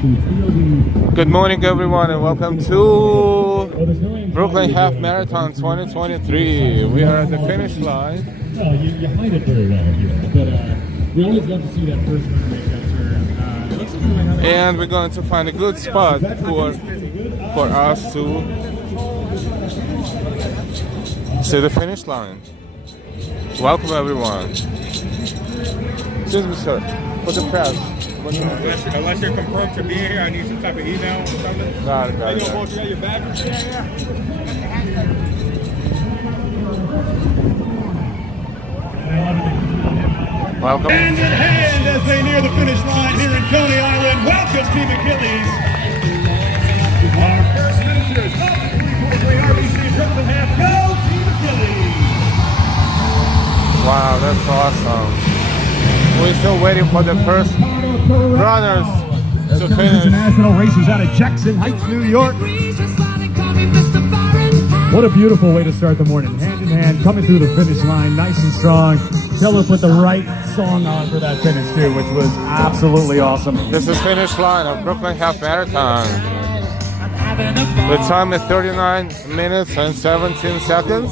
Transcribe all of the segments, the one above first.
Good morning, everyone, and welcome to Brooklyn Half Marathon 2023. We are at the finish line. Well, you hide it very well here, but we always love to see that first run make that turn. And we're going to find a good spot for us to see the finish line. Welcome, everyone. Excuse me, sir. For the press. Unless you're confirmed to be here, I need some type of email or something. Got it. You got your bag? Yeah. Welcome. Hand in hand as they near the finish line here in Coney Island. Welcome, Team Achilles. Our first finishers up for RBC Brooklyn Half. Go, Team Achilles. Wow, that's awesome. We're still waiting for the first runners to finish. International races out of Jackson Heights, New York. What a beautiful way to start the morning. Hand in hand, coming through the finish line, nice and strong. Keller put the right song on for that finish too, which was absolutely awesome. This is finish line of Brooklyn Half Marathon. The time is 39 minutes and 17 seconds.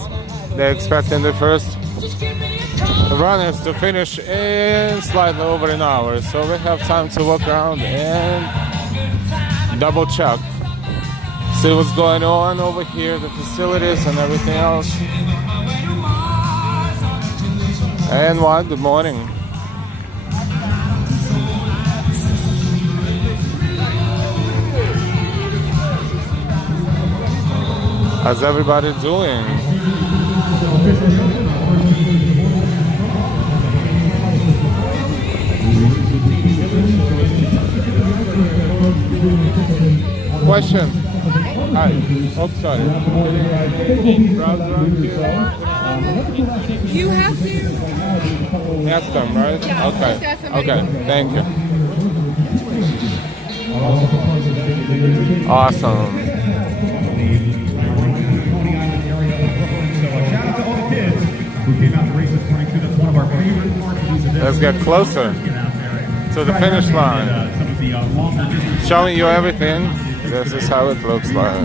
They're expecting the first runners to finish in slightly over an hour, so we have time to walk around and double check, see what's going on over here, the facilities and everything else. And what? Good morning. How's everybody doing? Question. Hi. Oh, sorry. You have to. Ask them, right? Yeah, Okay. Okay. Thank you. Awesome. Let's get closer to the finish line. Showing you everything. This is how it looks like.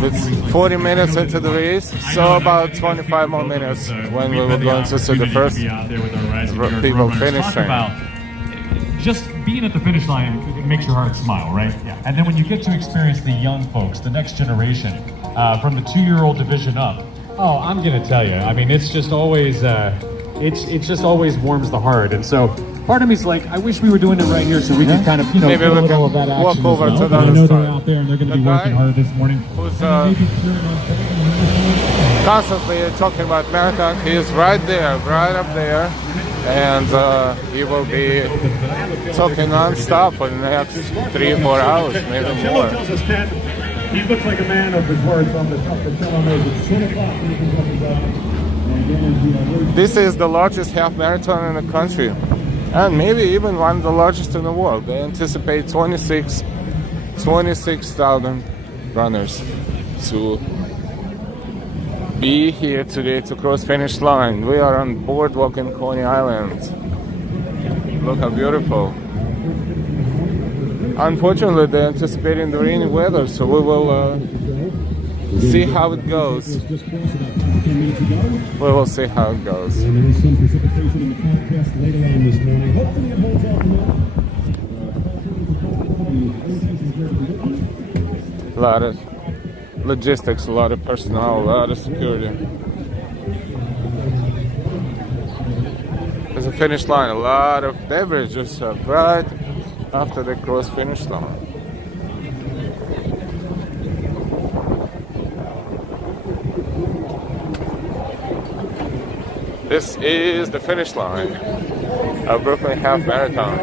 It's 40 minutes into the race, so about 25 more minutes when we were going to see the first people finishing. Just being at the finish line, it makes your heart smile, right? Yeah. And then when you get to experience the young folks, the next generation, from the 2-year-old division up, oh, I'm gonna tell you, I mean, it's just always, it just always warms the heart. And so part of me's like, I wish we were doing it right here so we could kind of, maybe we can walk over to the I other know side. they're out there and they're gonna be working hard this morning. Who's constantly talking about marathon, he is right there, right up there, and he will be talking non-stop for the next 3-4 hours, maybe more. He looks like a man of his words on the top of the It's 10 o'clock. This is the largest half marathon in the country, and maybe even one of the largest in the world. They anticipate 26,000 runners to be here today to cross finish line. We are on Boardwalk in Coney Island. Look how beautiful. Unfortunately, they're anticipating the rainy weather, so we will see how it goes. We will see how it goes. And there is some precipitation in the forecast later on this morning. Hopefully it holds off enough. A lot of logistics, a lot of personnel, a lot of security. There's a finish line, a lot of beverages right after they cross finish line. This is the finish line of Brooklyn Half Marathon.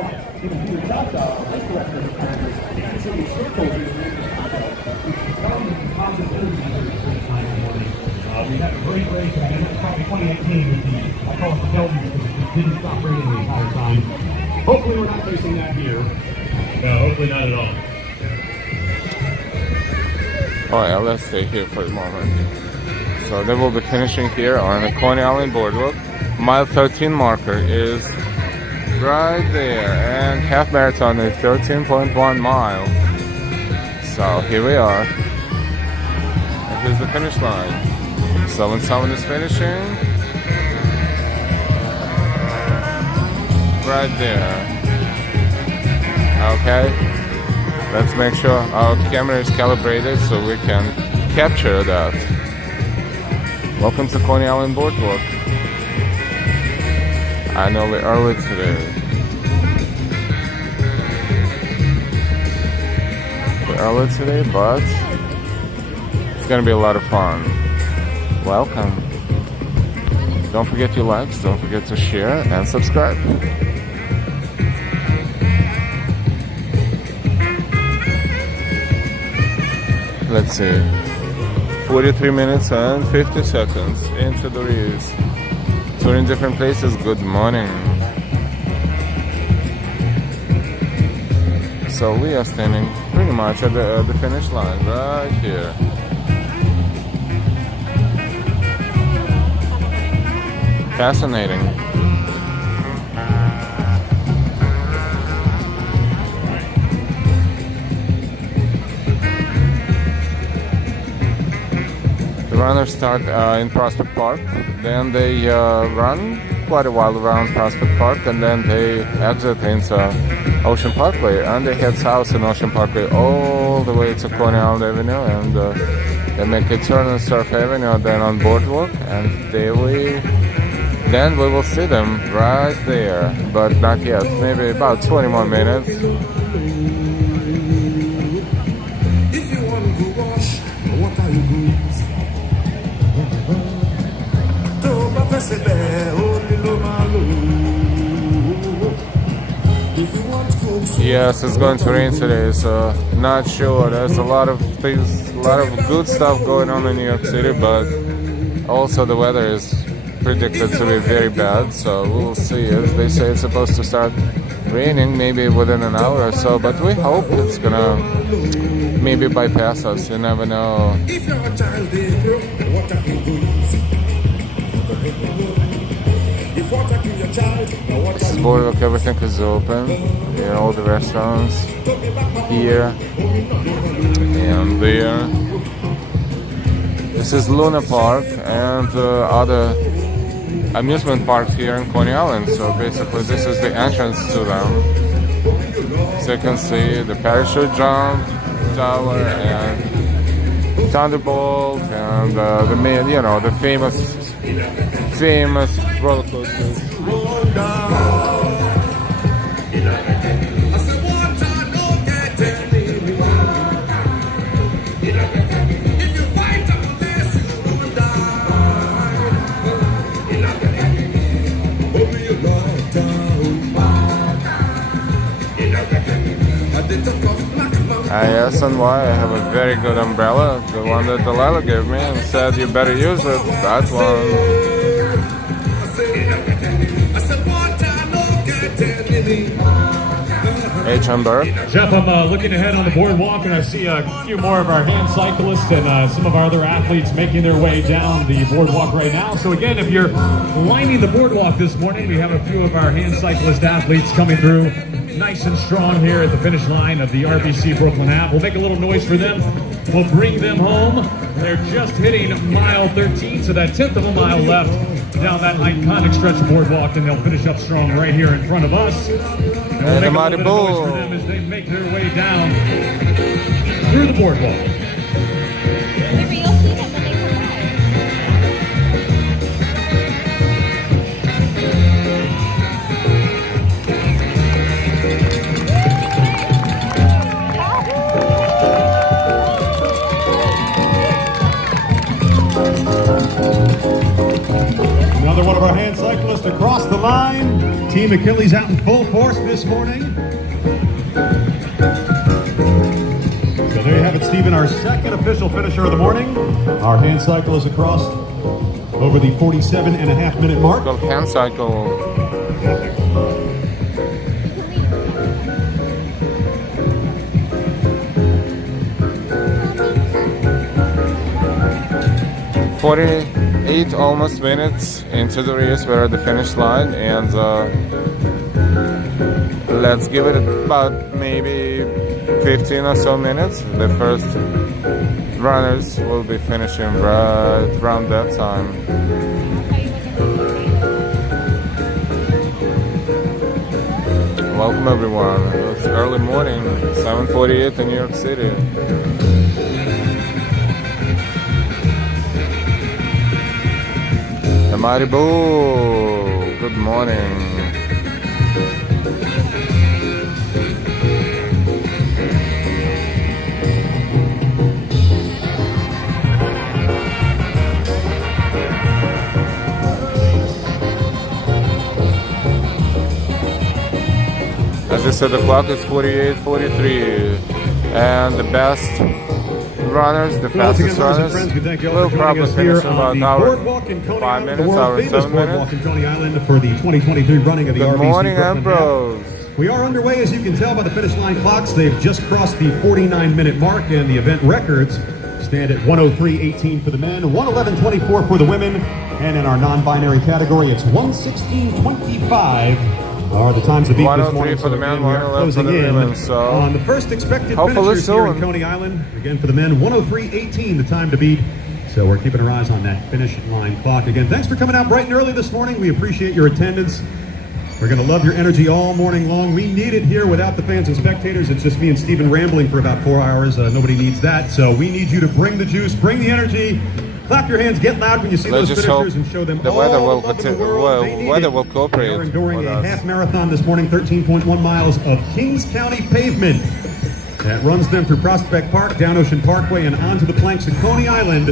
We had a great race, and it's probably 2018 with the, I call it the Belgian because it didn't stop raining the entire time. Hopefully we're not facing that here. No, hopefully not at all. Oh yeah, let's stay here for a moment. So they will be finishing here on the Coney Island Boardwalk. Mile 13 marker is right there. And half marathon is 13.1 miles. So here we are. And here's the finish line. So when someone is finishing, right there. Okay. Let's make sure our camera is calibrated so we can capture that. Welcome to Coney Island Boardwalk. I know we're early today. We're early today, but it's gonna be a lot of fun. Welcome. Don't forget your likes, don't forget to share and subscribe. Let's see. 43 minutes and 50 seconds into the race. Two in different places. Good morning. So we are standing pretty much at the finish line right here. Fascinating. Runners start in Prospect Park, then they run quite a while around Prospect Park, and then they exit into Ocean Parkway, and they head south in Ocean Parkway all the way to Coney Island Avenue, and they make a turn on Surf Avenue, then on Boardwalk, and then we will see them right there, but not yet, maybe about 20 more minutes. If you want to go wash, what are you doing? Yes, it's going to rain today, so not sure. There's a lot of things, a lot of good stuff going on in New York City, but also the weather is predicted to be very bad, so we'll see. As they say, it's supposed to start raining maybe within an hour or so, but we hope it's gonna maybe bypass us. You never know. If you're a child, what are you doing? This is Boardwalk, everything is open. Yeah, all the restaurants here and there. This is Luna Park and other amusement parks here in Coney Island. So basically this is the entrance to them. So you can see the parachute jump tower and Thunderbolt and the main, you know, the famous roller coasters. Yes, and why? I have a very good umbrella, the one that Delilah gave me and said you better use it, that one. H.M. Burke. Jeff, I'm looking ahead on the boardwalk, and I see a few more of our hand cyclists and some of our other athletes making their way down the boardwalk right now. So again, if you're lining the boardwalk this morning, we have a few of our hand cyclist athletes coming through nice and strong here at the finish line of the RBC Brooklyn Half. We'll make a little noise for them. We'll bring them home. They're just hitting mile 13, so that 10th of a mile left down that iconic stretch of boardwalk, and they'll finish up strong right here in front of us. And we'll make a little bit of noise for them as they make their way down through the boardwalk. Maybe you'll see them when they come by. Another one of our hand cyclists across the line. Team Achilles out in full force this morning. So there you have it, Stephen, our second official finisher of the morning. Our hand cycle is across over the 47.5-minute mark. Go hand cycle. Almost minutes into the race. We're at the finish line, and Let's give it about maybe 15 or so minutes. The first runners will be finishing right around that time. Welcome everyone. It's early morning, 7:48 in New York City. The Mighty Boo, good morning. As I said, the clock is 48:43, and the best runners, the fastest runners, will probably finish in about an hour, Boardwalk in Coney 5 Island, minutes, the hour world and famous 7 Boardwalk minutes. in Coney Island for the 2023 running of the Good RBC morning, Brooklyn Half. Ambros. We are underway, as you can tell by the finish line clocks. They've just crossed the 49-minute mark, and the event records stand at 103.18 for the men, 111.24 for the women, and in our non-binary category, it's 116.25. Are the times to beat this 103 morning. for the So men, again, we are 111 for the closing in women, so on the first expected hopefully finishers here in soon. Coney Island. Again, for the men, 103.18, the time to beat. So we're keeping our eyes on that finish line clock. Again, thanks for coming out bright and early this morning. We appreciate your attendance. We're going to love your energy all morning long. We need it here without the fans and spectators. It's just me and Steven rambling for about 4 hours. Nobody needs that. So we need you to bring the juice, bring the energy. Clap your hands, get loud when you see Let's those just hope finishers and show them the all weather will the love in the world. They need weather it. will cooperate We are enduring with a us. half marathon this morning, 13.1 miles of Kings County pavement. That runs them through Prospect Park, down Ocean Parkway, and onto the planks of Coney Island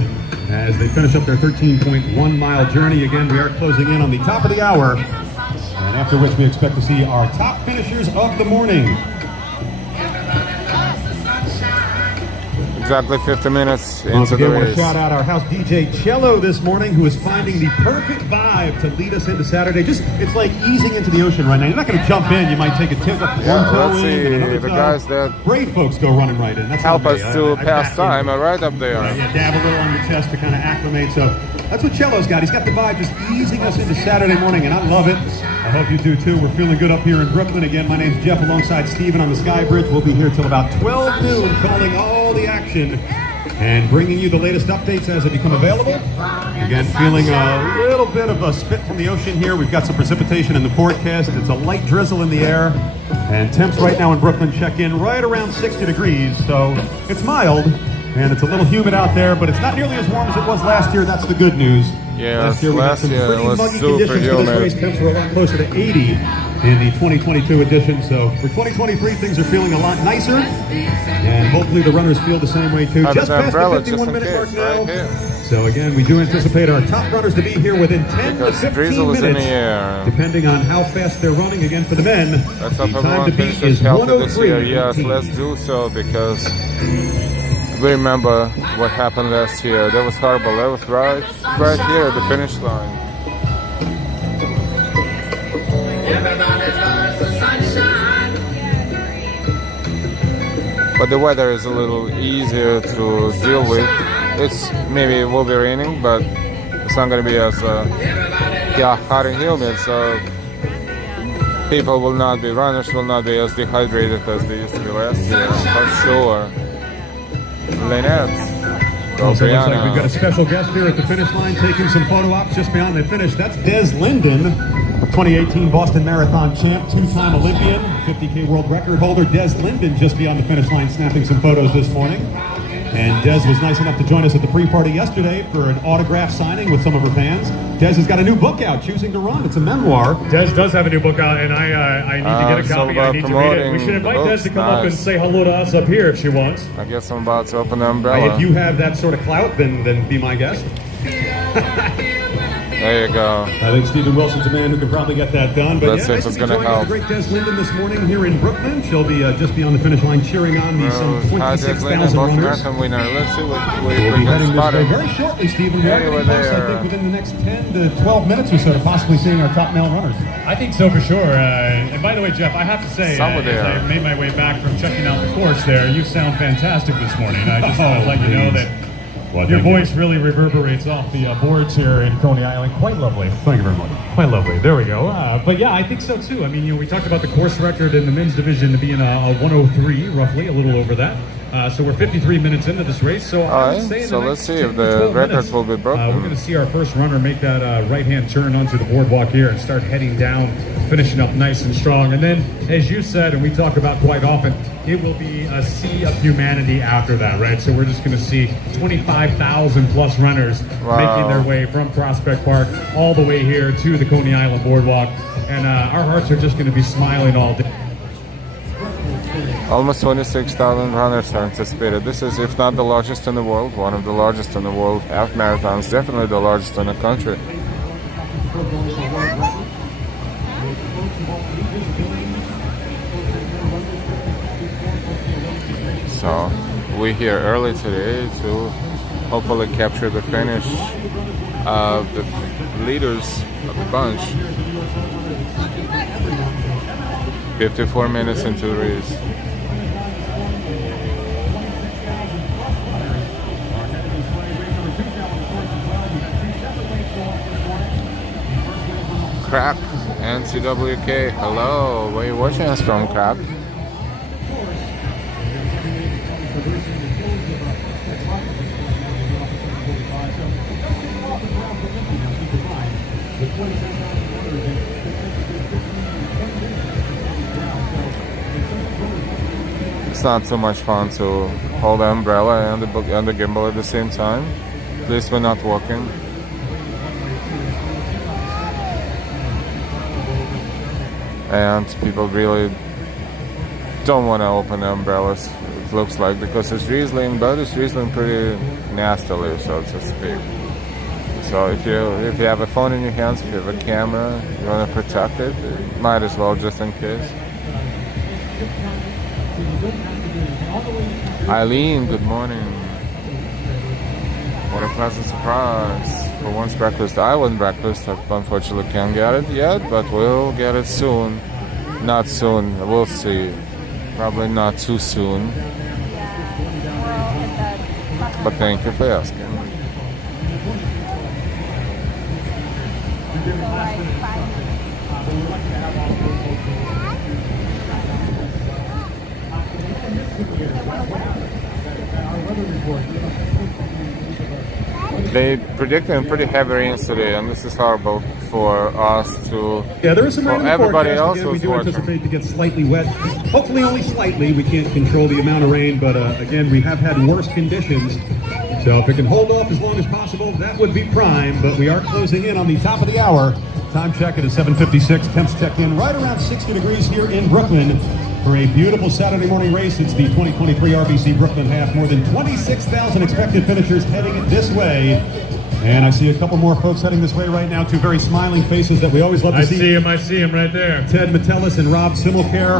as they finish up their 13.1 mile journey. Again, we are closing in on the top of the hour, and after which we expect to see our top finishers of the morning. Exactly 50 minutes Once into the again, we'll race. shout out our house DJ Cello this morning, who is finding the perfect vibe to lead us into Saturday. Just, it's like easing into the ocean right now. You're not going to jump in. You might take a tip up Yeah, one toe let's in and see another the toe. guys that Brave folks go running right in. That's help not us me. to I pass back in. time are right up there. Yeah, dab a little on your chest to kind of acclimate. So that's what Cello's got. He's got the vibe just easing us into Saturday morning, and I love it. I hope you do too. We're feeling good up here in Brooklyn. Again, my name's Jeff alongside Steven on the Sky Bridge. We'll be here till about 12 noon, calling all the action and bringing you the latest updates as they become available. Again, feeling a little bit of a spit from the ocean here. We've got some precipitation in the forecast. It's a light drizzle in the air. And temps right now in Brooklyn check in right around 60 degrees. So it's mild and it's a little humid out there, but it's not nearly as warm as it was last year. That's the good news. Yeah, we had last some year it pretty was muggy super conditions for this humid. race. Temps were a lot closer to 80 in the 2022 edition. So for 2023, things are feeling a lot nicer, and hopefully the runners feel the same way too. Have Just an past the umbrella just 51 in minute mark case, now. right here. So again, we do anticipate our top runners to be here within 10 to Because 15 drizzle is minutes, in the air. depending on how fast they're running. Again, for the men, Let's the hope time to everyone beat finishes is healthy this year. Yes, 103.18. let's do so, because we remember what happened last year. That was horrible. That was right here at the finish line. But the weather is a little easier to deal with. It's maybe it will be raining, but it's not going to be as hot and humid. So people will not be, runners will not be as dehydrated as they used to be last year, for sure. Lynette, go Also looks like we've got a Brianna. special guest here at the finish line taking some photo ops just beyond the finish. That's Des Linden, 2018 Boston Marathon champ, two-time Olympian, 50K world record holder. Des Linden just beyond the finish line snapping some photos this morning. And Des was nice enough to join us at the pre-party yesterday for an autograph signing with some of her fans. Des has got a new book out, Choosing to Run. It's a memoir. Des does have a new book out, and I need to get a so copy. I about need to read it. We should promoting invite Des to books, come up and nice. say hello to us up here if she wants. I guess I'm about to open the umbrella. If you have that sort of clout, then be my guest. There you go. I think Stephen Wilson's a man who can probably get that done. But Let's see yeah, if nice it's to be gonna joined by help. the great Des Linden this morning here in Brooklyn. She'll be just beyond the finish line cheering on the some How's Des Linden, 26,000 Boston runners. Marathon winner? Let's see what we We'll be can heading this spot way him. very shortly, Stephen. We're Anyway, getting close, I there. think, within the next 10 to 12 minutes or so to possibly seeing our top male runners. I think so for sure. And by the way, Jeff, I have to say, Somewhere as there. I made my way back from checking out the course there, you sound fantastic this morning. I just want to let you know that Well, Your thank you. voice really reverberates off the boards here in Coney Island. Quite lovely. Thank you very much. Quite lovely. There we go. But yeah, I think so too. I mean, you know, we talked about the course record in the men's division being a 103, roughly, a little over that. So we're 53 minutes into this race. So I would say in so the let's next see 10 if to the 12 records minutes, will be broken. we're going to see our first runner make that right-hand turn onto the boardwalk here and start heading down, finishing up nice and strong. And then, as you said, and we talk about quite often, it will be a sea of humanity after that, right? So we're just going to see 25,000 plus runners making their way from Prospect Park all the way here to the Coney Island Boardwalk. And our hearts are just going to be smiling all day. Almost 26,000 runners are anticipated. This is, if not the largest in the world, one of the largest in the world. Half marathons, definitely the largest in the country. So we're here early today to hopefully capture the finish of the leaders of the bunch. 54 minutes into the race. Crack and CWK. Hello, where are you watching us from, Crack? It's not so much fun to hold the umbrella and the gimbal at the same time. At least we're not walking. And people really don't want to open the umbrellas, it looks like, because it's drizzling, but it's drizzling pretty nastily, so to speak. So if you have a phone in your hands, if you have a camera, you want to protect it, might as well, just in case. Eileen, good morning. What a pleasant surprise. For once breakfast, I want breakfast. I unfortunately can't get it yet, but we'll get it soon. Not soon, we'll see. Probably not too soon. But thank you for asking. They predicted pretty heavy rains today, and this is horrible for us to. Yeah, there is some rain in the everybody forecast. else Again, we was do watching. anticipate to get slightly wet. Hopefully only slightly. We can't control the amount of rain, but again, we have had worse conditions. So if it can hold off as long as possible, that would be prime. But we are closing in on the top of the hour. Time check, it is 7:56. Temps check in right around 60 degrees here in Brooklyn for a beautiful Saturday morning race. It's the 2023 RBC Brooklyn Half. More than 26,000 expected finishers heading this way. And I see a couple more folks heading this way right now. Two very smiling faces that we always love to see. I see him right there. Ted Metellus and Rob Simmelcare,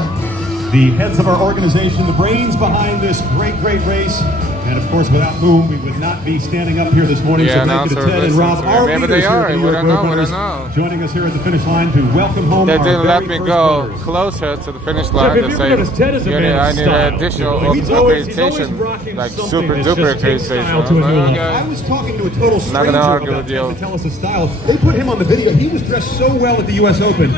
the heads of our organization, the brains behind this great race. And of course, without whom we would not be standing up here this morning. Yeah, so thank you to announcer Ted and Rob, our maybe leaders they are. here at We New don't York know. We Road don't Runners, know. joining us here at the finish line to welcome home They our didn't let very me first go runners. closer to the finish Jeff, line if to you say, notice, Ted is a man of I need style. additional He's always accreditation, rocking like something super that duper just takes accreditation. style to a new level. I was talking to a total Not stranger gonna argue about with you. Ted Metellus' style. They put him on the video. He was dressed so well at the U.S. Open.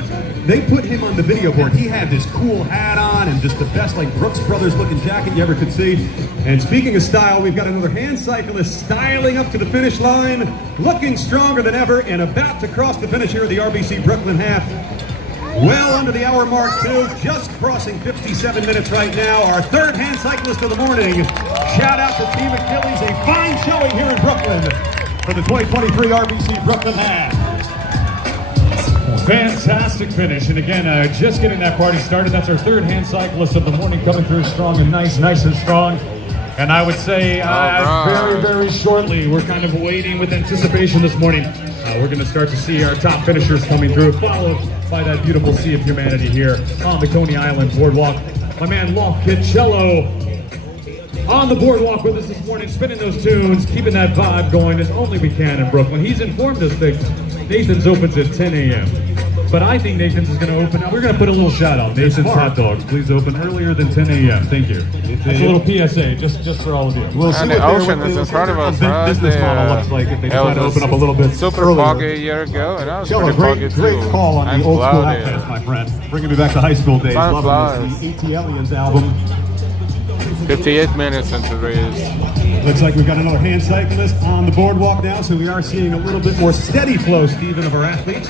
They put him on the video board. He had this cool hat on and just the best, like, Brooks Brothers looking jacket you ever could see. And speaking of style, we've got another hand cyclist styling up to the finish line, looking stronger than ever, and about to cross the finish here at the RBC Brooklyn Half. Well under the hour mark, too. Just crossing 57 minutes right now. Our third hand cyclist of the morning. Shout out to Team Achilles. A fine showing here in Brooklyn for the 2023 RBC Brooklyn Half. Fantastic finish, and again, just getting that party started. That's our third hand cyclist of the morning, coming through strong and nice and strong. And I would say very shortly, we're kind of waiting with anticipation this morning. We're going to start to see our top finishers coming through, followed by that beautiful sea of humanity here on the Coney Island Boardwalk. My man Loft Kitchello on the boardwalk with us this morning, spinning those tunes, keeping that vibe going as only we can in Brooklyn. He's informed us that Nathan's opens at 10 a.m. But I think Nathan's is going to open. We're going to put a little shout out. Nathan's Hot Dogs, please open earlier than 10 a.m. Thank you. It's a little PSA, just for all of you. We'll see And what the ocean is in front of us, right? business model looks like if they decide to open up a little bit super earlier. foggy a year ago, and I was Jello, pretty foggy great too. call on And the old school cloudy. outcast, my friend. Bringing me back to high school days. Time Loving this, the AT album. 58 minutes into the race. Looks like we've got another hand cyclist on the boardwalk now, so we are seeing a little bit more steady flow, Stephen, of our athletes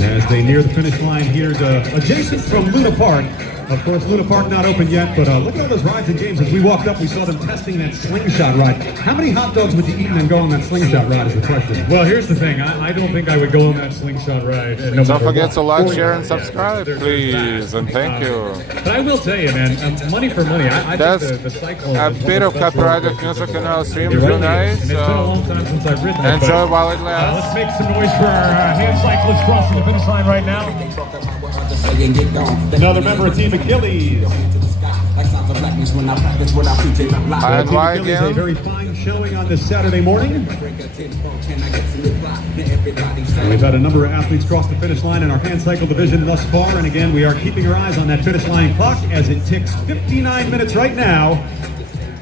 as they near the finish line here, adjacent from Luna Park. Of course, Luna Park not open yet, but look at all those rides and games. As we walked up, we saw them testing that slingshot ride. How many hot dogs would you eat and then go on that slingshot ride is the question. Well, here's the thing. I don't think I would go on that slingshot ride. Don't forget to like, share, and subscribe, please, and thank you. But I will tell you, man, money for money. I That's think the cyclone a is bit one of the best copyrighted road music courses. in our stream It really tonight, is. And it's been a so long time since I've ridden it. enjoy but, while it let's lasts. make some noise for our hand cyclists crossing the finish line right now. Another member of Team Achilles. High and wide Achilles, a again. very fine showing on this Saturday morning. And we've had a number of athletes cross the finish line in our hand cycle division thus far, and again, we are keeping our eyes on that finish line clock as it ticks 59 minutes right now.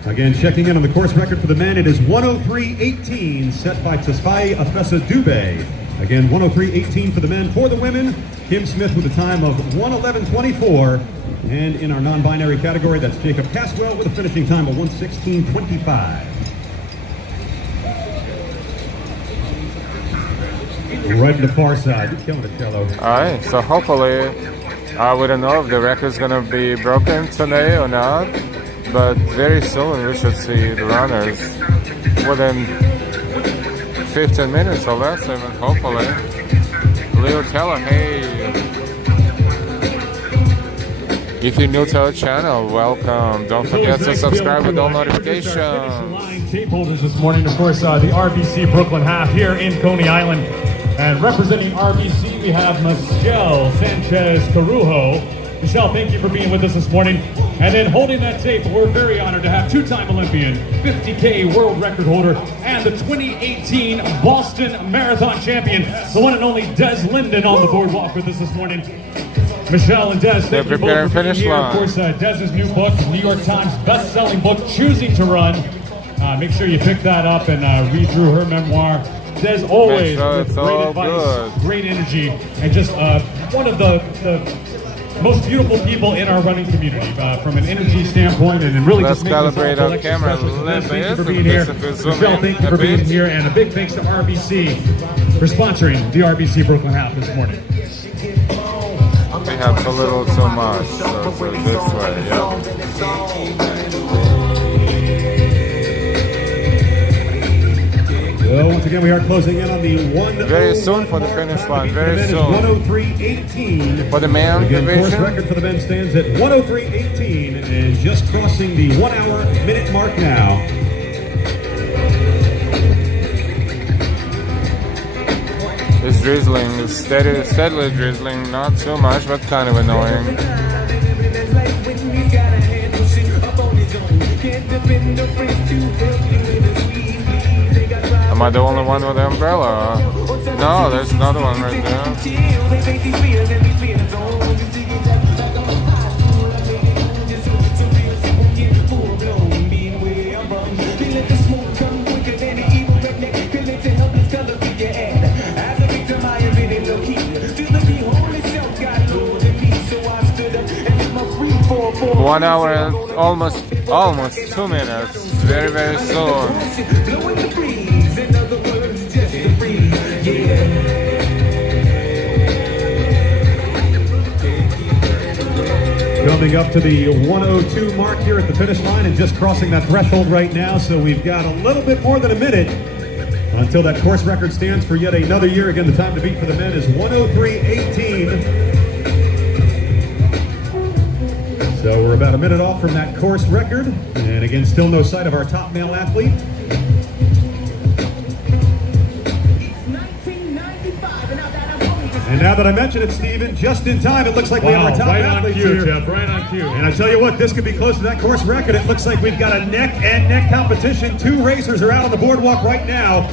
Again, checking in on the course record for the men, it is 103.18, set by Tesfaye Afesa Dube. Again, 103.18 for the men. For the women, Kim Smith with a time of 111.24. And in our non-binary category, that's Jacob Caswell with a finishing time of 116.25. Right to the far side. You're killing it, Cello. Alright, so hopefully, we don't know if the record's gonna be broken today or not, but very soon we should see the runners within 15 minutes or less, even hopefully. Leo Teller, hey. If you're new to our channel, welcome. Don't forget to subscribe with all notifications. Tape holders this morning, of course, the RBC Brooklyn Half here in Coney Island. And representing RBC, we have Michelle Sanchez Carujo. Michelle, thank you for being with us this morning. And then holding that tape, we're very honored to have two-time Olympian, 50K world record holder, and the 2018 Boston Marathon champion, the one and only Des Linden on the boardwalk with us this morning. Michelle and Des, thank you both for being here. Of course, Des's new book, New York Times best-selling book, Choosing to Run. Make sure you pick that up and read through her memoir. Des always with great advice, great energy, and just one of the most beautiful people in our running community from an energy standpoint, and really Let's just making us all calibrate our feel extra camera a special. So little thank you for bit. being here. Zoom Michelle, in thank you a for being bit. here, and a big thanks to RBC for sponsoring the RBC Brooklyn Half this morning. Perhaps a little too much, so this way, yeah. Well, once again, we are closing in on the one. Very soon for the finish line, very soon. 103.18. For the man Again, course division. record for the men stands at 103.18 and just crossing the 1 hour minute mark now. It's drizzling, steadily drizzling, not too much, but kind of annoying. Am I the only one with the umbrella? No, there's another one right there. One hour and almost 2 minutes. Very, very soon. Coming up to the 102 mark here at the finish line and just crossing that threshold right now. So we've got a little bit more than a minute until that course record stands for yet another year. Again, the time to beat for the men is 103.18. So we're about a minute off from that course record. And again, still no sight of our top male athlete. And now that I mention it, Steven, just in time, it looks like we have our top right athletes on cue, here. Jeff, right on cue. And I tell you what, this could be close to that course record. It looks like we've got a neck-and-neck competition. Two racers are out on the boardwalk right now.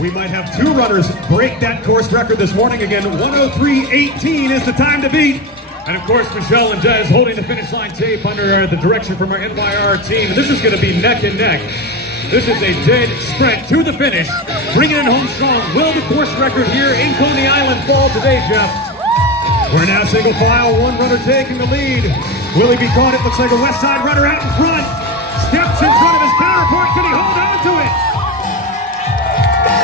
We might have two runners break that course record this morning. Again, 103.18 is the time to beat. And of course, Michelle and Des holding the finish line tape under the direction from our NYR team. And this is going to be neck and neck. This is a dead sprint to the finish. Bringing it home strong. Will the course record here in Coney Island fall today, Jeff? We're now single file, one runner taking the lead. Will he be caught? It looks like a West Side runner out in front. Steps in front of his counterpart. Can he hold on to it?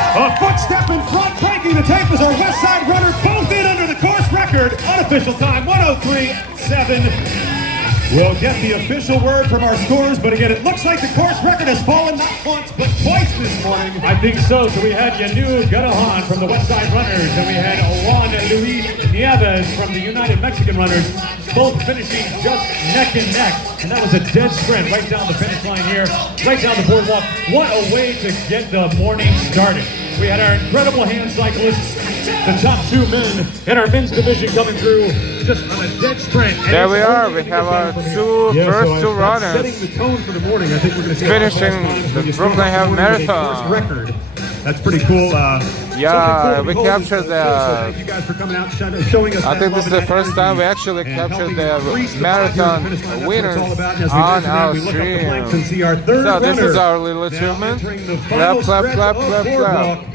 A footstep in front, breaking the tape as our West Side runner, both in under the course record. Unofficial time, 103.7. We'll get the official word from our scores, but again, it looks like the course record has fallen not once, but twice this morning. I think so. So we had Yanu Gadahan from the West Side Runners, and we had Juan Luis Nieves from the United Mexican Runners, both finishing just neck and neck. And that was a dead sprint right down the finish line here, right down the boardwalk. What a way to get the morning started. We had our incredible hand cyclists, the top two men in our men's division coming through just on a dead sprint. And There we are. We have our first two runners setting the tone for the morning. I think we're going to see finishing the Brooklyn Half Marathon. Record. That's pretty cool. Yeah, we captured Thank you guys for coming out, showing us. I think this is the first time we actually captured the marathon winners on our stream. So this is our little achievement. Clap, clap, clap, clap, clap.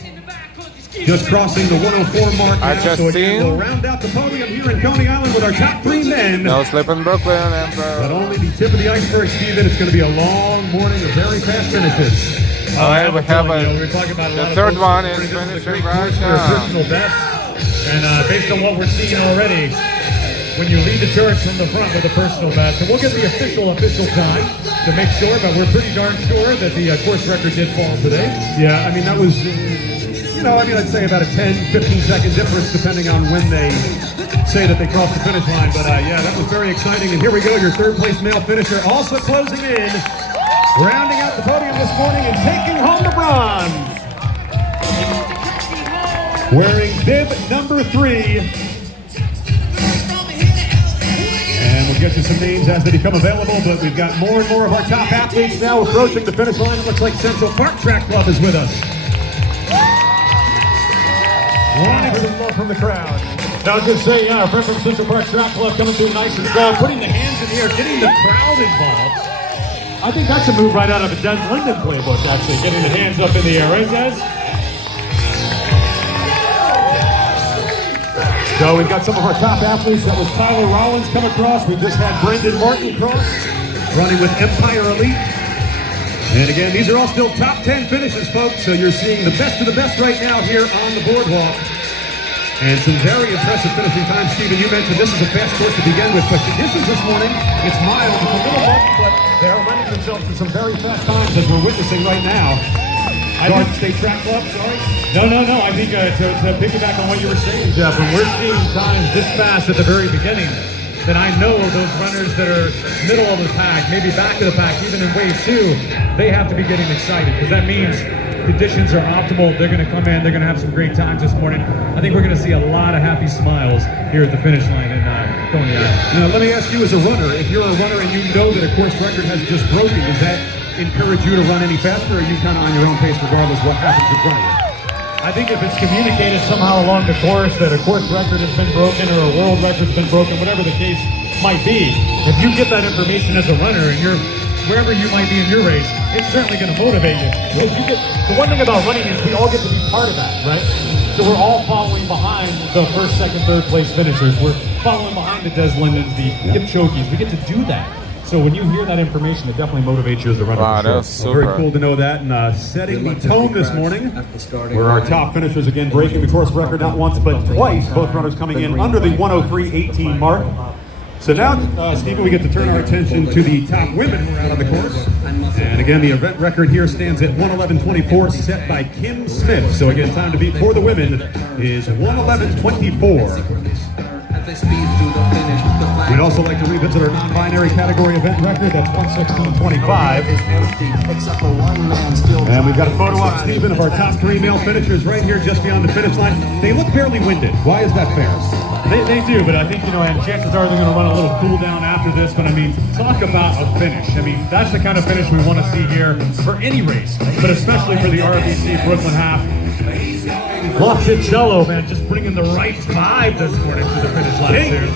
Just crossing the 104 mark now. I just so again, seen. we'll round out the podium here in Coney Island with our top three men. No slip in Brooklyn. But only the tip of the iceberg, Steven. It's going to be a long morning of very fast finishes. All right, we have the third one is finishing right now. Personal best, and based on what we're seeing already, when you lead the charge from the front with a personal best, and we'll get the official time to make sure, but we're pretty darn sure that the course record did fall today. Yeah, I mean, that was, I'd say about a 10, 15-second difference depending on when they say that they crossed the finish line. But yeah, that was very exciting. And here we go, your third place male finisher also closing in, rounding out the podium this morning and taking home the bronze. Wearing bib number 3. And we'll get you some names as they become available, but we've got more and more of our top athletes now approaching the finish line. It looks like Central Park Track Club is with us. Wanting some love from the crowd. I was going to say, our friend from Central Park Track Club coming through nice and strong, putting the hands in the air, getting the crowd involved. I think that's a move right out of a Des Linden playbook, actually, getting the hands up in the air, right, Des? So we've got some of our top athletes. That was Tyler Rollins come across. We just had Brendan Martin cross, running with Empire Elite. And again, these are all still top 10 finishes, folks. So you're seeing the best of the best right now here on the boardwalk. And some very impressive finishing times. Steven, you mentioned this is a fast course to begin with, but conditions this morning, it's mild, it's a little bumpy, but they're lending themselves to some very fast times as we're witnessing right now. Garden State Track Club, sorry? No. I think to piggyback on what you were saying, Jeff, when we're seeing times this fast at the very beginning, then I know those runners that are middle of the pack, maybe back of the pack, even in wave 2, they have to be getting excited because that means conditions are optimal. They're going to come in. They're going to have some great times this morning. I think we're going to see a lot of happy smiles here at the finish line in Coney Island. Now, let me ask you as a runner, if you're a runner and you know that a course record has just broken, does that encourage you to run any faster, or are you kind of on your own pace regardless what happens in front of you? I think if it's communicated somehow along the course that a course record has been broken or a world record's been broken, whatever the case might be, if you get that information as a runner and you're wherever you might be in your race, it's certainly going to motivate you. Because the one thing about running is we all get to be part of that, right? So we're all following behind the first, second, third place finishers. We're following behind the Des Lindens, the Kipchoges. We get to do that. So when you hear that information, it definitely motivates you as a runner. Wow, that's super. Very cool to know that. And setting the tone this morning, where our top finishers again breaking the course record not once but twice. Both runners coming in under the 103.18 mark. So now, Stephen, we get to turn our attention to the top women who are out on the course. And again, the event record here stands at 111.24, set by Kim Smith. So again, time to beat for the women is 111.24. We'd also like to revisit our non-binary category event record. That's 116.25. And we've got a photo op, Stephen, of our top 3 male finishers right here just beyond the finish line. They look fairly winded. Why is that fair? They do, but I think, and chances are they're going to run a little cool down after this. But I mean, talk about a finish. I mean, that's the kind of finish we want to see here for any race, but especially for the RBC Brooklyn Half. Cello, man, just bringing the right vibe this morning to the finish line too.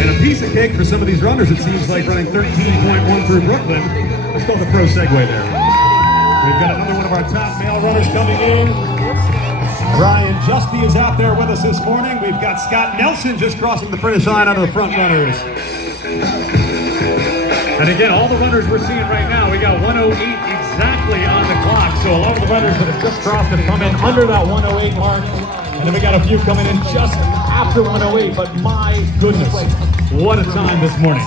And a piece of cake for some of these runners, it seems like, running 13.1 through Brooklyn. Let's call the pro segue there. We've got another one of our top male runners coming in. Ryan Justy is out there with us this morning. We've got Scott Nelson just crossing the finish line out of the front runners. And again, all the runners we're seeing right now, we got 108 exactly on the clock. So a lot of the runners that have just crossed have come in under that 108 mark. And then we got a few coming in just after 108. But my goodness, what a time this morning.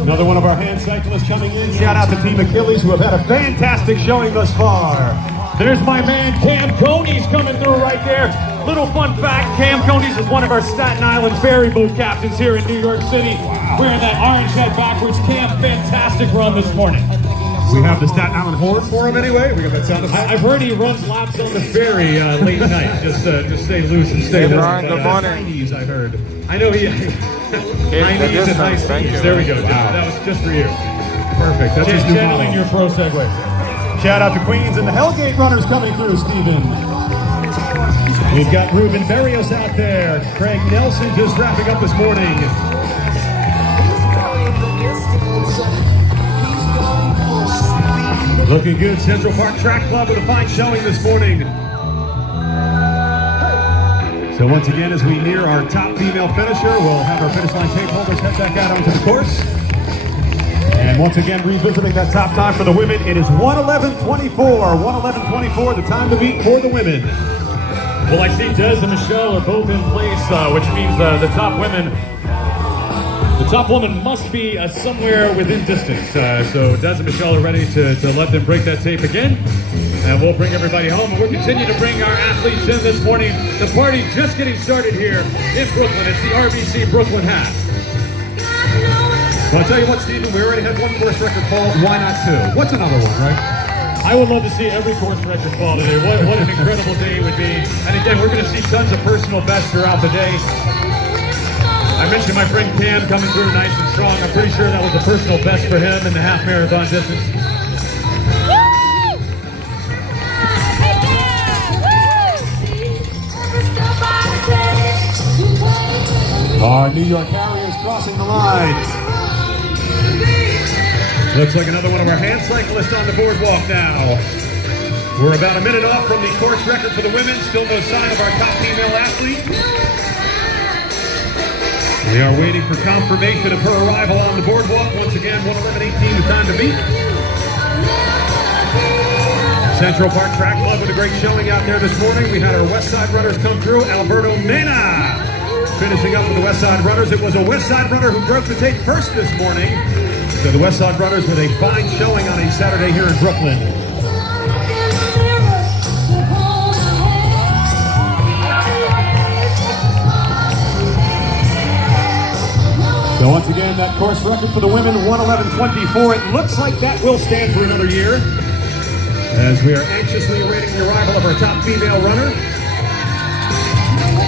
Another one of our hand cyclists coming in. Shout out to Team Achilles, who have had a fantastic showing thus far. There's my man Cam Coney's coming through right there. Little fun fact, Cam Coney's is one of our Staten Island ferry boat captains here in New York City. Wearing that orange head backwards. Cam, fantastic run this morning. We have the Staten Island horn for him anyway. We got that sound effect. I've heard he runs laps on the ferry late night, just stay loose and stay loose. Brian, good morning. 90s, I heard. I know he... 90s and high speeds. There we go. Wow. That was just for you. Perfect. That's his new Channeling model. your pro segue. Shout out to Queens and the Hellgate runners coming through, Stephen. We've got Ruben Berrios out there. Craig Nelson just wrapping up this morning. Looking good, Central Park Track Club with a fine showing this morning. So once again, as we near our top female finisher, we'll have our finish line tape holders head back out onto the course. And once again, revisiting that top time for the women, it is 1:11:24. 1:11:24, the time to beat for the women. Well, I see Des and Michelle are both in place, which means the top women. The top woman must be somewhere within distance. So Des and Michelle are ready to let them break that tape again. And we'll bring everybody home. And we'll continue to bring our athletes in this morning. The party just getting started here in Brooklyn. It's the RBC Brooklyn Half. Well, I'll tell you what, Stephen, we already had one course record fall. Why not two? What's another one, right? I would love to see every course record fall today. What an incredible day it would be. And again, we're going to see tons of personal bests throughout the day. I mentioned my friend Cam coming through nice and strong. I'm pretty sure that was a personal best for him in the half marathon distance. Our New York Carriers crossing the line. Looks like another one of our hand cyclists on the boardwalk now. We're about a minute off from the course record for the women. Still no sign of our top female athlete. We are waiting for confirmation of her arrival on the boardwalk. Once again, 1:11:18, the time to beat. Central Park Track Club with a great showing out there this morning. We had our West Side runners come through. Alberto Mena finishing up with the West Side runners. It was a West Side runner who broke the tape first this morning. So the West Side runners with a fine showing on a Saturday here in Brooklyn. So once again, that course record for the women, 1:11:24. It looks like that will stand for another year, as we are anxiously awaiting the arrival of our top female runner.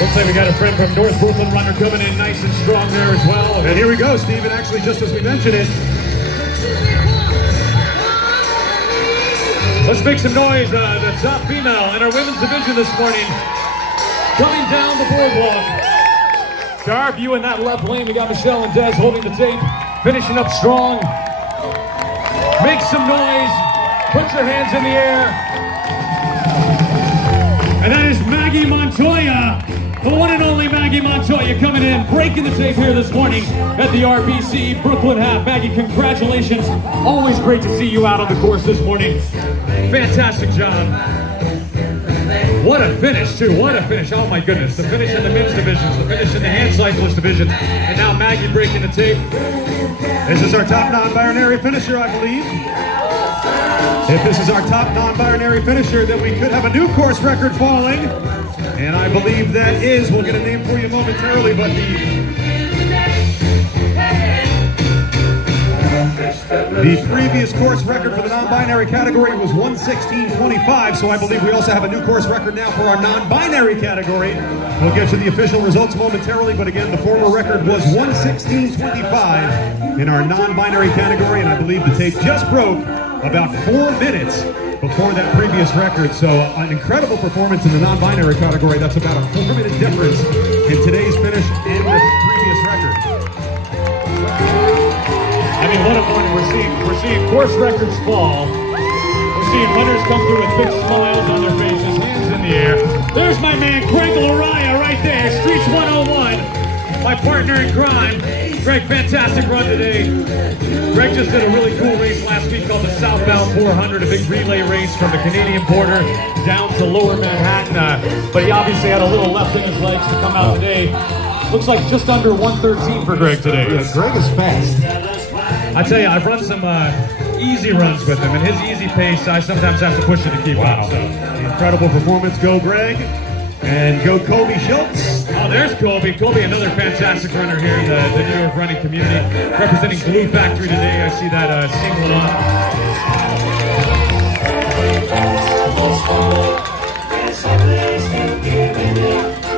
Looks like we got a friend from North Brooklyn runner coming in nice and strong there as well. And here we go, Stephen, actually just as we mentioned it. Let's make some noise. The top female in our women's division this morning coming down the boardwalk. Sharp, you in that left lane. We got Michelle and Des holding the tape, finishing up strong. Make some noise. Put your hands in the air. And that is Maggie Montoya, the one and only Maggie Montoya, coming in, breaking the tape here this morning at the RBC Brooklyn Half. Maggie, congratulations. Always great to see you out on the course this morning. Fantastic job. What a finish, too. What a finish. Oh, my goodness. The finish in the men's divisions, the finish in the hand cyclist divisions, and now Maggie breaking the tape. This is our top non-binary finisher, I believe. If this is our top non-binary finisher, then we could have a new course record falling. And I believe that is, we'll get a name for you momentarily, but the previous course record for the non-binary category was 1:16:25, so I believe we also have a new course record now for our non-binary category. We'll get you the official results momentarily, but again, the former record was 1:16:25 in our non-binary category, and I believe the tape just broke about 4 minutes before that previous record. So an incredible performance in the non-binary category. That's about a 4-minute difference in today's finish and the previous record. I mean, what a morning. We're seeing course records fall. We're seeing runners come through with big smiles on their faces, hands in the air. There's my man, Greg Lariah, right there. Streets 101. My partner in crime. Greg, fantastic run today. Greg just did a really cool race last week called the Southbound 400, a big relay race from the Canadian border down to lower Manhattan. But he obviously had a little left in his legs to come out today. Looks like just under 113 for Greg today. Yeah, Greg is fast. I tell you, I've run some easy runs with him, and his easy pace, I sometimes have to push it to keep up. So. Incredible performance. Go, Greg. And go, Kobe Schultz. Oh, there's Kobe. Kobe, another fantastic runner here in the New York running community. Representing Glue Factory today. I see that singlet on.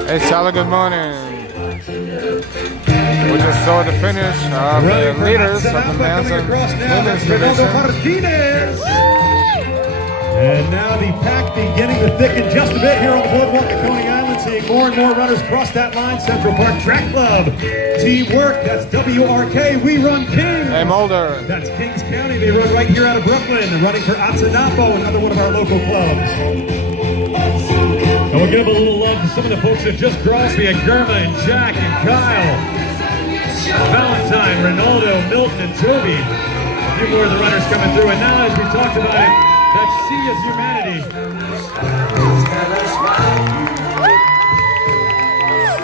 Hey, Sally, good morning. We just saw the finish of the leaders of the men's and women's division. And now the pack beginning to thicken just a bit here on the boardwalk at Coney Island, seeing more and more runners cross that line. Central Park Track Club. Teamwork, that's WRK, we run King. Hey, Mulder. That's Kings County, they run right here out of Brooklyn. They're running for Atsanapo, another one of our local clubs. And we'll give a little love to some of the folks that just crossed. We had Germa and Jack and Kyle, Valentine, Ronaldo, Milton, and Toby. A few more of the runners coming through. And now, as we talked about it, that sea of humanity.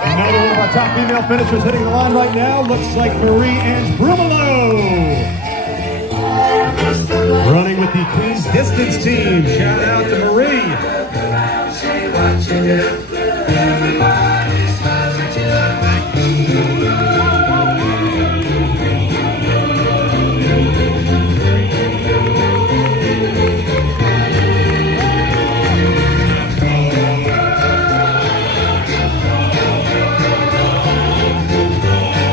Another one of our top female finishers hitting the line right now. Looks like Marie-Ange Brumelo. Running with the Queen's Distance team. Shout out to Marie.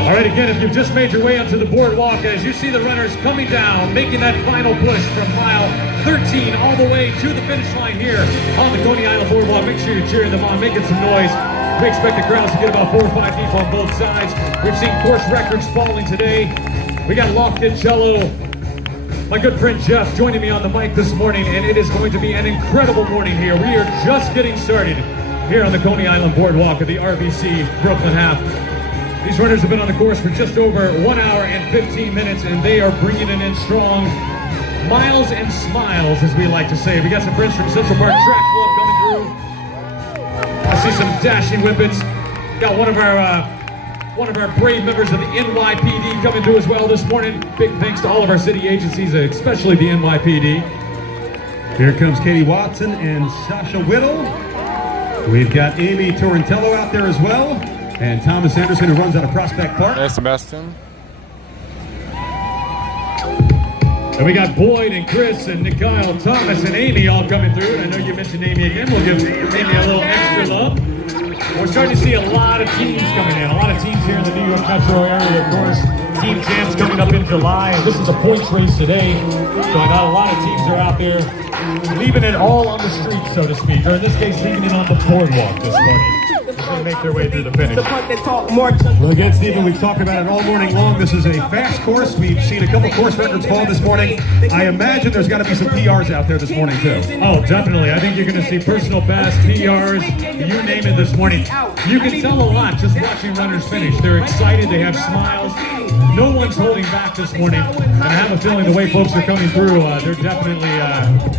All right, again, if you've just made your way onto the boardwalk, as you see the runners coming down, making that final push from mile 13 all the way to the finish line here on the Coney Island boardwalk. Make sure you're cheering them on, making some noise. We expect the crowds to get about 4 or 5 deep on both sides. We've seen course records falling today. We got Lofted Cello, my good friend Jeff, joining me on the mic this morning, and it is going to be an incredible morning here. We are just getting started here on the Coney Island boardwalk of the RBC Brooklyn Half. These runners have been on the course for just over 1 hour and 15 minutes, and they are bringing it in strong. Miles and smiles, as we like to say. We got some friends from Central Park Track Club coming through. I see some dashing whippets. Got one of our brave members of the NYPD coming through as well this morning. Big thanks to all of our city agencies, especially the NYPD. Here comes Katie Watson and Sasha Whittle. We've got Amy Torrentello out there as well. And Thomas Anderson, who runs out of Prospect Park. There's Sebastian. And we got Boyd and Chris and Nikhil, Thomas and Amy all coming through. I know you mentioned Amy again. We'll give Amy a little extra love. We're starting to see a lot of teams coming in. A lot of teams here in the New York metro area, of course. Team Champs coming up in July. And this is a points race today. So I got a lot of teams are out there leaving it all on the street, so to speak. Or in this case, leaving it on the boardwalk this morning. To make their way through the finish. Well, again, Stephen, we've talked about it all morning long. This is a fast course. We've seen a couple course records fall this morning. I imagine there's got to be some PRs out there this morning, too. Oh, definitely. I think you're going to see personal bests, PRs, you name it this morning. You can tell a lot just watching runners finish. They're excited. They have smiles. No one's holding back this morning. And I have a feeling the way folks are coming through, they're definitely,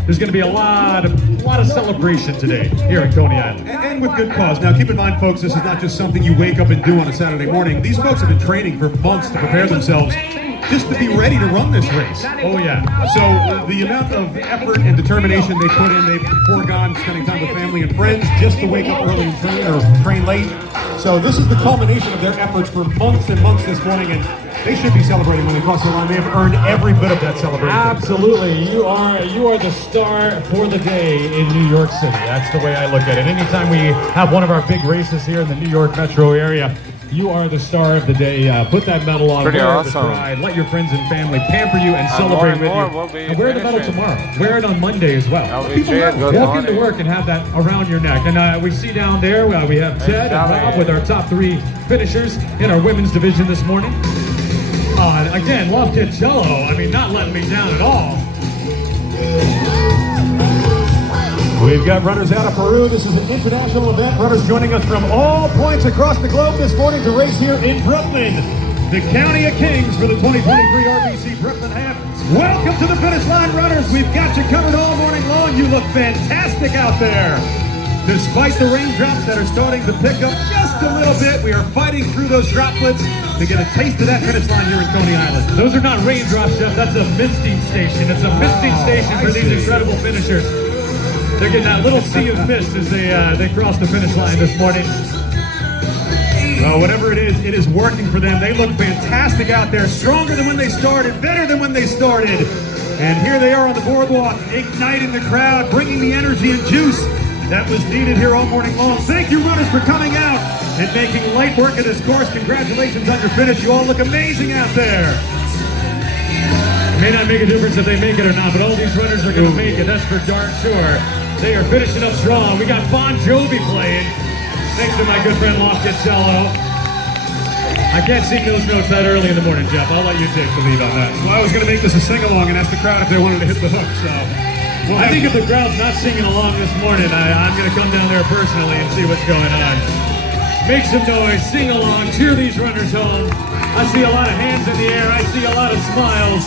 there's going to be a lot of celebration today here in Coney Island. And with good cause. Now, keep in mind, folks, this is not just something you wake up and do on a Saturday morning. These folks have been training for months to prepare themselves just to be ready to run this race. Oh, yeah. So the amount of effort and determination they put in, they've foregone spending time with family and friends just to wake up early and train or train late. So this is the culmination of their efforts for months and months this morning, and they should be celebrating when they cross the line. They have earned every bit of that celebration. Absolutely. You are the star for the day in New York City. That's the way I look at it. Anytime we have one of our big races here in the New York metro area, You are the star of the day. Put that medal on. Pretty wear awesome. The pride. Let your friends and family pamper you and celebrate with more you. will be And wear the medal finishing. tomorrow. Wear it on Monday as well. LBJ, good Walk morning. into work and have that around your neck. And we see down there, we have Ted and Rob with our top 3 finishers in our women's division this morning. Again, love Kid Cello. I mean, not letting me down at all. We've got runners out of Peru. This is an international event. Runners joining us from all points across the globe this morning to race here in Brooklyn. The County of Kings for the 2023 RBC Brooklyn Half. Welcome to the finish line, runners. We've got you covered all morning long. You look fantastic out there. Despite the raindrops that are starting to pick up just a little bit, we are fighting through those droplets to get a taste of that finish line here in Coney Island. Those are not raindrops, Jeff. That's a misting station. It's a misting station for these incredible finishers. They're getting that little sea of mist as they cross the finish line this morning. Whatever it is working for them. They look fantastic out there, stronger than when they started, better than when they started. And here they are on the boardwalk, igniting the crowd, bringing the energy and juice that was needed here all morning long. Thank you, runners, for coming out and making light work of this course. Congratulations on your finish. You all look amazing out there. It may not make a difference if they make it or not, but all these runners are going to make it. That's for darn sure. They are finishing up strong. We got Bon Jovi playing. Thanks to my good friend Loftus Cello. I can't sing those notes that early in the morning, Jeff. I'll let you take the lead on that. Well, I was going to make this a sing-along and ask the crowd if they wanted to hit the hook, so... I think if the crowd's not singing along this morning, I'm going to come down there personally and see what's going on. Make some noise, sing along, cheer these runners home. I see a lot of hands in the air. I see a lot of smiles.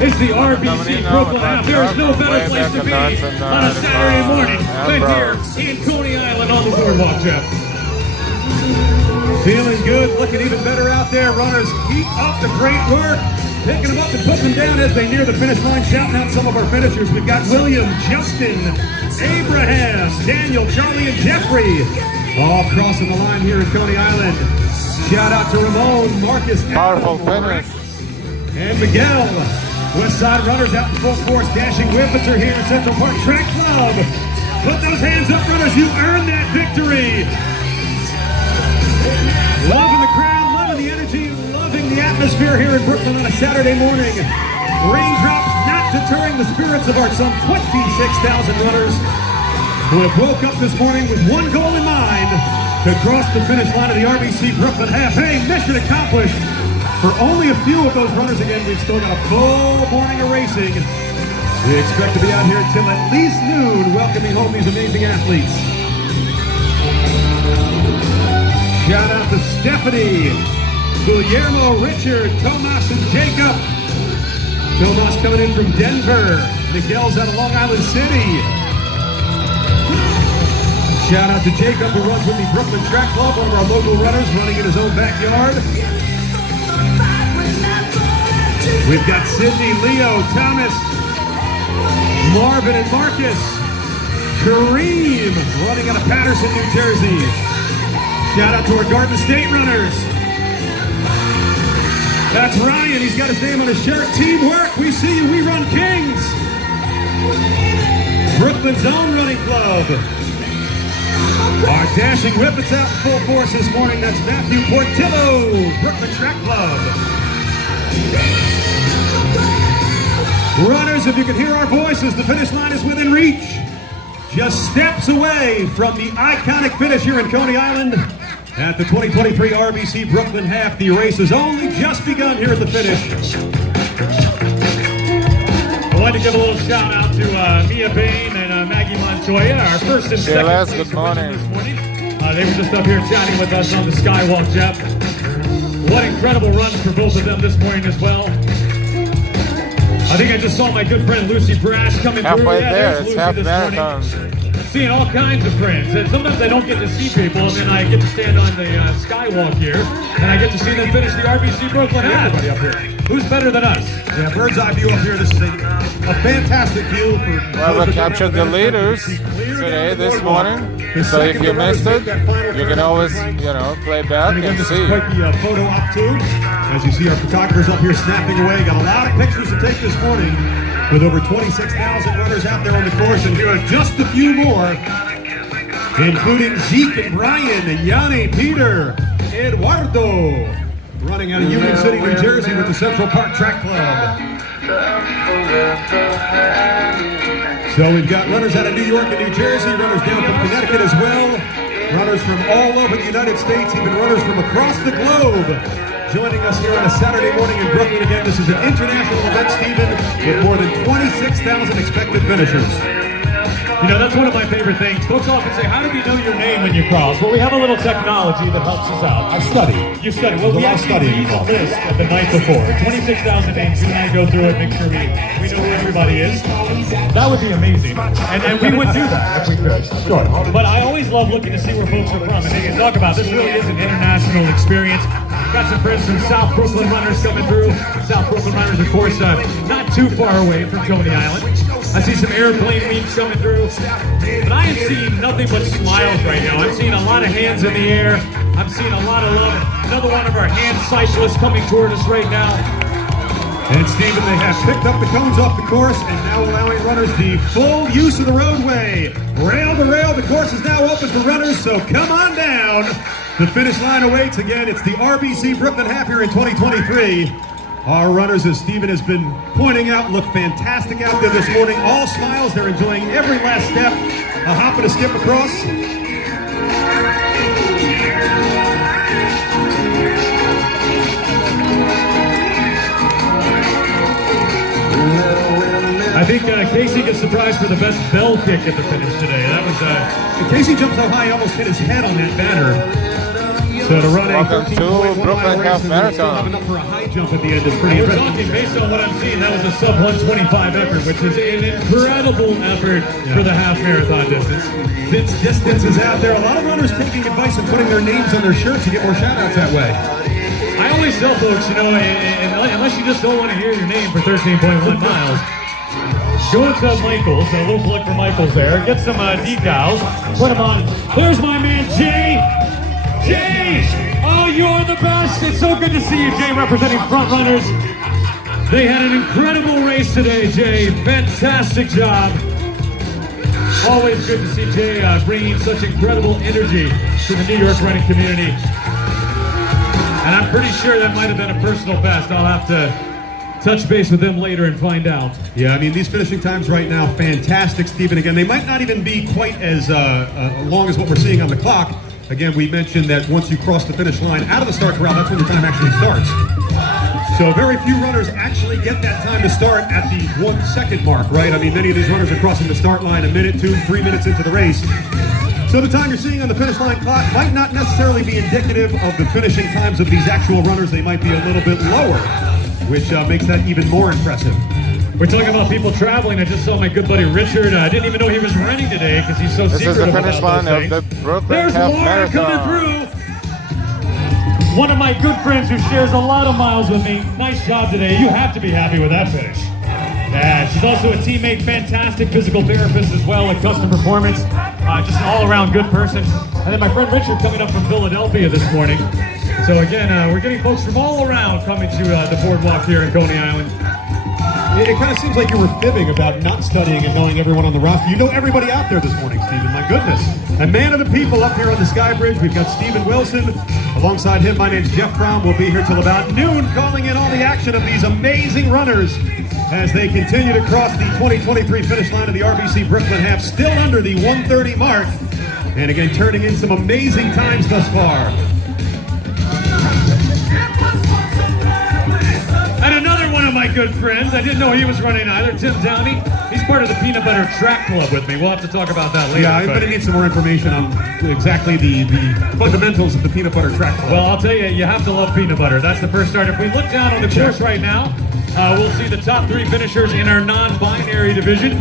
It's the RBC Brooklyn Half. There is no better place to be on a Saturday morning than here in Coney Island on the boardwalk, Jeff. Feeling good, looking even better out there. Runners, keep up the great work. Picking them up and putting them down as they near the finish line. Shouting out some of our finishers. We've got William, Justin, Abraham, Daniel, Charlie, and Jeffrey all crossing the line here in Coney Island. Shout out to Ramon, Marcus, Powerful finish. and Miguel. West Side runners out in full force. Dashing Whippets are here in Central Park Track Club. Put those hands up, runners. You earned that victory. Loving the crowd, loving the energy, loving the atmosphere here in Brooklyn on a Saturday morning. Raindrops not deterring the spirits of our some 26,000 runners who have woke up this morning with one goal in mind: to cross the finish line of the RBC Brooklyn Half. Hey, mission accomplished. For only a few of those runners, again, we've still got a full morning of racing. We expect to be out here until at least noon, welcoming home these amazing athletes. Shout out to Stephanie, Guillermo, Richard, Tomas, and Jacob. Tomas coming in from Denver. Miguel's out of Long Island City. Shout out to Jacob, who runs with the Brooklyn Track Club, one of our local runners running in his own backyard. We've got Sydney, Leo, Thomas, Marvin, and Marcus. Kareem running out of Patterson, New Jersey. Shout out to our Garden State runners. That's Ryan. He's got his name on his shirt. Teamwork. We see you. We run Kings. Brooklyn's own running club. Our dashing Whippets out in full force this morning. That's Matthew Portillo, Brooklyn Track Club. Runners, if you can hear our voices, the finish line is within reach. Just steps away from the iconic finish here in Coney Island at the 2023 RBC Brooklyn Half. The race has only just begun here at the finish. I'd like to give a little shout out to Mia Bain and Maggie Montoya, our first and second Les, place good morning. this morning. They were just up here chatting with us on the Skywalk, Jeff. What incredible runs for both of them this morning as well. I think I just saw my good friend Lucy Brash coming through. Halfway Yeah, there, there's it's Lucy half this marathon. morning. Seeing all kinds of friends. And sometimes I don't get to see people, and then I get to stand on the Skywalk here, and I get to see them finish the RBC Brooklyn Half. Everybody up here. Who's better than us? Yeah, bird's eye view up here. This is a fantastic view for. Well, we captured the leaders today, this morning. So if you missed it, you can always, play back and see. Quite the photo op too. As you see our photographers up here snapping away. Got a lot of pictures to take this morning with over 26,000 runners out there on the course. And here are just a few more, including Zeke and Brian and Yanni, Peter, Eduardo, running out of Union City, New Jersey with the Central Park Track Club. So we've got runners out of New York and New Jersey, runners down from Connecticut as well, runners from all over the United States, even runners from across the globe. Joining us here on a Saturday morning in Brooklyn again. This is an international event, Stephen, with more than 26,000 expected finishers. You know, that's one of my favorite things. Folks often say, how do you know your name when you cross? Well, we have a little technology that helps us out. I study. You study. Well, we actually read the list of the night before. 26,000 names. You and I go through it, make sure we know who everybody is. That would be amazing. And we would do that if we could. Sure. But I always love looking to see where folks are from. And they can talk about this really is an international experience. Got some friends from South Brooklyn runners coming through. South Brooklyn runners, of course, not too far away from Coney Island. I see some airplane weeks coming through. But I am seeing nothing but smiles right now. I'm seeing a lot of hands in the air. I'm seeing a lot of love. Another one of our hand cyclists coming toward us right now. And Stephen, they have picked up the cones off the course and now allowing runners the full use of the roadway. Rail to rail, the course is now open for runners, so come on down. The finish line awaits again. It's the RBC Brooklyn Half here in 2023. Our runners, as Stephen has been pointing out, look fantastic out there this morning. All smiles, they're enjoying every last step. A hop and a skip across. I think Casey gets surprised for the best bell kick at the finish today. That was Casey jumped so high he almost hit his head on that banner. So to run a Welcome to 13.1 Brooklyn mile race Half and then still Marathon. have enough for a high jump at the end is pretty We're impressive. talking, based on what I'm seeing, that was a sub 125 effort, which is an incredible effort for the half marathon distance. This distance is out there. A lot of runners taking advice and putting their names on their shirts to get more shout outs that way. I always tell folks, you know, unless you just don't want to hear your name for 13.1 miles, go to Michael's, a little plug for Michael's there, get some decals, put them on. There's my man, Jay. Jay! Oh, you're the best. It's so good to see you, Jay, representing front runners. They had an incredible race today, Jay. Fantastic job. Always good to see Jay bringing such incredible energy to the New York running community. And I'm pretty sure that might have been a personal best. I'll have to touch base with them later and find out. Yeah, I mean, these finishing times right now, fantastic, Stephen. Again, they might not even be quite as long as what we're seeing on the clock. Again, we mentioned that once you cross the finish line out of the start corral, that's when your time actually starts. So very few runners actually get that time to start at the 1 second mark, right? I mean, many of these runners are crossing the start line a minute, 2, 3 minutes into the race. So the time you're seeing on the finish line clock might not necessarily be indicative of the finishing times of these actual runners. They might be a little bit lower, which makes that even more impressive. We're talking about people traveling. I just saw my good buddy Richard. I didn't even know he was running today because he's so This is the secretive finish about line those of things. the Brooklyn There's Half Laura coming Marathon. through. One of my good friends who shares a lot of miles with me. Nice job today. You have to be happy with that finish. Yeah, she's also a teammate, fantastic physical therapist as well at Custom Performance. Just an all-around good person. And then my friend Richard coming up from Philadelphia this morning. So again, we're getting folks from all around coming to the Boardwalk here in Coney Island. It kind of seems like you were fibbing about not studying and knowing everyone on the roster. You know everybody out there this morning, Stephen. My goodness. A man of the people up here on the Sky Bridge. We've got Stephen Wilson. Alongside him, my name's Jeff Fromm. We'll be here till about noon, calling in all the action of these amazing runners as they continue to cross the 2023 finish line of the RBC Brooklyn Half, still under the 1:30 mark. And again, turning in some amazing times thus far. And another one of my good friends, I didn't know he was running either, Tim Downey. He's part of the Peanut Butter Track Club with me. We'll have to talk about that later. Yeah, I'm going to need some more information on exactly the fundamentals of the Peanut Butter Track Club. Well, I'll tell you, you have to love peanut butter. That's the first start. If we look down on the course right now, we'll see the top 3 finishers in our non-binary division.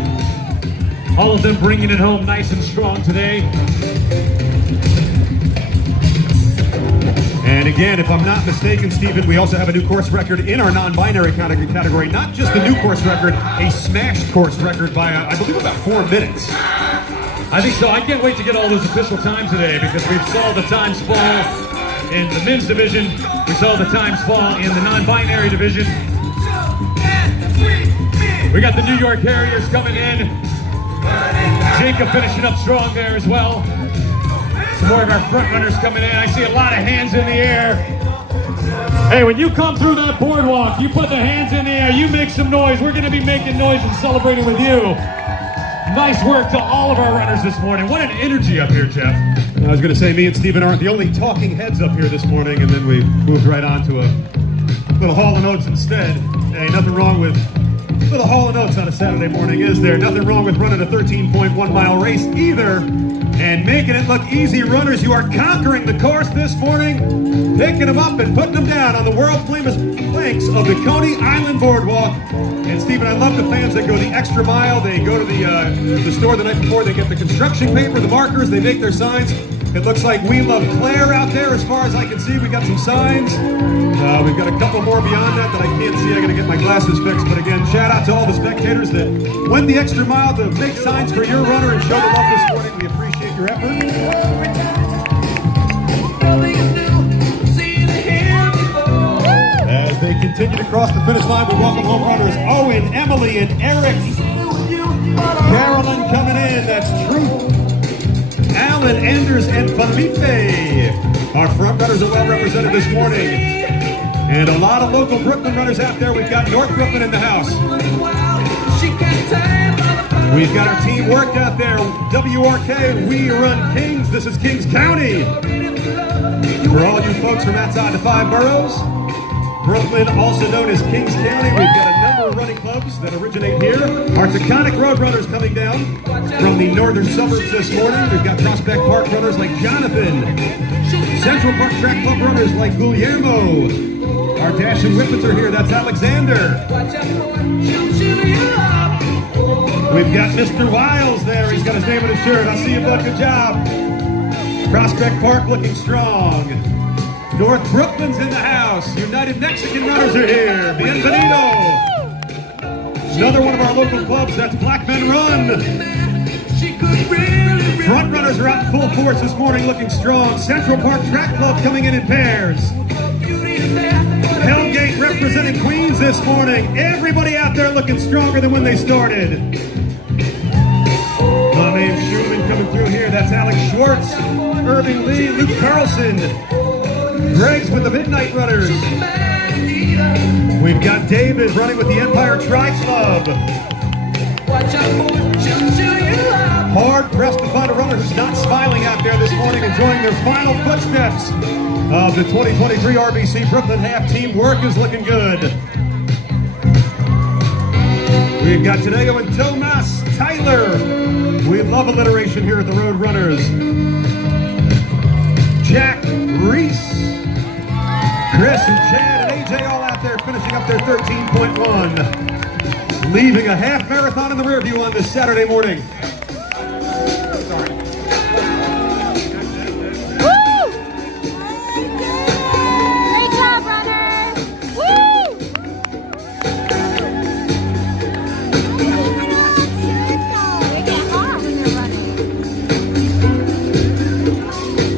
All of them bringing it home nice and strong today. And again, if I'm not mistaken, Stephen, we also have a new course record in our non-binary category. Not just a new course record, a smashed course record by, I believe, about 4 minutes. I think so. I can't wait to get all those official times today because we saw the times fall in the men's division. We saw the times fall in the non-binary division. We got the New York Harriers coming in. Jacob finishing up strong there as well. Some more of our front runners coming in. I see a lot of hands in the air. Hey, when you come through that boardwalk, you put the hands in the air, you make some noise. We're going to be making noise and celebrating with you. Nice work to all of our runners this morning. What an energy up here, Jeff. I was going to say, me and Steven aren't the only talking heads up here this morning, and then we moved right on to a little Hall of Notes instead. Hey, nothing wrong with a little Hall of Notes on a Saturday morning, is there? Nothing wrong with running a 13.1 mile race either, and making it look easy. Runners, you are conquering the course this morning, picking them up and putting them down on the world-famous planks of the Coney Island Boardwalk. And Stephen, I love the fans that go the extra mile. They go to the store the night before, they get the construction paper, the markers, they make their signs. It looks like We Love Claire out there as far as I can see. We got some signs. We've got a couple more beyond that I can't see. I gotta get my glasses fixed. But again, shout out to all the spectators that went the extra mile to make signs for your runner and show the love this morning. We appreciate your effort. As they continue to cross the finish line, we welcome home runners Owen, Emily, and Eric. Carolyn coming in, that's Truth. Alan, Anders, and Felipe. Our front runners are well represented this morning. And a lot of local Brooklyn runners out there. We've got North Brooklyn in the house. We've got our team worked out there. WRK, We Run Kings. This is Kings County. For all you folks from outside the 5 boroughs, Brooklyn, also known as Kings County, we've got a number of running clubs that originate here. Our Taconic Road runners coming down from the northern suburbs this morning. We've got Prospect Park runners like Jonathan. Central Park Track Club runners like Guillermo. Our Dash and Whippets are here. That's Alexander. We've got Mr. Wiles there. He's got his name on his shirt. I see you, bud. Good job. Prospect Park looking strong. North Brooklyn's in the house. United Mexican runners are here. Bienvenido. Another one of our local clubs, that's Black Men Run. Front runners are out in full force this morning looking strong. Central Park Track Club coming in pairs. Hellgate representing Queens this morning. Everybody out there looking stronger than when they started. My name's Schulman coming through here. That's Alex Schwartz, Irving Lee, Luke Carlson. Greg's with the Midnight Runners. We've got David running with the Empire Tri Club. Hard pressed to find a runner who's not smiling out there this morning, enjoying their final footsteps of the 2023 RBC Brooklyn Half. Teamwork is looking good. We've got Tadeo and Tomas Tyler. We love alliteration here at the Road Runners. Jack Reese. Chris and Chad and AJ all out there finishing up their 13.1. Leaving a half marathon in the rear view on this Saturday morning. Woo! Great job, runners! Woo! They get hot when they're running.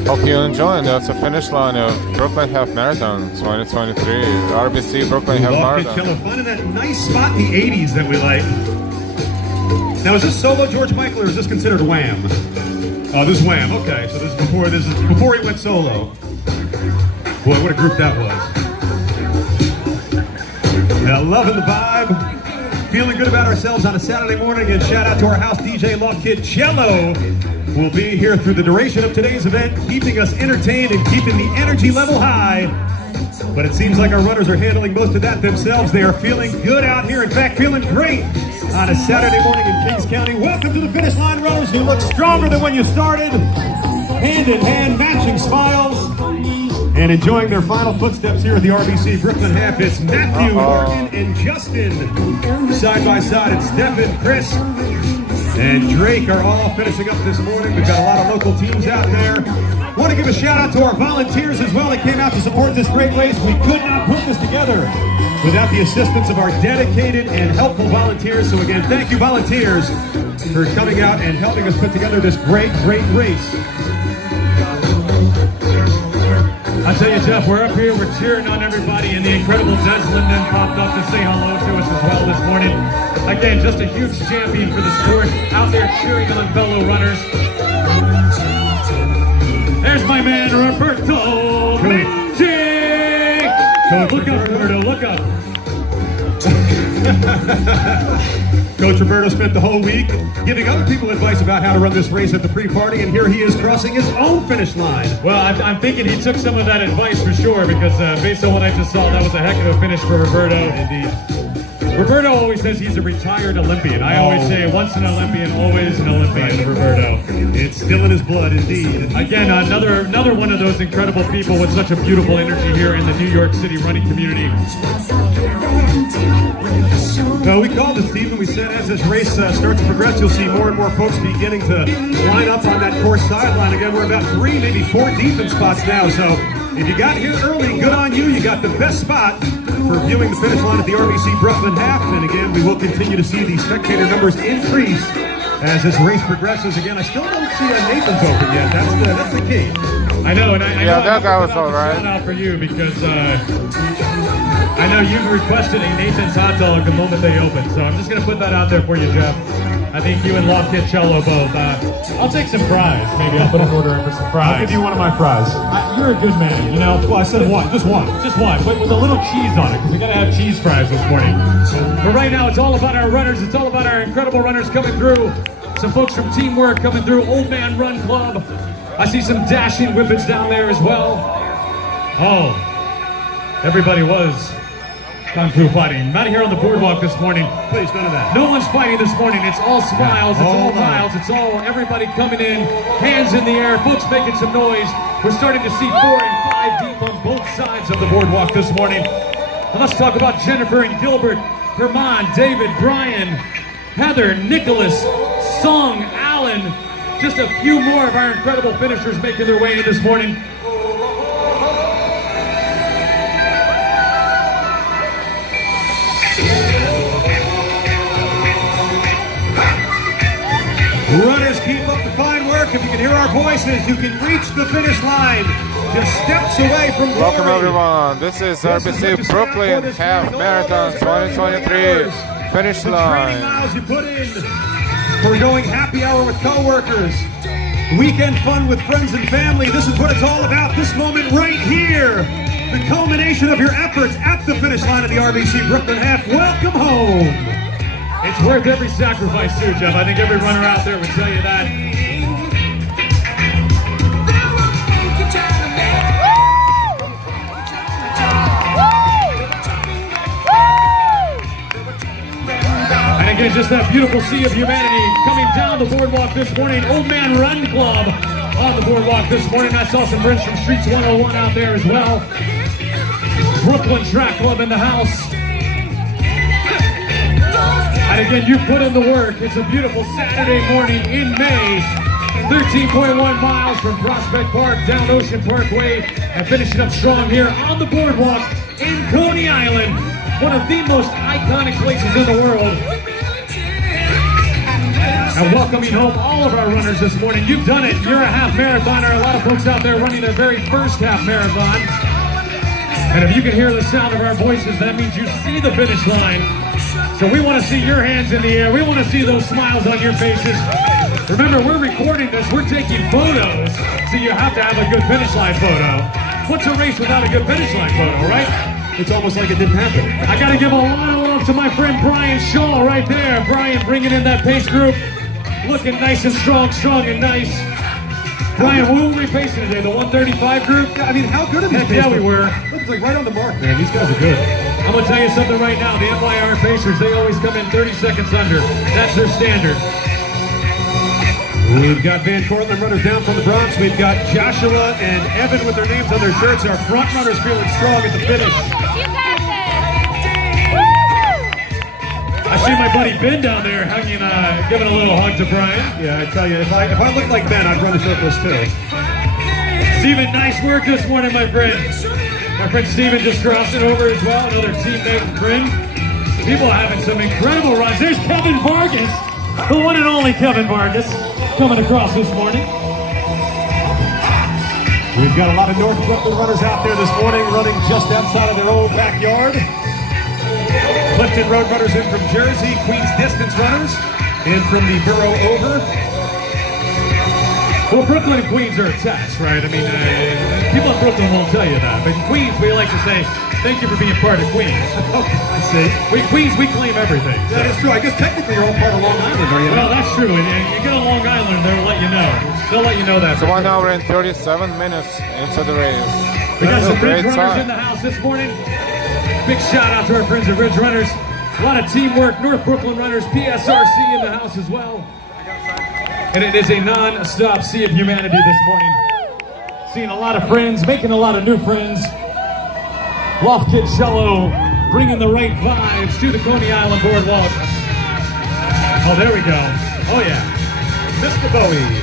Hope you're enjoying. That's the finish line of Brooklyn Half Marathon 2023. RBC Brooklyn Half Marathon. Cello, finding that nice spot in the 80s that we like. Now, is this solo George Michael or is this considered Wham? Oh, this is Wham. Okay, so this is before he went solo. Boy, what a group that was. Yeah, loving the vibe. Feeling good about ourselves on a Saturday morning. And shout out to our house DJ Loft Kid Cello. We'll be here through the duration of today's event, keeping us entertained and keeping the energy level high. But it seems like our runners are handling most of that themselves. They are feeling good out here. In fact, feeling great on a Saturday morning in Kings County. Welcome to the finish line, runners. You look stronger than when you started. Hand in hand, matching smiles. And enjoying their final footsteps here at the RBC Brooklyn Half. It's Matthew, Morgan, and Justin. Side by side, it's Stephen, Chris, and Drake are all finishing up this morning. We've got a lot of local teams out there. Want to give a shout out to our volunteers as well that came out to support this great race. We could not put this together without the assistance of our dedicated and helpful volunteers. So again, thank you volunteers for coming out and helping us put together this great race. I tell you, Jeff, we're up here, we're cheering on everybody, and the incredible Des Linden popped up to say hello to us as well this morning. Again, just a huge champion for the sport, out there cheering on fellow runners. There's my man, Roberto Benji. Look up, Roberto, look up. Coach Roberto spent the whole week giving other people advice about how to run this race at the pre-party, and here he is crossing his own finish line. Well, I'm thinking he took some of that advice for sure, because based on what I just saw, that was a heck of a finish for Roberto. Indeed. Roberto always says he's a retired Olympian. I always say once an Olympian, always an Olympian, Roberto. It's still in his blood, indeed. Again, another one of those incredible people with such a beautiful energy here in the New York City running community. So we called it, Steve, and we said as this race starts to progress, you'll see more and more folks beginning to line up on that course sideline. Again, we're about 3, maybe 4 deep in spots now. So if you got here early, good on you. You got the best spot for viewing the finish line at the RBC Brooklyn Half. And again, we will continue to see the spectator numbers increase as this race progresses. Again, I still don't see a Nathan's open yet. That's the key. I know, and I Yeah, know that guy was all right. Shout out for you, because I know you've requested a Nathan's hot dog the moment they open. So I'm just going to put that out there for you, Jeff. I think you and Cello both. I'll take some fries. Maybe I'll put an order in for some fries. I'll give you one of my fries. You're a good man, you know. Well, I said one, just one. Just one, but with a little cheese on it, because we got to have cheese fries this morning. But right now, it's all about our runners. It's all about our incredible runners coming through. Some folks from Teamwork coming through. Old Man Run Club. I see some dashing whippets down there as well. Oh, everybody was kung fu fighting. Not here on the boardwalk this morning. Please, none of that. No one's fighting this morning. It's all smiles. It's all miles. It's all everybody coming in. Hands in the air. Folks making some noise. We're starting to see 4 and 5 deep on both sides of the boardwalk this morning. And let's talk about Jennifer and Gilbert, Herman, David, Brian, Heather, Nicholas, Sung, Alan. Just a few more of our incredible finishers making their way in this morning. Runners, keep up the fine work. If you can hear our voices, you can reach the finish line just steps away from glory. Welcome everyone. This is RBC Brooklyn Half Marathon 2023 finish The training line. miles you put in for going happy hour with coworkers, weekend fun with friends and family. This is what it's all about. This moment right here, the culmination of your efforts at the finish line of the RBC Brooklyn Half. Welcome home. It's worth every sacrifice too, Jeff. I think every runner out there would tell you that. And again, just that beautiful sea of humanity coming down the boardwalk this morning. Old Man Run Club on the boardwalk this morning. I saw some friends from Streets 101 out there as well. Brooklyn Track Club in the house. And again, you put in the work. It's a beautiful Saturday morning in May. 13.1 miles from Prospect Park down Ocean Parkway and finishing up strong here on the boardwalk in Coney Island, one of the most iconic places in the world. And welcoming home all of our runners this morning. You've done it. You're a half marathoner. A lot of folks out there running their very first half marathon. And if you can hear the sound of our voices, that means you see the finish line. So we want to see your hands in the air. We want to see those smiles on your faces. Remember, we're recording this. We're taking photos. So you have to have a good finish line photo. What's a race without a good finish line photo, right? It's almost like it didn't happen. I got to give a lot of love to my friend Brian Shaw right there. Brian bringing in that pace group. Looking nice and strong and nice. Brian, who were we facing today? The 135 group? Yeah, I mean, how good are these Heck yeah, we were. Looks like right on the mark, man. These guys are good. I'm going to tell you something right now. The MYR Pacers, they always come in 30 seconds under. That's their standard. We've got Van Cortlandt runners down from the Bronx. We've got Joshua and Evan with their names on their shirts. Our front runners feeling strong at the finish. You got this. Woo! I see my buddy Ben down there hugging, giving a little hug to Brian. Yeah, I tell you, if I looked like Ben, I'd run the shirtless too. Steven, nice work this morning, my friend. My friend Steven just crossing over as well, another teammate and friend. People are having some incredible runs. There's Kevin Vargas, the one and only Kevin Vargas, coming across this morning. We've got a lot of North Brooklyn runners out there this morning, running just outside of their own backyard. Clifton Road runners in from Jersey, Queens Distance runners in from the borough over. Well, Brooklyn and Queens are attached, right? I mean, people in Brooklyn won't tell you that. But in Queens, we like to say, thank you for being part of Queens. Okay, I see. Queens, we claim everything. That is true. I guess technically you're all part of Long Island, are you? Well, that's true. And you get on Long Island, they'll let you know. They'll let you know that. It's 1 hour and 37 minutes into the race. We got That's some a great Ridge Runners time. in the house this morning. Big shout out to our friends at Ridge Runners. A lot of teamwork. North Brooklyn Runners, PSRC in the house as well. And it is a non-stop sea of humanity this morning. Seeing a lot of friends, making a lot of new friends. Loft Kid Cello bringing the right vibes to the Coney Island Boardwalk. Oh, there we go. Oh, yeah. Mr. Bowie.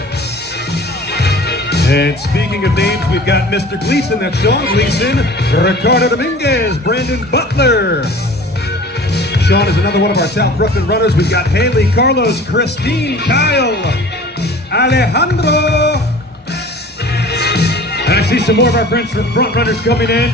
And speaking of names, we've got Mr. Gleason, that's Sean Gleason, Ricardo Dominguez, Brandon Butler. Sean is another one of our South Brooklyn runners. We've got Haley, Carlos, Christine, Kyle, Alejandro. And I see some more of our friends from Front Runners coming in.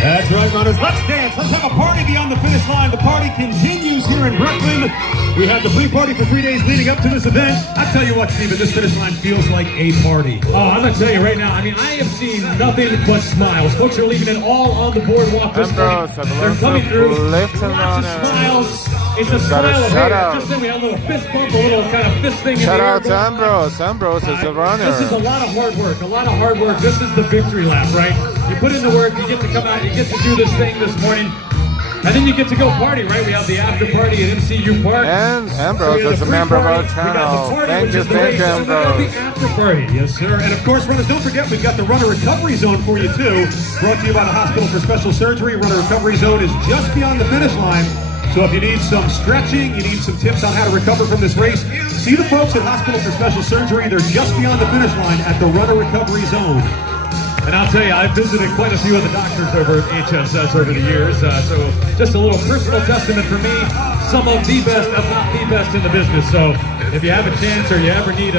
That's right, runners. Let's dance. Let's have a party beyond the finish line. The party continues here in Brooklyn. We had the pre-party for 3 days leading up to this event. I tell you what, Steven, this finish line feels like a party. Oh, I'm going to tell you right now, I mean, I have seen nothing but smiles. Folks are leaving it all on the boardwalk this morning. They're coming through. Lots of smiles. It's a smile of hair. Just then we had a little fist bump, a little kind of fist thing in the air. Shout out to Ambrose. Ambrose is a runner. This is a lot of hard work. A lot of hard work. This is the victory lap, right? You put in the work, you get to come out, you get to do this thing this morning, and then you get to go party, right? We have the after party at MCU Park. And Ambrose is a member of our channel. Thank you, Ambrose. The after party, yes, sir. And of course, runners, don't forget we've got the Runner Recovery Zone for you too. Brought to you by the Hospital for Special Surgery. Runner Recovery Zone is just beyond the finish line. So if you need some stretching, you need some tips on how to recover from this race, see the folks at Hospital for Special Surgery. They're just beyond the finish line at the Runner Recovery Zone. And I'll tell you, I've visited quite a few of the doctors over at HSS over the years, so just a little personal testament for me, some of the best, if not the best in the business. So if you have a chance or if you ever need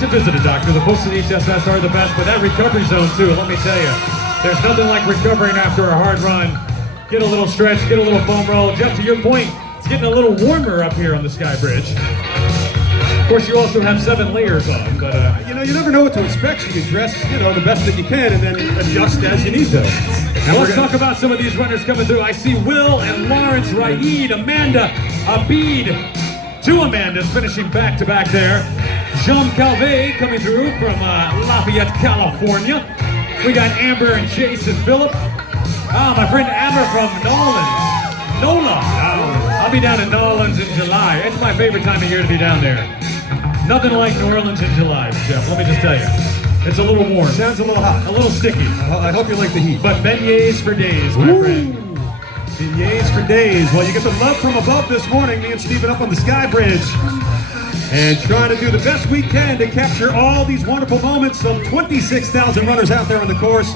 to visit a doctor, the folks at HSS are the best. But that recovery zone too, let me tell you, there's nothing like recovering after a hard run. Get a little stretch, get a little foam roll. Jeff, to your point, it's getting a little warmer up here on the Sky Bridge. Of course, you also have 7 layers on, but you know, you never know what to expect. So you dress, the best that you can, and then adjust as you need to. Now let's talk about some of these runners coming through. I see Will and Lawrence, Raid, Amanda, Abid. 2 Amandas finishing back to back there. Jean Calvé coming through from Lafayette, California. We got Amber and Jason Phillip. My friend Amber from NOLA. I'll be down in New Orleans in July. It's my favorite time of year to be down there. Nothing like New Orleans in July, Jeff. Let me just tell you. It's a little warm. Sounds a little hot. A little sticky. I hope you like the heat. But beignets for days, my friend. Beignets for days. Well, you get the love from above this morning. Me and Steven up on the Sky Bridge. And trying to do the best we can to capture all these wonderful moments. Some 26,000 runners out there on the course.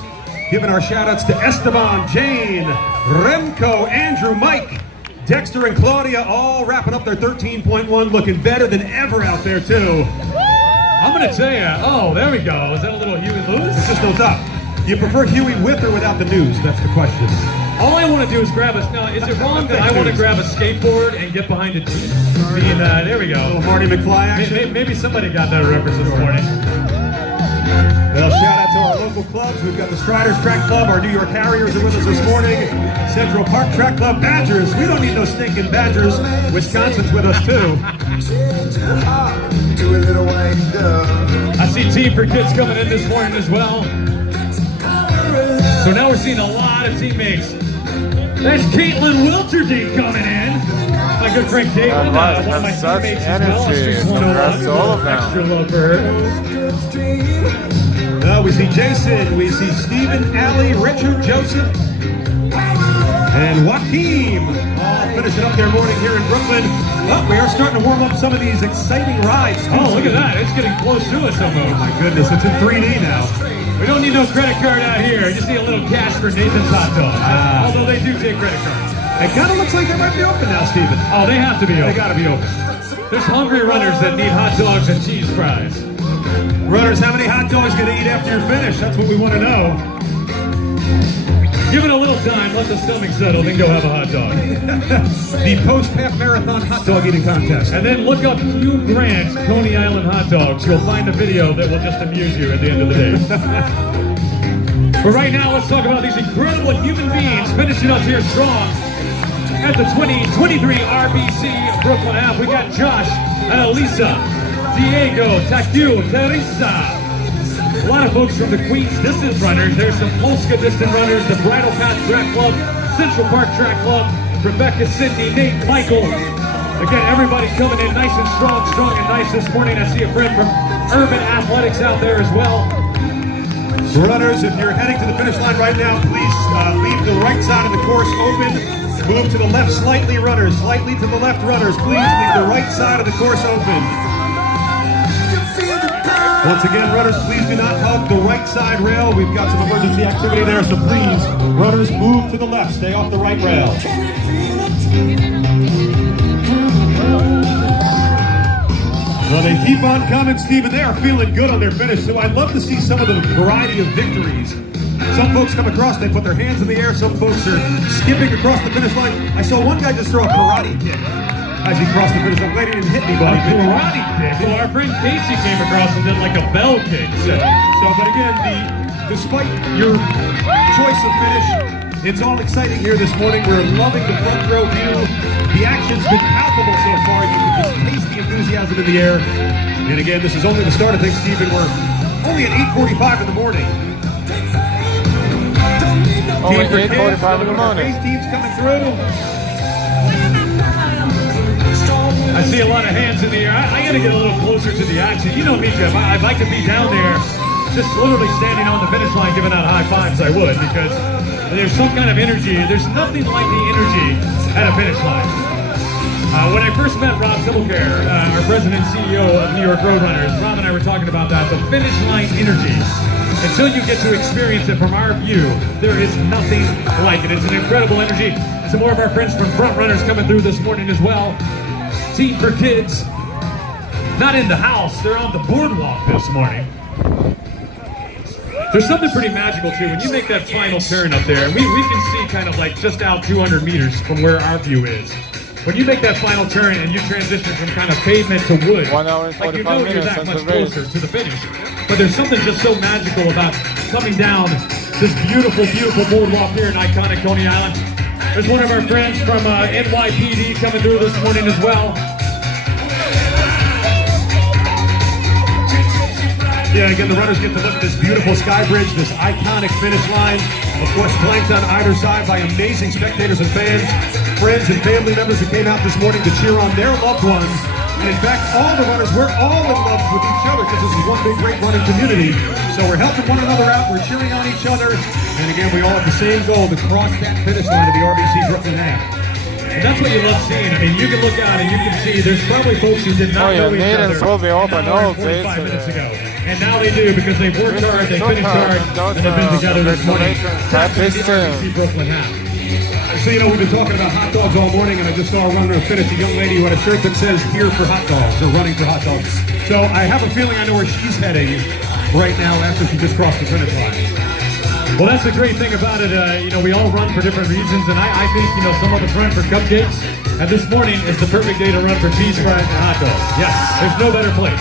Giving our shout-outs to Esteban, Jane, Remco, Andrew, Mike, Dexter, and Claudia, all wrapping up their 13.1, looking better than ever out there, too. I'm going to tell you, oh, there we go. Is that a little Huey Lewis? It's just no top. You prefer Huey with or without the news? That's the question. All I want to do is grab a... Now, is it wrong that I want to grab a skateboard and get behind a Jeep? There we go. A little Marty McFly action. Maybe somebody got that reference this morning. Well, shout out to our local clubs. We've got the Striders Track Club. Our New York Harriers are with us this morning. Central Park Track Club. Badgers. We don't need no stinking Badgers. Wisconsin's with us, too. I see Team for Kids coming in this morning as well. So now we're seeing a lot of teammates. There's Caitlin Wilterdine coming in. My good friend Caitlin, one of my teammates as well. Congrats to all of them. Extra love for her. We see Jason, we see Stephen, Allie, Richard, Joseph, and Joaquin. All finishing up their morning here in Brooklyn. Oh, we are starting to warm up some of these exciting rides. Oh, look at that. It's getting close to us almost. Oh, my goodness. It's in 3D now. We don't need no credit card out here. Just need a little cash for Nathan's hot dogs. Although they do take credit cards. It kind of looks like they might be open now, Stephen. Oh, they have to be open. They got to be open. There's hungry runners that need hot dogs and cheese fries. Runners, how many hot dogs are you going to eat after you're finished? That's what we want to know. Give it a little time, let the stomach settle, then go have a hot dog. The post-half marathon hot dog eating contest. And then look up Hugh Grant Coney Island hot dogs. You'll find a video that will just amuse you at the end of the day. But right now, let's talk about these incredible human beings finishing up here strong at the 2023 RBC Brooklyn Half. We got Josh and Elisa, Diego, Taku, Teresa. A lot of folks from the Queens distance runners. There's some Polska distance runners, the Bridle Path Track Club, Central Park Track Club, Rebecca, Sydney, Nate, Michael. Again, everybody coming in nice and strong and nice this morning. I see a friend from Urban Athletics out there as well. Runners, if you're heading to the finish line right now, please leave the right side of the course open. Move to the left slightly, runners. Slightly to the left, runners. Please leave the right side of the course open. Once again, runners, please do not hug the right side rail. We've got some emergency activity there, so please, runners, move to the left. Stay off the right rail. Well, they keep on coming, Stephen. They are feeling good on their finish, so I'd love to see some of the variety of victories. Some folks come across, they put their hands in the air. Some folks are skipping across the finish line. I saw one guy just throw a karate kick as he crossed the finish line. Glad he didn't hit anybody. Karate kick? Well, our friend Casey came across and did like a bell kick. But again, despite your choice of finish, it's all exciting here this morning. We're loving the front row view. The action's been palpable so far. You can just taste the enthusiasm in the air. And again, this is only the start of things, Stephen. We're only at 8:45 in the morning. Only 8:45 in the morning. Race teams coming through. I see a lot of hands in the air. I got to get a little closer to the action. You know me, Jeff. I'd like to be down there, just literally standing on the finish line, giving out high fives. I would, because there's some kind of energy. There's nothing like the energy at a finish line. When I first met Rob Sibblecare, our president and CEO of New York Roadrunners, Rob and I were talking about that, the finish line energy. Until you get to experience it from our view, there is nothing like it. It's an incredible energy. Some more of our friends from Front Runners coming through this morning as well. Team for Kids, not in the house, they're on the boardwalk this morning. There's something pretty magical too, when you make that final turn up there, and we can see kind of like just out 200 meters from where our view is. When you make that final turn and you transition from kind of pavement to wood, 1 hour and 45 like you know you're minutes that much since the race. closer to the finish. But there's something just so magical about coming down this beautiful, beautiful boardwalk here in iconic Coney Island. There's one of our friends from NYPD coming through this morning as well. Yeah, again, the runners get to look at this beautiful sky bridge, this iconic finish line. Of course, flanked on either side by amazing spectators and fans, friends and family members who came out this morning to cheer on their loved ones. And in fact, all the runners, we're all in love with each other because this is one big, great running community. So we're helping one another out, we're cheering on each other. And again, we all have the same goal to cross that finish line of the RBC Brooklyn Half. And that's what you love seeing. I mean, you can look out and you can see there's probably folks who did not know each other will be open all day 45 minutes today. ago. And now they do because they've worked hard, they finished hard, and they've been together this morning. Congratulations. RBC Brooklyn Half. So, you know, we've been talking about hot dogs all morning, and I just saw a runner finish, a young lady who had a shirt that says, "Here for hot dogs," or "Running for hot dogs." So I have a feeling I know where she's heading right now after she just crossed the finish line. Well, that's the great thing about it. You know, we all run for different reasons, and I think, you know, some of us run for cupcakes, and this morning is the perfect day to run for cheese fries and hot dogs. Yes. There's no better place.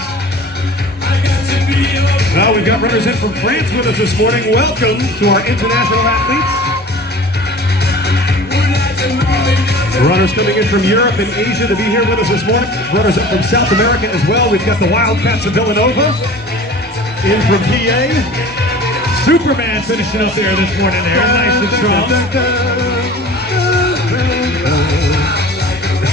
Well, we've got runners in from France with us this morning. Welcome to our international athletes. Runners coming in from Europe and Asia to be here with us this morning. Runners up from South America as well. We've got the Wildcats of Villanova in from PA. Superman finishing up there this morning there, nice and strong.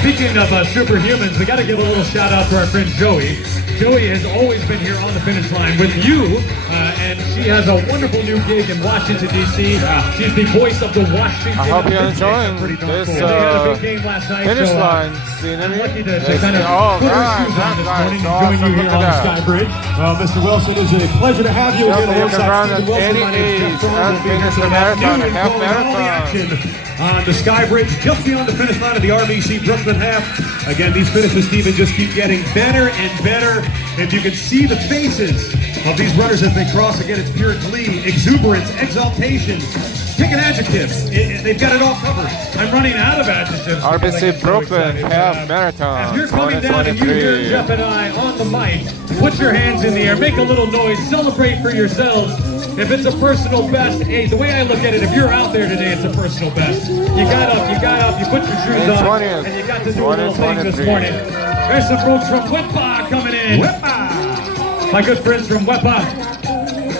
Speaking of superhumans, we got to give a little shout out to our friend Joey. Joey has always been here on the finish line with you, and she has a wonderful new gig in Washington, D.C. She's the voice of the Washington. I hope you're Olympics. enjoying this They had a big game last night, finish so, line I'm scenery. lucky to It's- kind of oh, put our God, shoes on this that morning guy's and join awesome. you here Look on at the that. Sky Bridge. Mr. Wilson, it's a pleasure to have you Just again looking around alongside at Stephen Wilson. My name's 88 Jeff Thorne. and We'll be here finish for the about marathon, noon, a half calling all the marathon. action on the Sky Bridge, just beyond the finish line of the RBC Brooklyn Half. Again, these finishes, Stephen, just keep getting better and better. If you can see the faces of these runners as they cross, again, it's pure glee, exuberance, exaltation. Pick an adjective. They've got it all covered. I'm running out of adjectives. RBC Brooklyn Half If Marathon you're coming down and you hear 2023. Jeff and I on the mic, put your hands in the air, make a little noise, celebrate for yourselves. If it's a personal best, hey, the way I look at it, if you're out there today, it's a personal best. You got up, you put your shoes on, 20th, and you got to do a little thing this 2023. morning. There's some folks from Wepa coming in. My good friends from Wepa.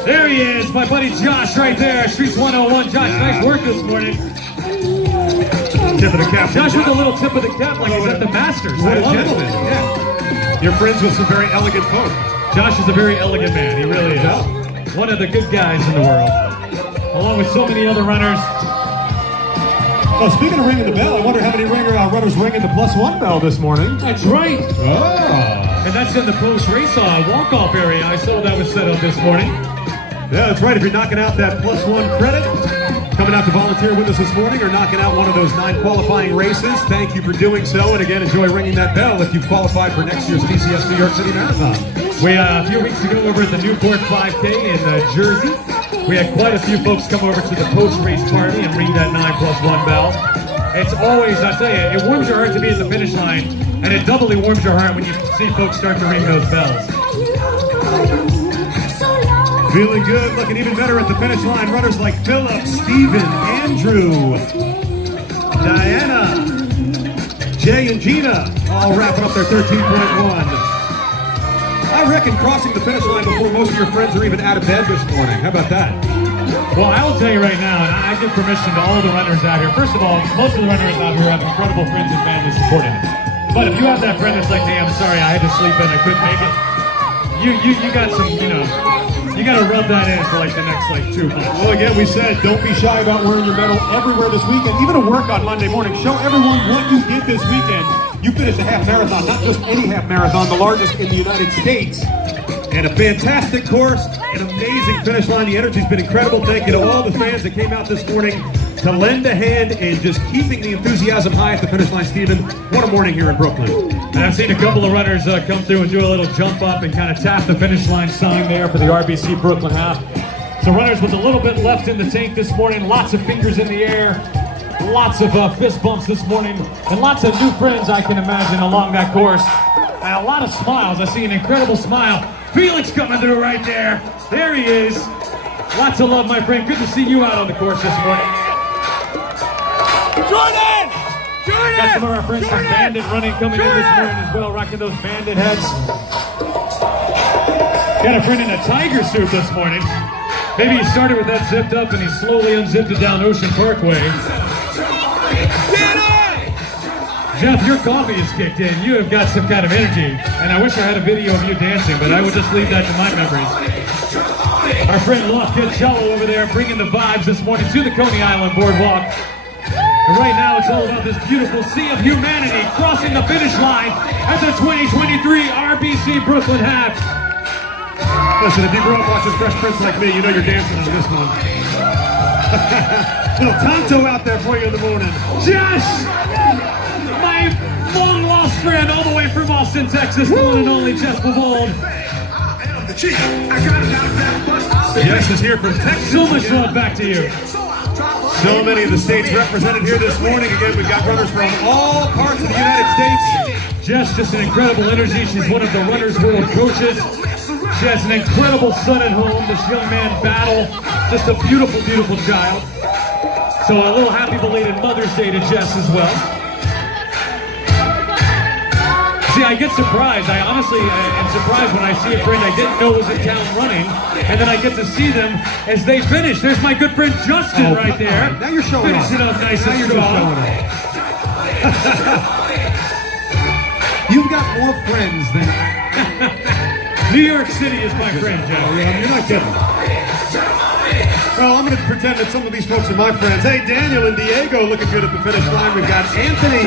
There he is, my buddy Josh right there, Streets 101. Josh, nice work this morning. Tip of the cap. Josh with a little tip of the cap like he's at the Masters. What I a love gentleman. it. Yeah. You're friends with some very elegant folk. Josh is a very elegant man, he really is. One of the good guys in the world, along with so many other runners. Oh, speaking of ringing the bell, I wonder how many runners ringing the +1 bell this morning. That's right. Oh. And that's in the post-race walk-off area. I saw that was set up this morning. Yeah, that's right. If you're knocking out that +1 credit, coming out to volunteer with us this morning, or knocking out one of those 9 qualifying races, thank you for doing so. And again, enjoy ringing that bell if you've qualified for next year's BCS New York City Marathon. We a few weeks ago over at the Newport 5K in Jersey, we had quite a few folks come over to the post-race party and ring that 9+1 bell. It's always, I tell you, it warms your heart to be at the finish line, and it doubly warms your heart when you see folks start to ring those bells. Feeling good, looking even better at the finish line. Runners like Philip, Steven, Andrew, Diana, Jay, and Gina all wrapping up their 13.1. I reckon crossing the finish line before most of your friends are even out of bed this morning. How about that? Well, I will tell you right now, and I give permission to all the runners out here. First of all, most of the runners out here have incredible friends and families supporting them. But if you have that friend that's like, hey, I'm sorry, I had to sleep in, I couldn't make it. You got some, you got to rub that in for like the next 2 months. Well, again, we said don't be shy about wearing your medal everywhere this weekend. Even at work on Monday morning. Show everyone what you did this weekend. You finished a half marathon, not just any half marathon, the largest in the United States. And a fantastic course, an amazing finish line. The energy's been incredible. Thank you to all the fans that came out this morning to lend a hand in just keeping the enthusiasm high at the finish line, Stephen. What a morning here in Brooklyn. And I've seen a couple of runners come through and do a little jump up and kind of tap the finish line sign there for the RBC Brooklyn Half. So runners with a little bit left in the tank this morning, lots of fingers in the air, lots of fist bumps this morning, and lots of new friends I can imagine along that course. And a lot of smiles. I see an incredible smile. Felix coming through right there. There he is. Lots of love, my friend. Good to see you out on the course this morning. Jordan! Got some of our friends from Bandit running coming in this morning as well, rocking those Bandit heads. Got a friend in a tiger suit this morning. Maybe he started with that zipped up and he slowly unzipped it down Ocean Parkway. Jeff, your coffee is kicked in. You have got some kind of energy. And I wish I had a video of you dancing, but I would just leave that to my memories. Our friend Lofted Cello over there bringing the vibes this morning to the Coney Island Boardwalk. And right now it's all about this beautiful sea of humanity crossing the finish line at the 2023 RBC Brooklyn Half. Listen, if you grew up watching Fresh Prince like me, you know you're dancing on this one. Little Tonto out there for you in the morning. Josh! My long-lost friend all the way from Austin, Texas, the one and only Jess Pavold. Jess is here from Texas. So much love back to you. So many of the states represented here this morning. Again, we've got runners from all parts of the United States. Jess, just an incredible energy. She's one of the Runners World coaches. She has an incredible son at home. This young man, Battle, just a beautiful, beautiful child. So a little happy belated Mother's Day to Jess as well. See, I get surprised. I honestly am surprised when I see a friend I didn't know was in town running, and then I get to see them as they finish. There's my good friend Justin right there. Now you're showing off. Finishing up nice Now and you're just strong. showing off. You've got more friends than New York City is my friend, Jeff. you're not kidding. Well, I'm going to pretend that some of these folks are my friends. Hey, Daniel and Diego looking good at the finish line. We've got Anthony,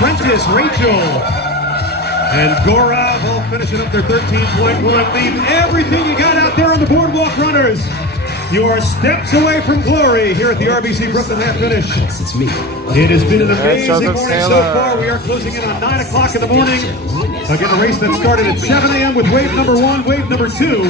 Prentice, Rachel, and Gaurav all finishing up their 13.1. Leave everything you got out there on the Boardwalk runners. You are steps away from glory here at the RBC Brooklyn Half Finish. It has been an amazing morning so far. We are closing in on 9 o'clock in the morning. Again, a race that started at 7 a.m. with wave number 1. Wave number 2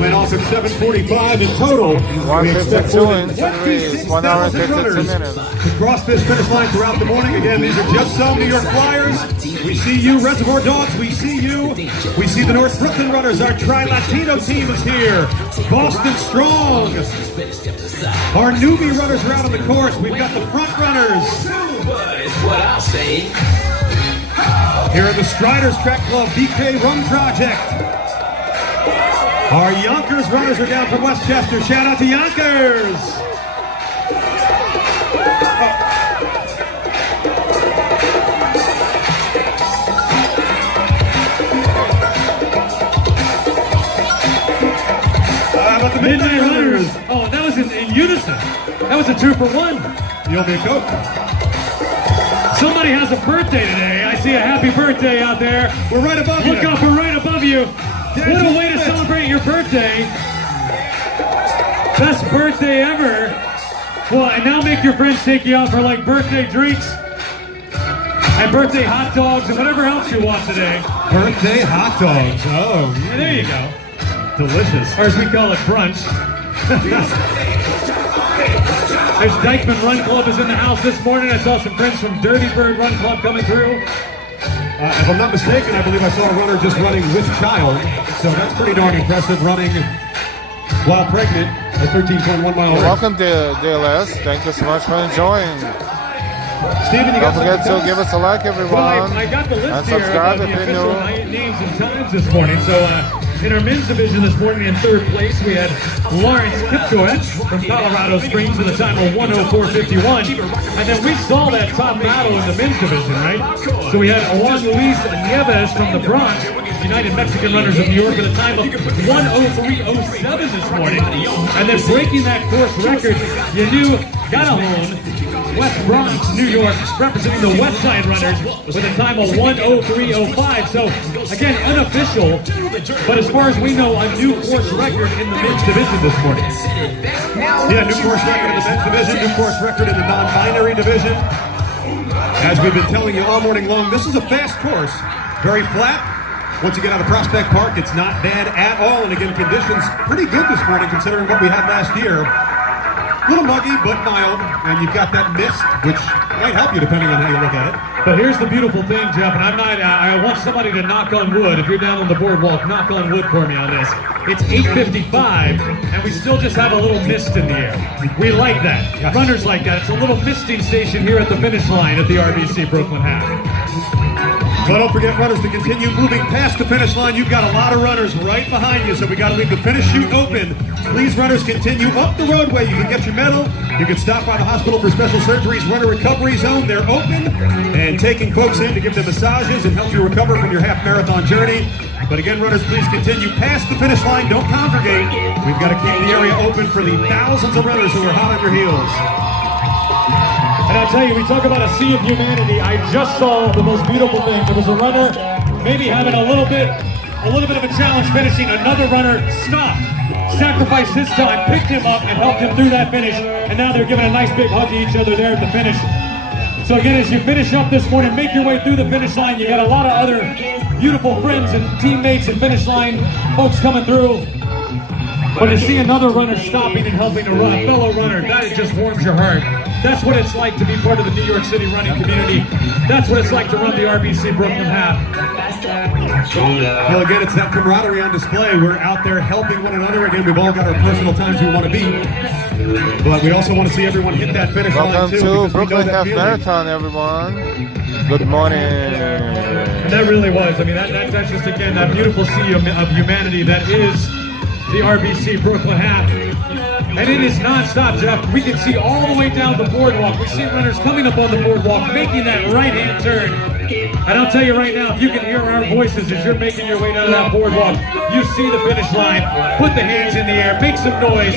went off at 7:45 in total. We expect more than 26,000 runners to cross this finish line throughout the morning. Again, these are just some New York Flyers. We see you, Reservoir Dogs. We see you. We see the North Brooklyn runners. Our Tri-Latino team is here. Boston Strong. Our newbie runners are out on the course. We've got the front runners. Here are the Striders Track Club BK Run Project. Our Yonkers runners are down from Westchester. Shout out to Yonkers. The Midnight Runners. Oh, that was in unison. That was a 2-for-1. You owe me a Coke. Somebody has a birthday today. I see a happy birthday out there. We're right above you. Look up, we're right above you. What a way to celebrate your birthday. Best birthday ever. Well, and now make your friends take you out for like birthday drinks and birthday hot dogs and whatever else you want today. Birthday hot dogs. Oh, yeah, there you go. Delicious. Or as we call it, brunch. There's Dykeman Run Club is in the house this morning. I saw some friends from Dirty Bird Run Club coming through. If I'm not mistaken, I believe I saw a runner just running with child. So that's pretty darn impressive, running while pregnant at 13.1 miles. Welcome to DLS. Thank you so much for enjoying. Steven, you don't forget to give us a like, everyone. Well, I got the list and here subscribe of if the you're official new. names and times this morning. So in our men's division this morning in third place, we had Lawrence Kipkowicz from Colorado Springs with a time of 1:04:51. And then we saw that top battle in the men's division, right? So we had Juan Luis Nieves from the Bronx, United Mexican Runners of New York, with a time of 1:03:07 this morning. And then breaking that course record, you knew Ganajon, West Bronx, New York, representing the West Side Runners with a time of 1:03:05. So, again, unofficial, but as far as we know, a new course record in the men's division this morning. Yeah, new course record in the men's division, new course record in the non-binary division. As we've been telling you all morning long, this is a fast course, very flat. Once you get out of Prospect Park, it's not bad at all. And again, conditions pretty good this morning considering what we had last year. A little muggy, but mild, and you've got that mist, which might help you depending on how you look at it. But here's the beautiful thing, Jeff, and I want somebody to knock on wood. If you're down on the boardwalk, knock on wood for me on this. It's 8:55, and we still just have a little mist in the air. We like that. Yes. Runners like that. It's a little misting station here at the finish line at the RBC Brooklyn Half. But don't forget, runners, to continue moving past the finish line. You've got a lot of runners right behind you, so we got to leave the finish chute open. Please, runners, continue up the roadway. You can get your medal. You can stop by the Hospital for Special Surgery's Runner Recovery Zone. They're open and taking folks in to give them massages and help you recover from your half marathon journey. But again, runners, please continue past the finish line. Don't congregate. We've got to keep the area open for the thousands of runners who are hot on your heels. And I'll tell you, we talk about a sea of humanity. I just saw the most beautiful thing. There was a runner maybe having a little bit of a challenge finishing. Another runner stopped, sacrificed his time, picked him up, and helped him through that finish. And now they're giving a nice big hug to each other there at the finish. So again, as you finish up this morning, make your way through the finish line. You got a lot of other beautiful friends and teammates and finish line folks coming through. But to see another runner stopping and helping to run, a fellow runner, that just warms your heart. That's what it's like to be part of the New York City running community. That's what it's like to run the RBC Brooklyn Half. Well, again, it's that camaraderie on display. We're out there helping one another. Again, we've all got our personal times we want to beat. But we also want to see everyone hit that finish line, too. Welcome to Brooklyn Half Marathon, everyone. Good morning. And that really was. I mean, that's just, again, that beautiful sea of humanity that is the RBC Brooklyn Half. And it is non-stop, Jeff. We can see all the way down the boardwalk. We see runners coming up on the boardwalk, making that right-hand turn. And I'll tell you right now, if you can hear our voices as you're making your way down that boardwalk, you see the finish line. Put the hands in the air, make some noise,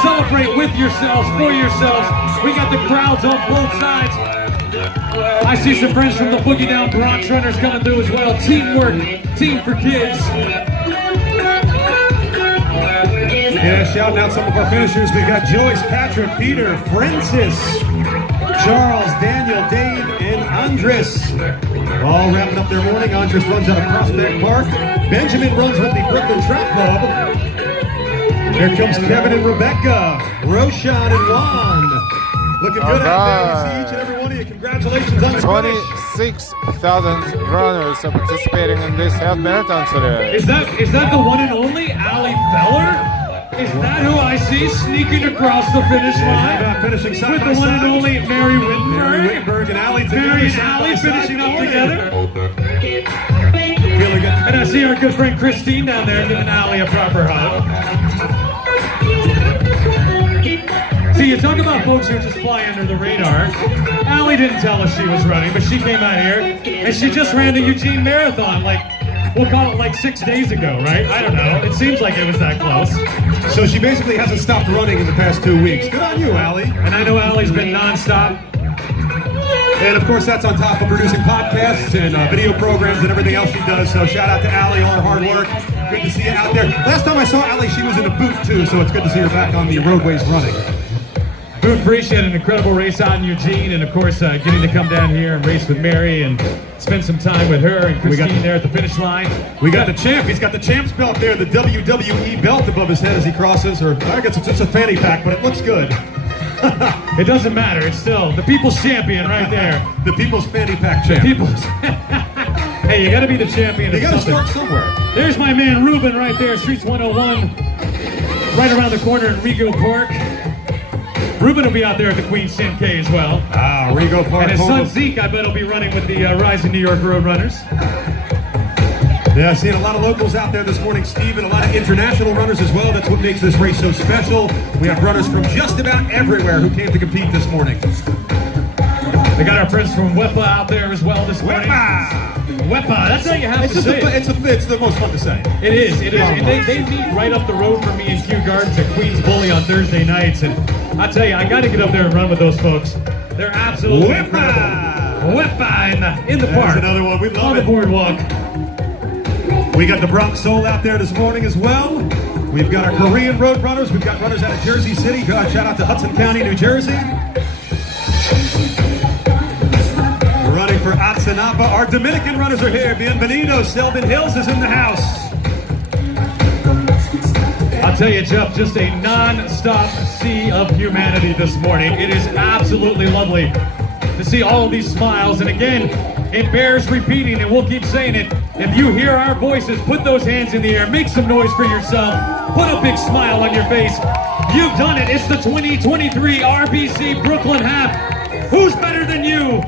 celebrate with yourselves, for yourselves. We got the crowds on both sides. I see some friends from the Boogie Down Bronx runners coming through as well. Teamwork, team for kids. Yeah, shouting out some of our finishers. We've got Joyce, Patrick, Peter, Francis, Charles, Daniel, Dave, and Andres. All wrapping up their morning. Andres runs out of Prospect Park. Benjamin runs with the Brooklyn Track Club. Here comes Kevin and Rebecca, Roshan and Juan. Looking good out there. We see each and every one of you. Congratulations on the finish. 26,000 runners are participating in this half marathon today. Is that the one and only Allie Feller? Is that who I see sneaking across the finish line? Finishing side with by the one side. and only Mary Wittenberg. Mary Wittenberg and Allie together. Mary and side by Allie side. finishing all together. Feeling good. And I see our good friend Christine down there giving Allie a proper hug. See, you talk about folks who just fly under the radar. Allie didn't tell us she was running, but she came out here and she just ran the Eugene Marathon, like, we'll call it like 6 days ago, right? I don't know. It seems like it was that close. So she basically hasn't stopped running in the past 2 weeks. Good on you, Allie. And I know Allie's been nonstop. And of course, that's on top of producing podcasts and video programs and everything else she does. So shout out to Allie, all her hard work. Good to see you out there. Last time I saw Allie, she was in a boot too, so it's good to see her back on the roadways running. Boot free, she had an incredible race out in Eugene, and of course, getting to come down here and race with Mary and spend some time with her and Christine there at the finish line. We got the champ. He's got the champ's belt there, the WWE belt above his head as he crosses. Or I guess it's just a fanny pack, but it looks good. It doesn't matter. It's still the people's champion right there. The people's fanny pack champ. People's. Hey, you got to be the champion. You of got to something. start somewhere. There's my man Ruben right there, Streets 101, right around the corner in Rego Park. Ruben will be out there at the Queen's 10K as well. Ah, Rego Park. And his son Zeke, I bet, will be running with the Rising New York Road Runners. Yeah, seeing a lot of locals out there this morning, Steve, and a lot of international runners as well. That's what makes this race so special. We have runners from just about everywhere who came to compete this morning. They got our friends from WEPA out there as well this morning. WEPA, that's how you have to say it. It's the most fun to say. It is. And they meet right up the road from me in Kew Gardens at Queens Bully on Thursday nights. And I tell you, I got to get up there and run with those folks. They're absolutely incredible. WEPA in the park. There's another one. We love on the boardwalk. We got the Bronx Soul out there this morning as well. We've got our Korean road runners. We've got runners out of Jersey City. Shout out to Hudson County, New Jersey. Running for Atsanapa. Our Dominican runners are here. Bienvenido. Selden Hills is in the house. I'll tell you, Jeff, just a non-stop sea of humanity this morning. It is absolutely lovely to see all of these smiles. And again, it bears repeating, and we'll keep saying it. If you hear our voices, put those hands in the air. Make some noise for yourself. Put a big smile on your face. You've done it. It's the 2023 RBC Brooklyn Half. Who's better than you?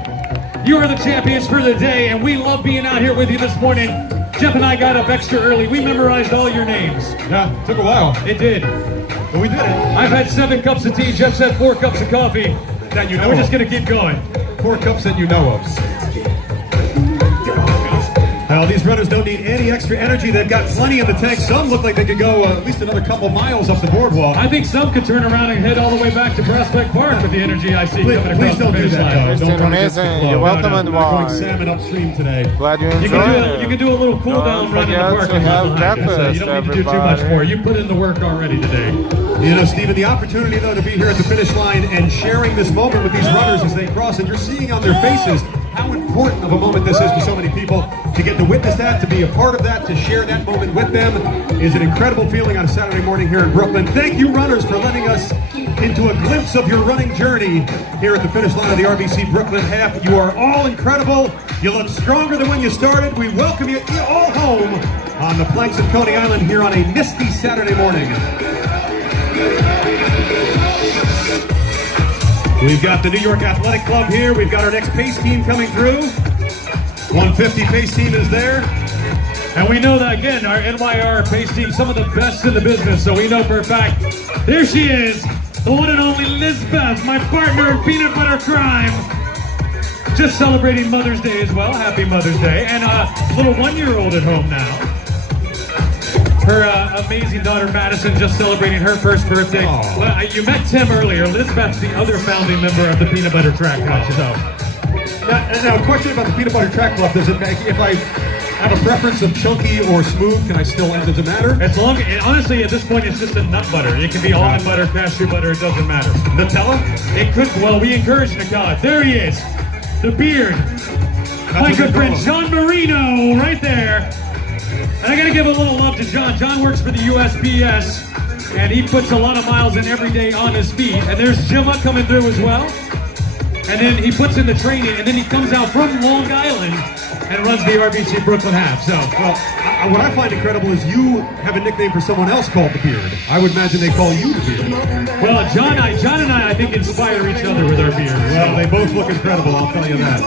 You are the champions for the day, and we love being out here with you this morning. Jeff and I got up extra early. We memorized all your names. Yeah, took a while. It did. But we did it. I've had 7 cups of tea. Jeff's had 4 cups of coffee. That you know And we're of. just going to keep going. 4 cups that you know of. Well, these runners don't need any extra energy. They've got plenty in the tank. Some look like they could go at least another couple miles up the boardwalk. I think some could turn around and head all the way back to Prospect Park with the energy I see coming across Please the don't do finish that, line. though. It's Don't been run against the amazing. flow. You're welcome No, and we're going wide. salmon upstream today. Glad you You enjoyed can do a little cool down Don't run in the forget park to and have behind us. breakfast, You don't need to do too much everybody. more. You put in the work already today. You know, Stephen, the opportunity, though, to be here at the finish line and sharing this moment with these runners as they cross, and you're seeing on their faces how important of a moment this is to so many people. To get to witness that, to be a part of that, to share that moment with them is an incredible feeling on a Saturday morning here in Brooklyn. Thank you, runners, for letting us into a glimpse of your running journey here at the finish line of the RBC Brooklyn Half. You are all incredible. You look stronger than when you started. We welcome you all home on the planks of Coney Island here on a misty Saturday morning. We've got the New York Athletic Club here. We've got our next pace team coming through. 150 pace team is there. And we know that, again, our NYR pace team, some of the best in the business, so we know for a fact. There she is, the one and only Lizbeth, my partner in Peanut Butter Crime. Just celebrating Mother's Day as well. Happy Mother's Day. And a little 1-year-old at home now. Her amazing daughter Madison just celebrating her first birthday. Aww. Well, you met Tim earlier. Lizbeth's the other founding member of the Peanut Butter Track Club. So. Now, a question about the Peanut Butter Track Club. Does it make, if I have a preference of chunky or smooth? Can I still, does it matter? As long, and honestly, at this point, it's just a nut butter. It can be almond butter, cashew butter, it doesn't matter. Nutella? It could, well, we encourage Nutella. There he is, the beard. My good friend John Marino, right there. And I gotta give a little love to John. John works for the USPS, and he puts a lot of miles in every day on his feet. And there's Gemma coming through as well. And then he puts in the training, and then he comes out from Long Island and runs the RBC Brooklyn Half. So, well, what I find incredible is you have a nickname for someone else called the Beard. I would imagine they call you the Beard. Well, John and I think, inspire each other with our beards. Well, they both look incredible, I'll tell you that.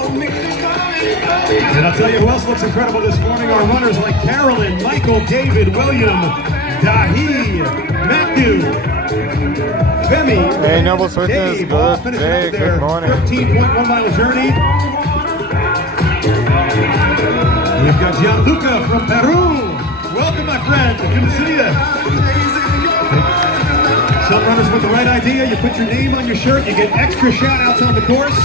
And I'll tell you who else looks incredible this morning. Our runners like Carolyn, Michael, David, William, Dahi, Matthew, Femi, Hey, Noble Sweetness, Dave, all good finished day, up their good morning. 13.1 mile journey. We've got Gianluca from Peru. Welcome, my friend. Good to see you. Some runners with the right idea. You put your name on your shirt, you get extra shout-outs on the course.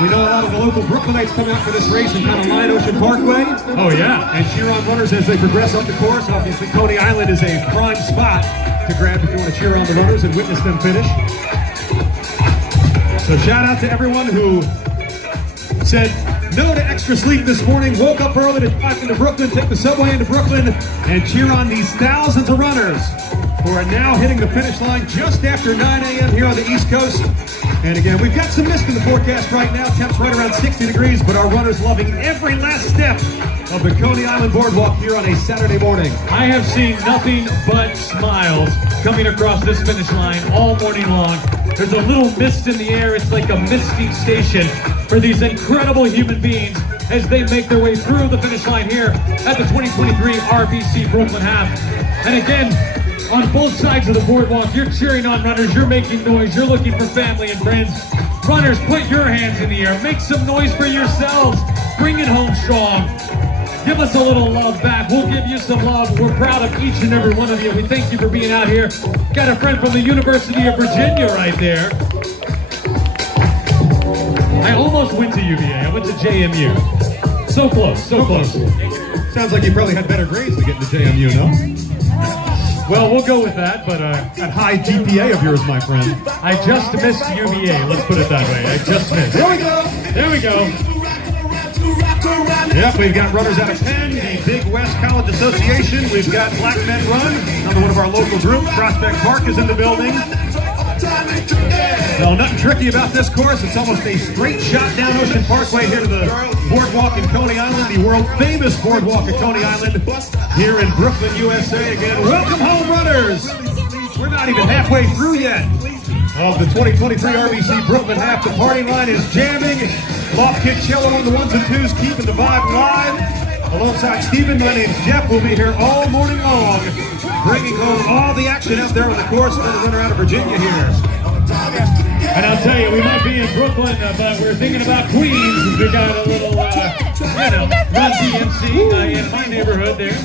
We know a lot of the local Brooklynites come out for this race and kind of line Ocean Parkway. Oh, yeah. And cheer on runners as they progress up the course. Obviously, Coney Island is a prime spot to grab if you want to cheer on the runners and witness them finish. So shout out to everyone who said no to extra sleep this morning, woke up early to drive into Brooklyn, take the subway into Brooklyn, and cheer on these thousands of runners who are now hitting the finish line just after 9 a.m. here on the East Coast. And again, we've got some mist in the forecast right now. Temps right around 60 degrees, but our runners loving every last step of the Coney Island Boardwalk here on a Saturday morning. I have seen nothing but smiles coming across this finish line all morning long. There's a little mist in the air. It's like a misting station for these incredible human beings as they make their way through the finish line here at the 2023 RBC Brooklyn Half. And again, on both sides of the boardwalk, you're cheering on runners, you're making noise, you're looking for family and friends. Runners, put your hands in the air, make some noise for yourselves, bring it home strong. Give us a little love back, we'll give you some love. We're proud of each and every one of you. We thank you for being out here. Got a friend from the University of Virginia right there. I almost went to UVA, I went to JMU. So close, so close. Sounds like you probably had better grades to get into JMU, no? Well, we'll go with that, but That high GPA of yours, my friend. I just missed UVA, let's put it that way. I just missed. There we go. There we go. Yep, we've got runners out of Penn, the Big West College Association. We've got Black Men Run, another one of our local groups. Prospect Park is in the building. No, nothing tricky about this course. It's almost a straight shot down Ocean Parkway here to the Boardwalk in Coney Island, the world-famous Boardwalk at Coney Island here in Brooklyn, USA. Again, welcome home, runners. We're not even halfway through yet of the 2023 RBC Brooklyn Half. The party line is jamming. Loft Kid Cello on the ones and twos, keeping the vibe live. Alongside Steven, my name's Jeff. We'll be here all morning long, bringing home all the action out there on the course. Another runner out of Virginia here. And I'll tell you, we might be in Brooklyn, but we're thinking about Queens. We got a little, Run DMC in my neighborhood there,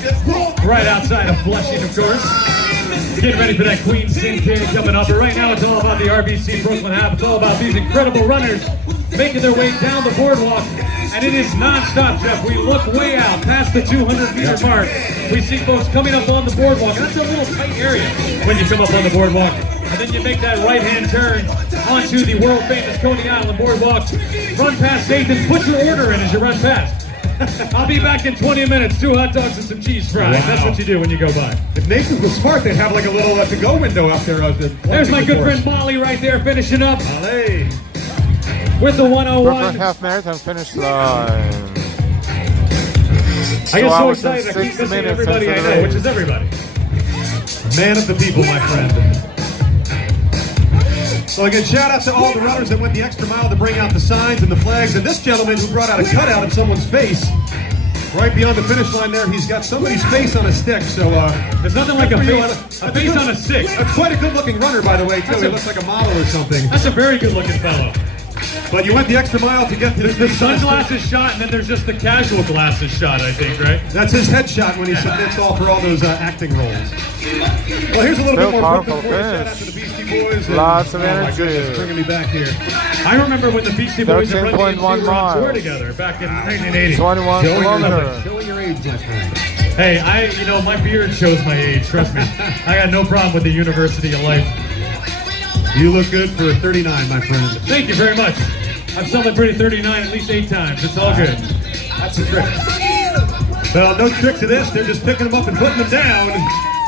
right outside of Flushing, of course. Getting ready for that Queens 10K coming up. But right now, it's all about the RBC Brooklyn Half. It's all about these incredible runners making their way down the boardwalk. And it is non-stop, Jeff. We look way out past the 200-meter mark. We see folks coming up on the boardwalk. That's a little tight area when you come up on the boardwalk. And then you make that right-hand turn onto the world-famous Coney Island Boardwalk. Run past 8th and put your order in as you run past. I'll be back in 20 minutes. 2 hot dogs and some cheese fries. Wow. That's what you do when you go by. If Nathan was smart, they'd have like a little to-go window out there. There's my good friend Molly right there finishing up. Molly. With the 101. Brooklyn Half Marathon finish line. I get so excited I keep missing everybody I know, which is everybody. Man of the people, my friend. So again, shout out to all the runners that went the extra mile to bring out the signs and the flags. And this gentleman who brought out a cutout of someone's face right beyond the finish line there. He's got somebody's face on a stick. So there's nothing like a face on a stick. Quite a good looking runner, by the way, too. He looks like a model or something. That's a very good looking fellow. But you went the extra mile to get to There's the sunglasses shot, and then there's just the casual glasses shot, I think, right? That's his headshot when he submits all for all those acting roles. Well, here's a little bit more powerful Brooklyn Boys. Shout out finish. to the Beastie Boys. And, Lots of oh my energy. goodness, bringing me back here. I remember when the Beastie Boys and Run 13.1 DMC were on tour miles. together back in 1980. 21 kilometers. Showing your age, my friend. Hey, my beard shows my age, trust me. I got no problem with the University of Life. You look good for 39, my friend. Thank you very much. I've celebrated 39 at least 8 times. It's all good. That's a trick. Well, no trick to this. They're just picking them up and putting them down.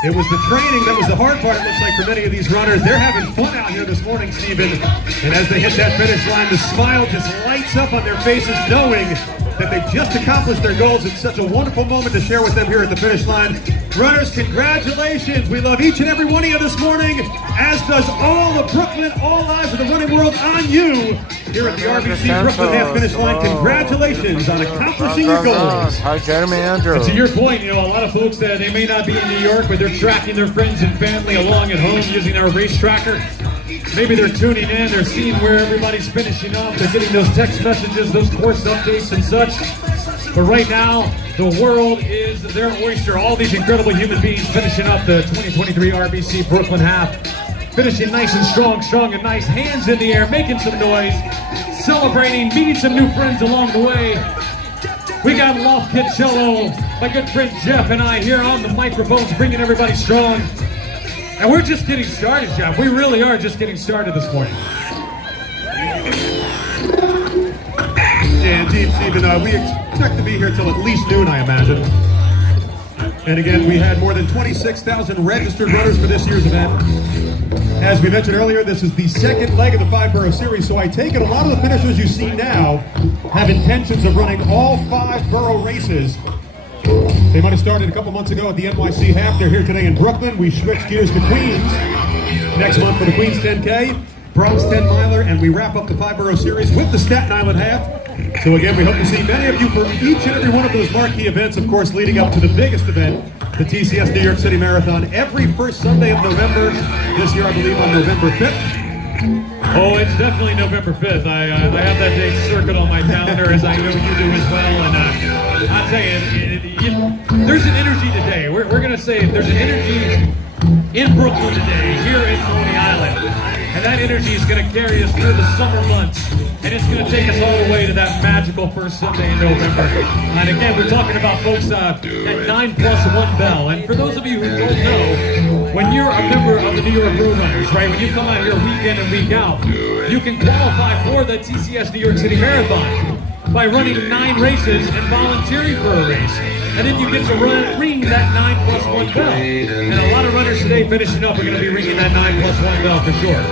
It was the training that was the hard part, it looks like, for many of these runners. They're having fun out here this morning, Stephen. And as they hit that finish line, the smile just lights up on their faces, knowing that they just accomplished their goals. It's such a wonderful moment to share with them here at the finish line. Runners, congratulations. We love each and every one of you this morning, as does all of Brooklyn. All eyes of the running world on you here at the RBC Brooklyn Half Finish Line. Congratulations on accomplishing your goals. Hi, Jeremy Andrew. To your point, a lot of folks, they may not be in New York, but they're tracking their friends and family along at home using our race tracker. Maybe they're tuning in, they're seeing where everybody's finishing up, they're getting those text messages, those course updates and such. But right now, the world is their oyster. All these incredible human beings finishing up the 2023 RBC Brooklyn Half. Finishing nice and strong and nice. Hands in the air, making some noise, celebrating, meeting some new friends along the way. We got Loft Kid Cello, my good friend Jeff and I here on the microphones, bringing everybody strong. And we're just getting started, Jeff. We really are just getting started this morning. Yeah, indeed, Stephen. We expect to be here till at least noon, I imagine. And again, we had more than 26,000 registered runners for this year's event. As we mentioned earlier, this is the second leg of the 5-borough series, so I take it a lot of the finishers you see now have intentions of running all 5-borough races. They might have started a couple months ago at the NYC Half. They're here today in Brooklyn. We switch gears to Queens next month for the Queens 10K, Bronx 10 miler, and we wrap up the 5-borough series with the Staten Island Half. So again, we hope to see many of you for each and every one of those marquee events, of course, leading up to the biggest event, the TCS New York City Marathon, every first Sunday of November. This year, I believe, on November 5th. Oh, it's definitely November 5th. I have that date circled on my calendar, as I know you do as well. And I'll tell you, there's an energy today. We're going to say there's an energy in Brooklyn today, here in Coney Island. And that energy is going to carry us through the summer months. And it's going to take us all the way to that magical first Sunday in November. And again, we're talking about folks at 9+1 bell. And for those of you who don't know, when you're a member of the New York Road Runners, right, when you come out here week in and week out, you can qualify for the TCS New York City Marathon by running 9 races and volunteering for a race. And then you get to ring that 9+1 bell. And a lot of runners today finishing up are going to be ringing that 9+1 bell for sure.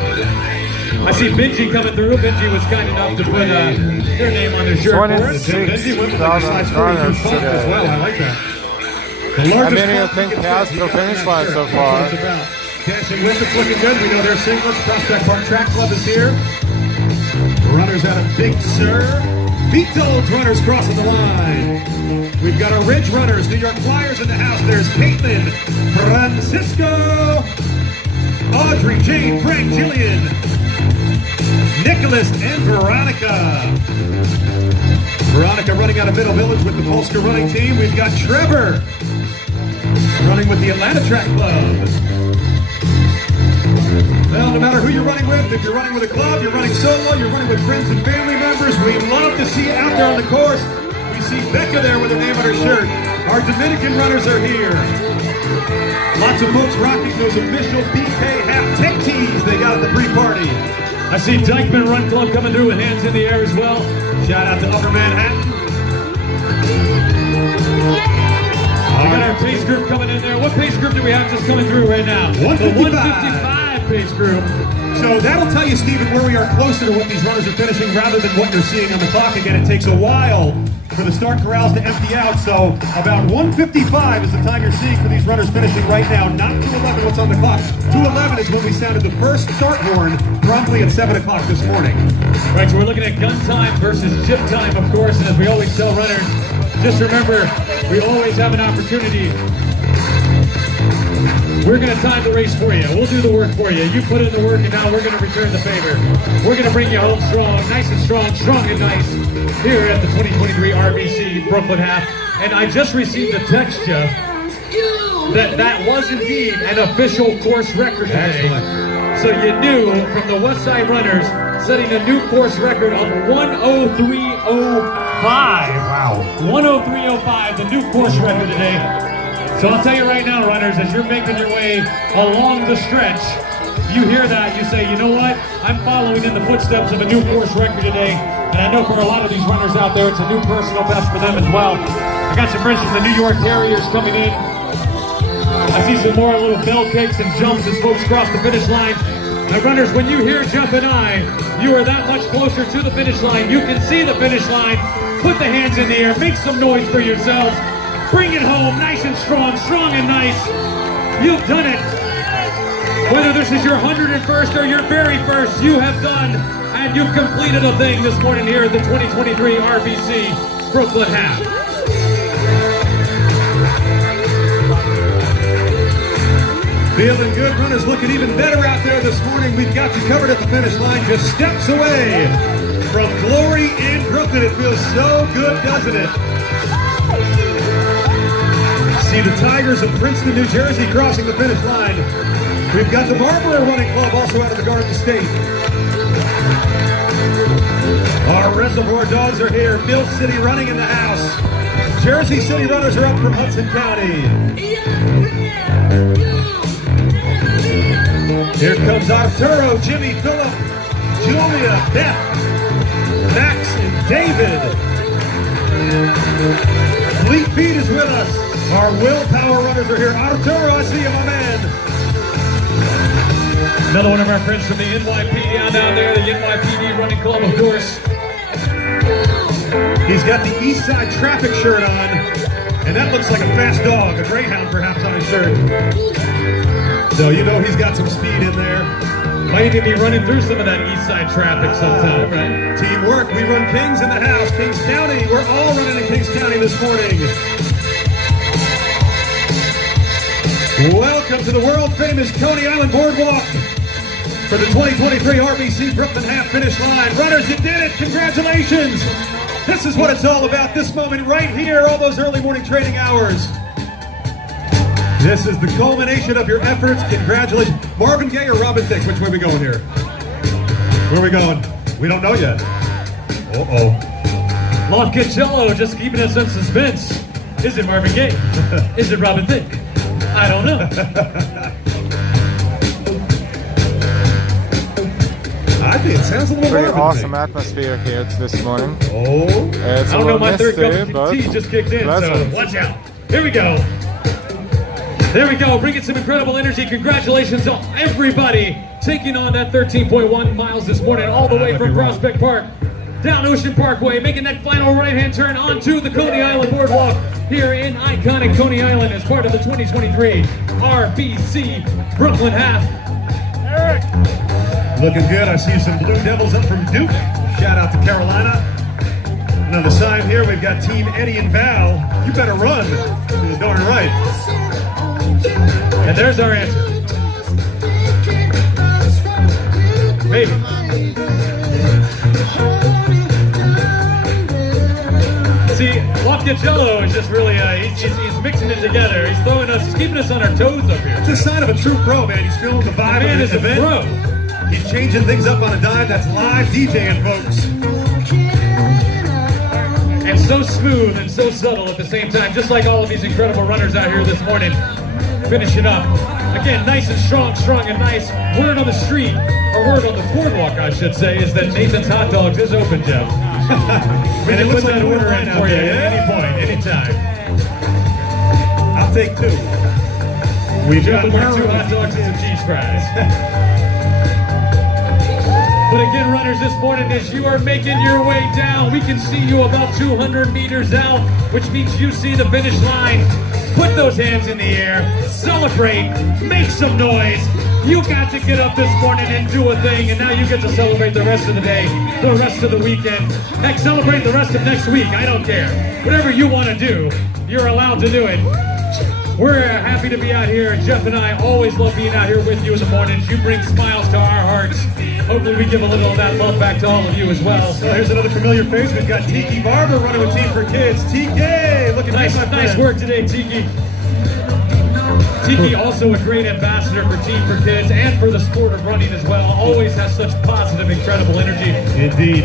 I see Benji coming through. Benji was kind enough to put their name on their shirt for us. Benji went with like a size 42 font as well. I like that. The How largest many font think you can past fit, the you got finish right line there. so That's far? what it's about. Dancing with it's looking good. We know their singlets. Prospect Park Track Club is here. Runners out of Big Sur. Beatles runners crossing the line. We've got our Ridge runners, New York Flyers in the house. There's Caitlin, Francisco, Audrey, Jane, Frank, Jillian, Nicholas, and Veronica. Veronica running out of Middle Village with the Polska running team. We've got Trevor running with the Atlanta Track Club. Well, no matter who you're running with, if you're running with a club, you're running solo, you're running with friends and family members, we love to see you out there on the course. We see Becca there with a name on her shirt. Our Dominican runners are here. Lots of folks rocking those official BK Half Tech tees they got at the pre-party. I see Dykeman Run Club coming through with hands in the air as well. Shout out to Upper Manhattan. We got our pace group coming in there. What pace group do we have just coming through right now? 155. The 155 pace group. So that'll tell you, Stephen, where we are closer to what these runners are finishing rather than what you're seeing on the clock. Again, it takes a while for the start corrals to empty out. So about 155 is the time you're seeing for these runners finishing right now. Not 2:11, what's on the clock. 2:11 is when we sounded the first start horn promptly at 7 o'clock this morning. Right, so we're looking at gun time versus chip time, of course. And as we always tell runners, just remember, we always have an opportunity We're going to time the race for you. We'll do the work for you. You put in the work, and now we're going to return the favor. We're going to bring you home strong, nice and strong, strong and nice, here at the 2023 RBC Brooklyn Half. And I just received a text, Jeff, that was indeed an official course record today. So you knew from the West Side Runners setting a new course record of 103.05. Wow. 103.05, the new course record today. So I'll tell you right now, runners, as you're making your way along the stretch, you hear that, you say, you know what? I'm following in the footsteps of a new course record today. And I know for a lot of these runners out there, it's a new personal best for them as well. I got some friends from the New York Harriers coming in. I see some more little bell kicks and jumps as folks cross the finish line. Now runners, when you hear Jeff and I, you are that much closer to the finish line. You can see the finish line. Put the hands in the air, make some noise for yourselves. Bring it home, nice and strong, strong and nice. You've done it. Whether this is your 101st or your very first, you have done, and you've completed a thing this morning here at the 2023 RBC Brooklyn Half. Feeling good, runners looking even better out there this morning. We've got you covered at the finish line, just steps away from glory in Brooklyn. It feels so good, doesn't it? See the Tigers of Princeton, New Jersey crossing the finish line. We've got the Barber Running Club also out of the Garden State. Our Reservoir Dogs are here. Mill City Running in the house. Jersey City runners are up from Hudson County. Here comes Arturo, Jimmy, Philip, Julia, Beth, Max, and David. Fleet Feet is with us. Our willpower runners are here. Arturo, I see you, my man. Another one of our friends from the NYPD down there, the NYPD Running Club, of course. He's got the East Side Traffic shirt on, and that looks like a fast dog, a greyhound perhaps on his shirt. So you know he's got some speed in there. Might even be running through some of that East Side traffic sometime, right? Teamwork, we run Kings in the house. Kings County, we're all running in Kings County this morning. Welcome to the world-famous Coney Island Boardwalk for the 2023 RBC Brooklyn Half finish line. Runners, you did it! Congratulations! This is what it's all about, this moment right here, all those early morning training hours. This is the culmination of your efforts. Congratulations. Marvin Gaye or Robin Thicke? Which way are we going here? Where are we going? We don't know yet. Uh-oh. Lonchicello just keeping us in suspense. Is it Marvin Gaye? Is it Robin Thicke? I don't know. I think it sounds a little Pretty Marvin awesome Thicke. atmosphere here this morning. Oh. It's I a don't know, little my third misty, cup but of tea just kicked in, pleasant. so watch out. Here we go. There we go, bringing some incredible energy. Congratulations to everybody taking on that 13.1 miles this morning, all the way from Prospect Park down Ocean Parkway, making that final right-hand turn onto the Coney Island Boardwalk here in iconic Coney Island as part of the 2023 RBC Brooklyn Half. Looking good. I see some Blue Devils up from Duke. Shout out to Carolina. And on the side here, we've got Team Eddie and Val. You better run. You're darn right. And there's our answer. Maybe. See, Lonchicello is just really, he's mixing it together. He's throwing us, he's keeping us on our toes up here. It's a sign of a true pro, man. He's feeling the vibe Man of is this a event. pro. He's changing things up on a dime. That's live DJing, folks. And so smooth and so subtle at the same time, just like all of these incredible runners out here this morning. Finishing up. Again, nice and strong, strong and nice. Word on the street, or word on the boardwalk, I should say, is that Nathan's Hot Dogs is open, Jeff. We can put that order in for you at any point, anytime. I'll take two. We've got 2 hot dogs and some cheese fries. But again, runners, this morning, as you are making your way down, we can see you about 200 meters out, which means you see the finish line. Put those hands in the air, celebrate, make some noise. You got to get up this morning and do a thing, and now you get to celebrate the rest of the day, the rest of the weekend. Heck, celebrate the rest of next week, I don't care. Whatever you want to do, you're allowed to do it. We're happy to be out here. Jeff and I always love being out here with you in the mornings. You bring smiles to our hearts. Hopefully we give a little of that love back to all of you as well. So here's another familiar face. We've got Tiki Barber running with Team for Kids. Tiki, looking Nice, nice, nice work today, Tiki. Tiki also a great ambassador for Team for Kids and for the sport of running as well. Always has such positive, incredible energy. Indeed.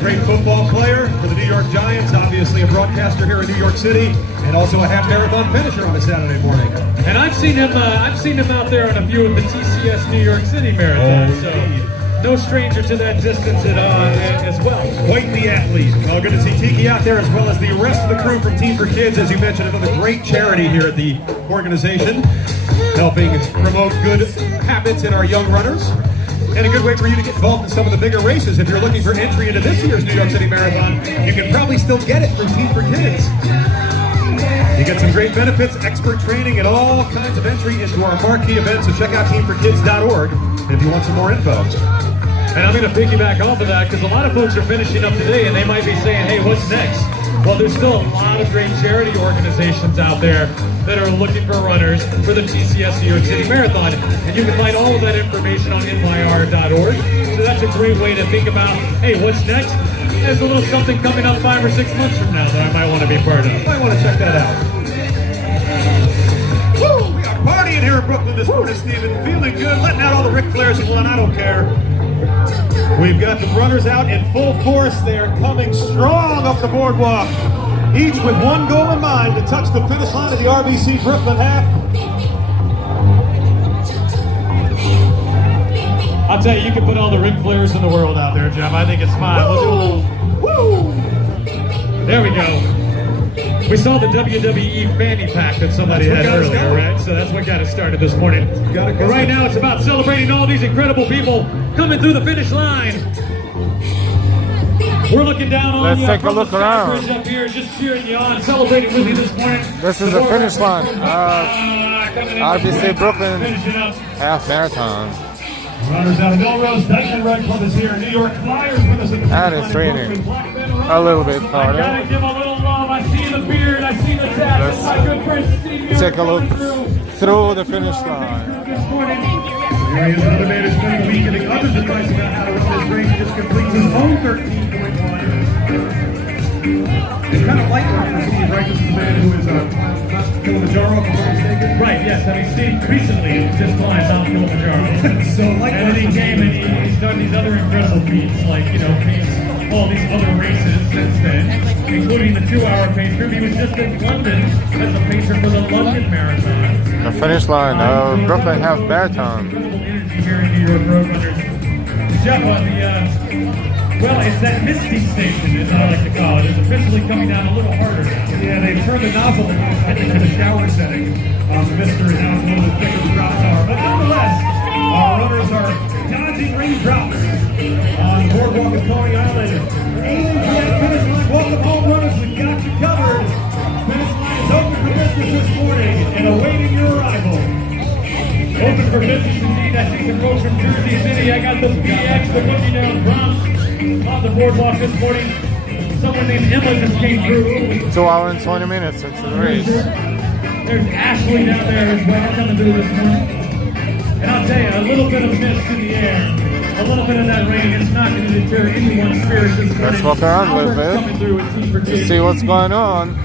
Great football player for the New York Giants, obviously a broadcaster here in New York City, and also a half marathon finisher on a Saturday morning. And I've seen him out there on a few of the TCS New York City marathons. So no stranger to that distance as well. Quite the athlete. Well, good to see Tiki out there as well as the rest of the crew from Team for Kids. As you mentioned, another great charity here at the organization, helping promote good habits in our young runners. And a good way for you to get involved in some of the bigger races. If you're looking for entry into this year's New York City Marathon, you can probably still get it through Team for Kids. You get some great benefits, expert training, and all kinds of entry into our marquee events. So check out teamforkids.org if you want some more info. And I'm going to piggyback off of that because a lot of folks are finishing up today and they might be saying, hey, what's next? Well, there's still a lot of great charity organizations out there that are looking for runners for the TCS New York City Marathon. And you can find all of that information on nyr.org. So that's a great way to think about, hey, what's next? There's a little something coming up 5 or 6 months from now that I might want to be part of. Might want to check that out. Woo! We are partying here in Brooklyn this morning, Steven. Feeling good, letting out all the Ric Flairs you want, I don't care. We've got the runners out in full force. They are coming strong up the boardwalk, each with one goal in mind, to touch the finish line of the RBC Brooklyn Half. I'll tell you, you can put all the Ric Flairs in the world out there, Jeff. I think it's fine. We'll do a little... Woo! There we go. We saw the WWE fanny pack that somebody had earlier, right? So that's what got us started this morning. But right now it's about celebrating all these incredible people coming through the finish line. We're looking down on you. Let's take a look around. Up here, just cheering you on, celebrating with you this morning. This is the finish line of RBC Brooklyn Half Marathon. Runners out of Melrose, Dyson Red Club is here. New York Flyers with us in the And it's raining a little bit harder. I gotta give a little love. I see the beard, I see the tats. My good friend Steve. Take a look through the finish line. Here he is, another man who's spending the week giving others advice about how to run this race. He just completes his own 13.1. It's kind of like Steve, right? This is a man who is Kilimanjaro, if I'm not mistaken. Right, yes. I mean, Steve recently just climbed Mount Kilimanjaro. So like and then he came and he's done these other incredible feats, like, you know, all these other races since then, including the 2-hour pace group. He was just in London as a pacer for the London Marathon. The finish line of Brooklyn Half Marathon. Incredible energy here in New York Road Runners. Jeff, on the, well, it's that misty station, as I like to call it. It's officially coming down a little harder. Yeah, they've turned the nozzle, I think, to the shower setting. The mister is now a little bit thicker than drops are. But nonetheless, our runners are dodging raindrops on the boardwalk of Coney Island. Aiming for that finish line. Welcome home, runners. We've got you covered. Finish line is open for business this morning and awaiting your arrival. Open for business indeed. I see some folks from Jersey City. I got the BX, the Cookie Down Bronx on the boardwalk this morning. Someone named Emma just came through. 2 hours and 20 minutes into the race. There's Ashley down there as well coming through this morning. And I'll tell you, a little bit of mist in the air, a little bit of that rain, it's not going to deter anyone's spirits this morning. Let's walk around a little bit Coming through with Team for to Kids. see what's going on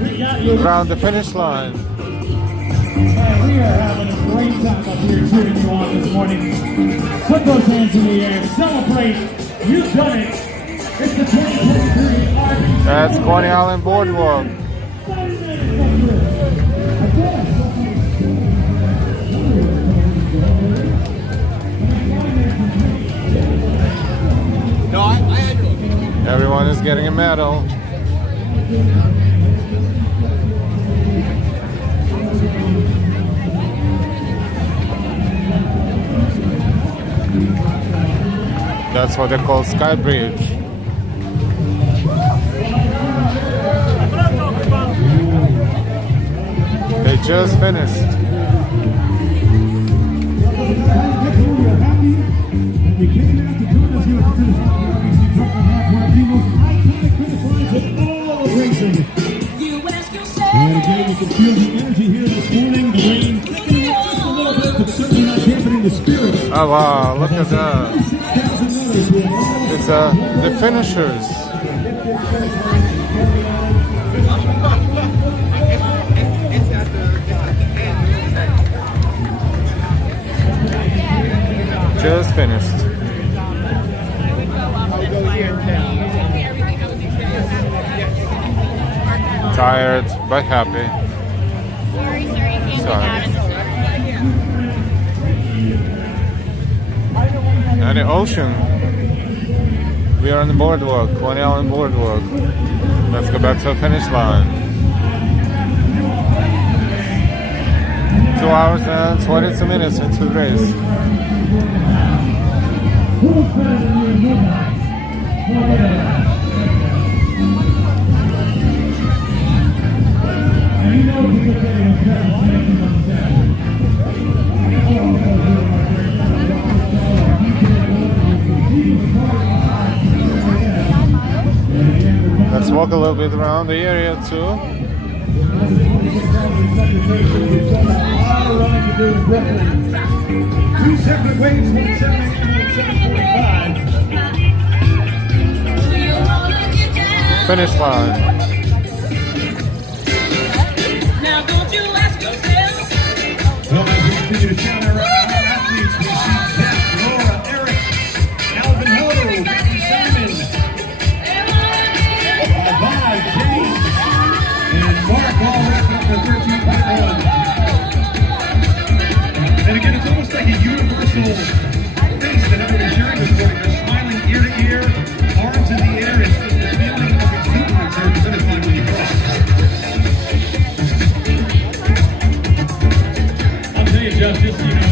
We got you. around the finish line. Man, we are having a great time up here cheering you on this morning. Put those hands in the air. Celebrate. You've done it. It's the 2023 RBC. That's Coney Island Boardwalk. Everyone is getting a medal. That's what they call Sky Bridge. They just finished. You came out to join us here at the finish line of the RBC Brooklyn Half, one of the most iconic finish lines in all of racing. And again, you can feel the energy here this morning. Oh wow, look at that. It's the finishers. Just finished. Tired but happy. Sorry. And the ocean. We are on the boardwalk, Coney Island Boardwalk. Let's go back to the finish line. 2 hours and 22 minutes into the race. Let's walk a little bit around the area too. 2 separate waves, 1:7:45. Finish line. Now don't you ask yourself. Well, as we continue to shout out our athletes, we see Jeff, Laura, Eric, Alvin Ho, Becky Simon, Bob, James, and Mark all wrapping up the 13.1. And again, it's almost like a universal face that everybody's sharing this morning. They're smiling ear to ear, arms in the air, and the feeling of exuberance there at the finish line when you cross. I'll tell you, Jeff, just, you know,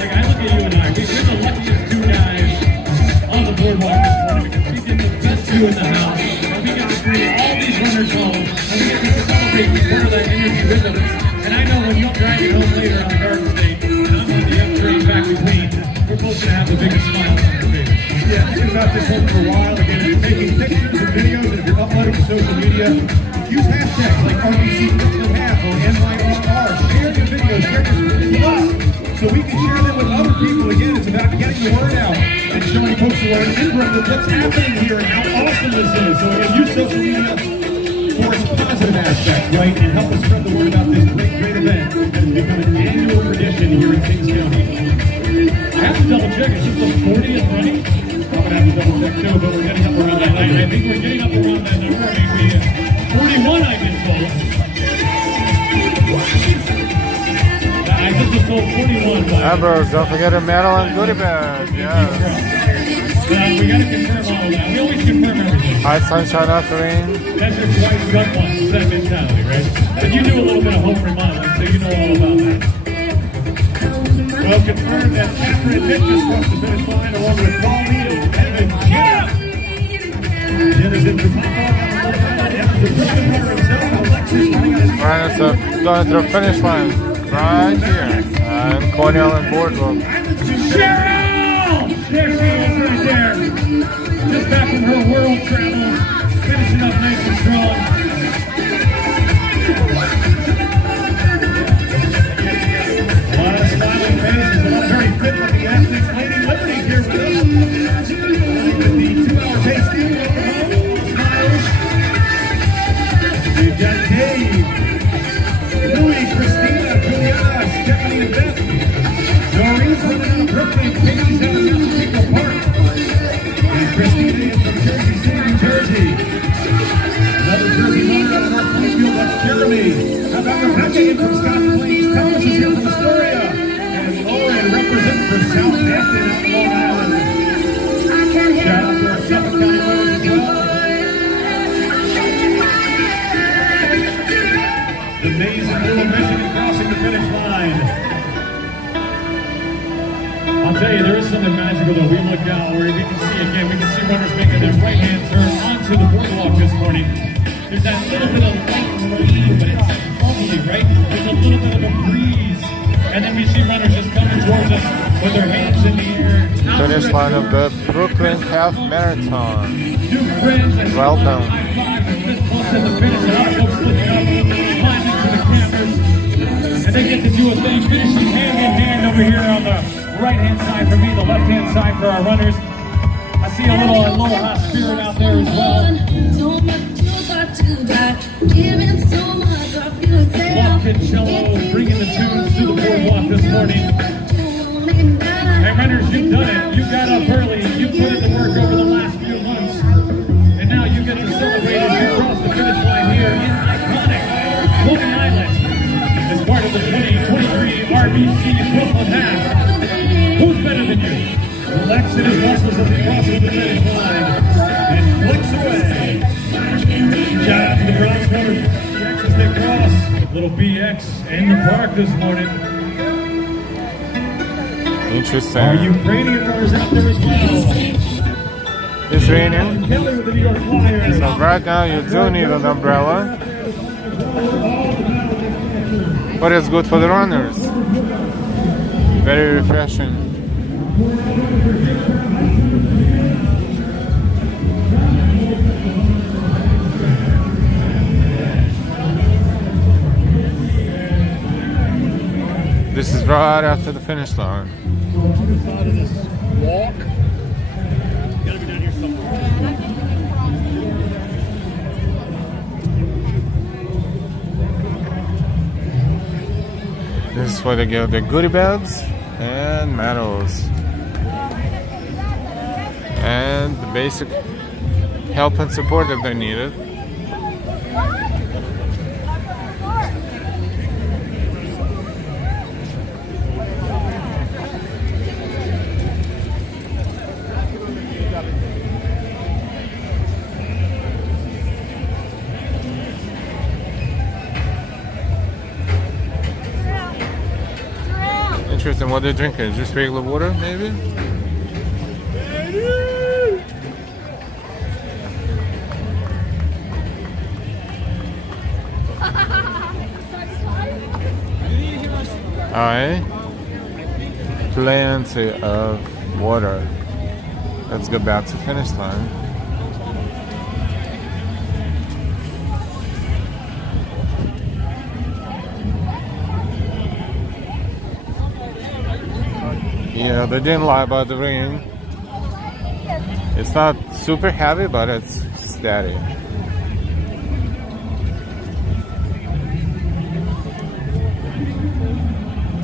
like I look at you and I, we're the luckiest two guys on the boardwalk this morning because we get the best two in the house, and we get to bring all these runners home, and we get to celebrate and share that energy with them. And I know when you're driving home later on the Garden State, and I'm on the M3 back between, we're both going to have the biggest smile on our faces. Yeah, think about this one for a while. Again, if you're taking pictures and videos, and if you're uploading to social media, use hashtags like RBC Brooklyn Half or NYRR. Share your videos, share your with us, so we can share them with other people. Again, it's about getting the word out and showing folks who are in Brooklyn what's happening here and how awesome this is. So again, use social media for its positive aspects, right? And help us spread the word about this great, great event that has become an annual tradition here in Kings County. I have to double check, is this the 40th running? I'm going to have to double check too, but we're getting up around that I night. think we're getting up around that number. I mean, we 41, I've been told. I just was told 41. But Ambrose, don't forget a medal and goodie bag. Yeah. we got to confirm all of that. We always confirm everything. High sunshine after rain. That's your twice got once, that mentality, right? But you do a little bit of home remodeling, so you know all about that. Well, confirmed that Catherine Nick just crossed the finish line along with Coney and Evan Kemper. Jen is in the top the Brooklyn runner himself, Alexis, running out his Right, so going to the finish line right here. And Coney Island Boardwalk. Cheryl! There she is right there. Just back from her world travels, finishing up nice and strong. A lot of smiling faces, a lot of very fit-looking athletes. Lady Liberty here with us. With the 2-hour pace team, welcome home. Smiles. We've got Dave, Louie, Christina, Juliana, Stephanie, and Beth. Doreen's running out of Brooklyn. Casey's out of Mexico Park. And Christina is from Jersey City, New Jersey. Another Jersey runner out of North Plainfield, that's Jeremy. How about Rebecca in from Scott Plains? Thomas is here from Astoria. And Lauren representing for Southampton at Long Island. Shout out to our Suffolk County runners as well. The amazing little Michigan crossing the finish line. I'll tell you, there is something magical though. We look out where we can see again, we can see runners making their right-hand turn onto the boardwalk this morning. There's that little bit of light rain, but it's bubbly, right? There's a little bit of a breeze. And then we see runners just coming towards us with their hands in the air. Finish line of the Brooklyn Half Marathon. New friends and Welcome. high fives and fist bumps at the finish. A lot of folks looking up, climbing to the cameras. And they get to do a thing, finishing hand in hand over here on the right-hand side for me, the left-hand side for our runners. I see a little aloha spirit out there as well. Walking cello, bringing the tunes to the boardwalk this morning. Hey, runners, you've done it. You got up early. You put in the work over the last few months. And now you get to celebrate as you cross the finish line here in iconic Coney Island as part of the 2023 RBC Brooklyn Half. Who's better than you? Relax in his muscles as he crosses the finish line and flicks away. Shout out to the Bronx runners as they cross. Little BX in the park this morning. Interesting. Our Ukrainian runners out there as well. It's raining. Kelly with the New York Flyers. So right now you do need an umbrella. But it's good for the runners. Very refreshing. This is right after the finish line. Other side of this walk. Gotta be down here somewhere. This is where they get their goodie bags and medals. And the basic help and support if they need it. Interesting, what they're drinking? Just regular water, maybe? Alright. Plenty of water. Let's go back to finish line. Yeah, they didn't lie about the rain. It's not super heavy, but it's steady.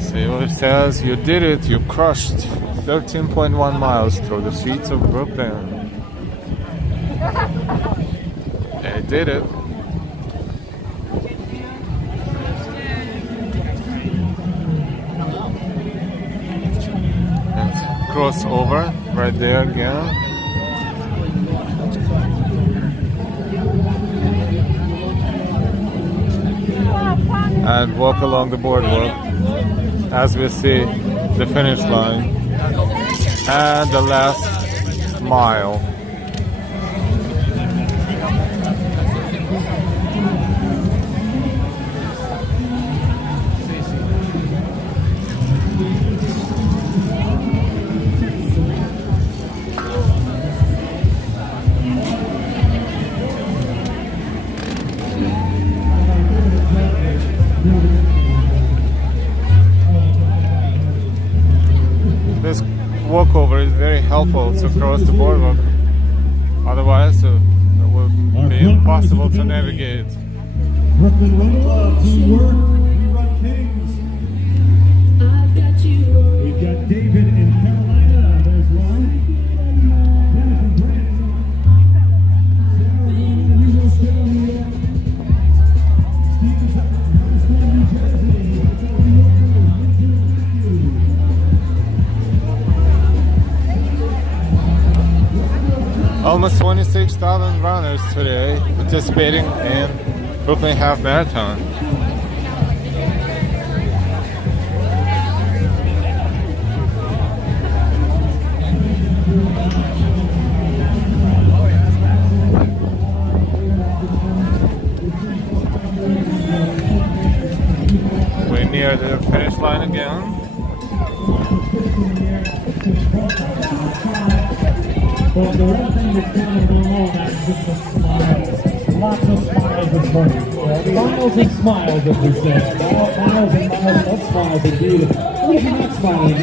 See what it says? You did it. You crushed 13.1 miles through the streets of Brooklyn. They did it. Cross over right there again. And walk along the boardwalk as we see the finish line and the last mile. This walkover is very helpful to cross the boardwalk. Otherwise, it would be impossible to navigate. Brooklyn Run Club, teamwork, we run kings. We've got David in Carolina. There's one. Almost 26,000 runners today participating in Brooklyn Half Marathon. We're near the finish line again. Well, the one thing that's kind of going on is just the smiles. Lots of smiles this morning. Miles and smiles, as we say. Miles and miles of smiles indeed. If you're not smiling,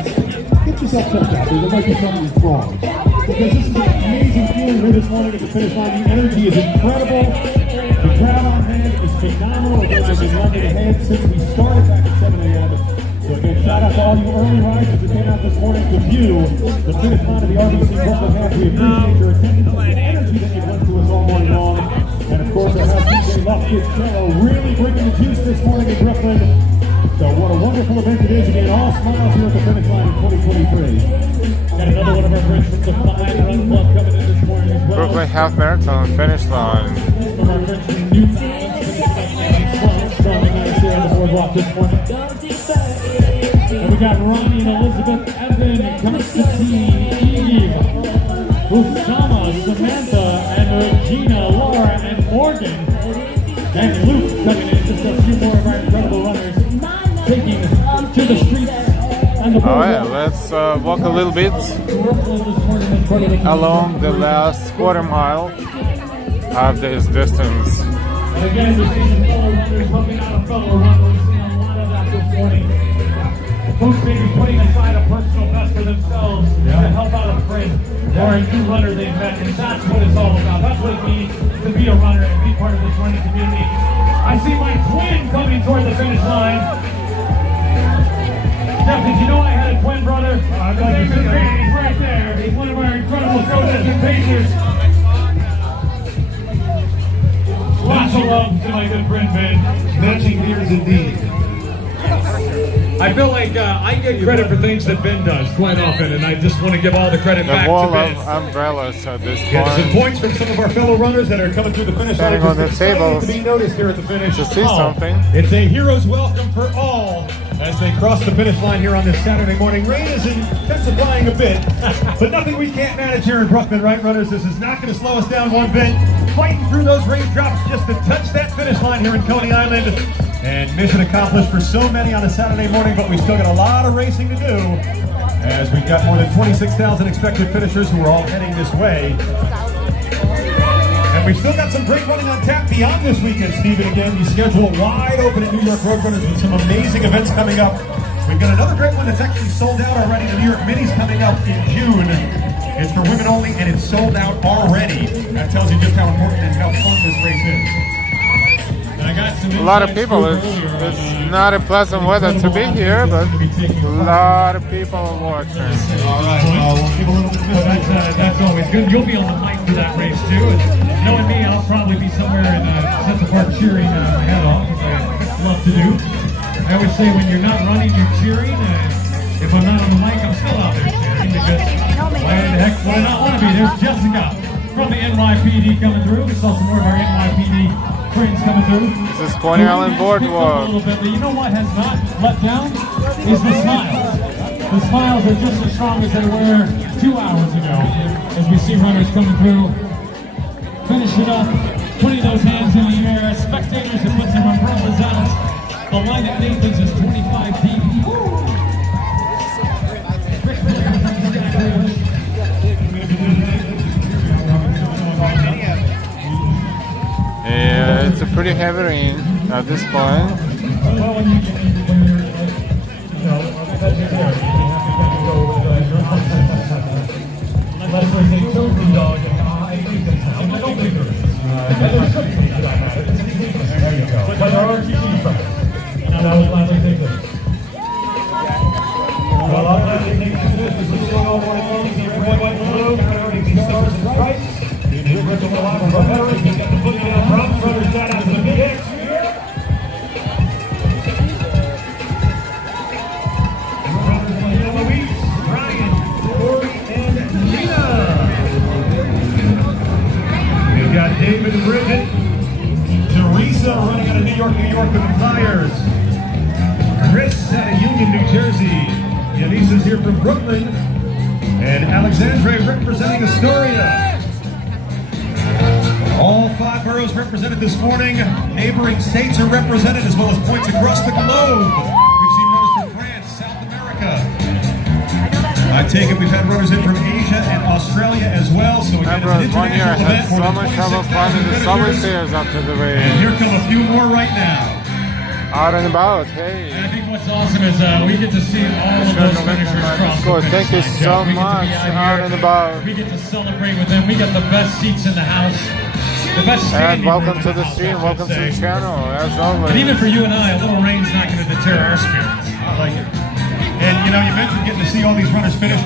get yourself checked out. There might be something wrong. Because this is an amazing feeling here this morning at the finish line. The energy is incredible. The crowd on hand is phenomenal. Again, I've been running ahead since we started back at 7 a.m. So again, shout out to all you early risers that came out this morning to view the finish line of the RBC Brooklyn Half. We appreciate your attendance and the energy that you've lent to us all morning long. And of course, our house DJ Loftus Cello really bringing the juice this morning in Brooklyn. So what a wonderful event it is. Again, all smiles here at the finish line in 2023. Got another one of our friends from the Finiah Run Club coming in this morning as well. Brooklyn Half Marathon finish line. From our friends from Newtown, strong runners here on the Boardwalk this morning. And we got Ronnie and Elizabeth, Evan, Constantine, Eve, Usama, Samantha, and Regina, Laura, and Morgan, and Luke coming in. Just a few more of our incredible runners taking to the streets and the boardwalk. Alright, let's walk a little bit along the last quarter mile of this distance. And again, we're seeing fellow runners helping out a fellow runner. We're seeing a lot of that this morning. Folks maybe putting aside a personal best for themselves to help out a friend or a new runner they've met. And that's what it's all about. That's what it means to be a runner and be part of this running community. I see my twin coming toward the finish line. Jeff, did you know I had a twin brother? He's right there. He's one of our incredible coaches and pacers. Lots of love to my good friend Ben. Matching ears indeed. I feel like I get credit for things that Ben does quite often, and I just want to give all the credit back The wall to Ben. of umbrellas at this Get some point. points from some of our fellow runners that are coming through the finish line. Standing on the It's exciting tables to be noticed here at the finish. to see something. It's a hero's welcome for all as they cross the finish line here on this Saturday morning. Rain is intensifying a bit, but nothing we can't manage here in Brooklyn, right, runners? This is not going to slow us down one bit. Fighting through those raindrops just to touch that finish line here in Coney Island. And mission accomplished for so many on a Saturday morning, but we still got a lot of racing to do as we've got more than 26,000 expected finishers who are all heading this way. And we've still got some great running on tap beyond this weekend, Stephen. Again, the schedule wide open at New York Roadrunners with some amazing events coming up. We've got another great one that's actually sold out already. The New York Mini's coming up in June. It's for women only, and it's sold out already. That tells you just how important and how fun this race is. A lot of people. It's not a pleasant weather to be here, but a lot of people are watching. All right, we'll give a little bit of That's always good. You'll be on the mic for that race too. And knowing me, I'll probably be somewhere in Central Park cheering my head off, which I love to do. I always say when you're not running, you're cheering. If I'm not on the mic, I'm still out there cheering because why the heck would I not want to be? There's Jessica from the NYPD coming through. We saw some more of our NYPD friends coming through. This is Coney Island Boardwalk. A little bit, but you know what has not let down is the smiles. The smiles are just as strong as they were 2 hours ago. As we see runners coming through, finish it up, putting those hands in the air. Spectators have put their umbrellas out. The line at Nathan's is 25 deep. Yeah, it's a pretty heavy rain at this point. David and Bridget, Teresa running out of New York with the Flyers, Chris out of Union, New Jersey, Yanisa's here from Brooklyn, and Alexandre representing Astoria. All 5 boroughs represented this morning. Neighboring states are represented as well as points across the globe. We've seen runners from France, South America. I take it we've had runners in from Asia and Australia as well. So again, it's an international event. So much trouble finding the summer stairs after the rain. And here come a few more right now. out and about. Hey. And I think what's awesome is we get to see all of those finishers cross the finish Thank you line, so Jeff. We get to be much. Out and about. We get to celebrate with them. We got the best seats in the house. The best And standing welcome room to in the house, stream. I should Welcome to the say. channel, as And always. even for you and I, a little rain's not going to deter our spirits. I like it. And you know, you mentioned getting to see all these runners finish.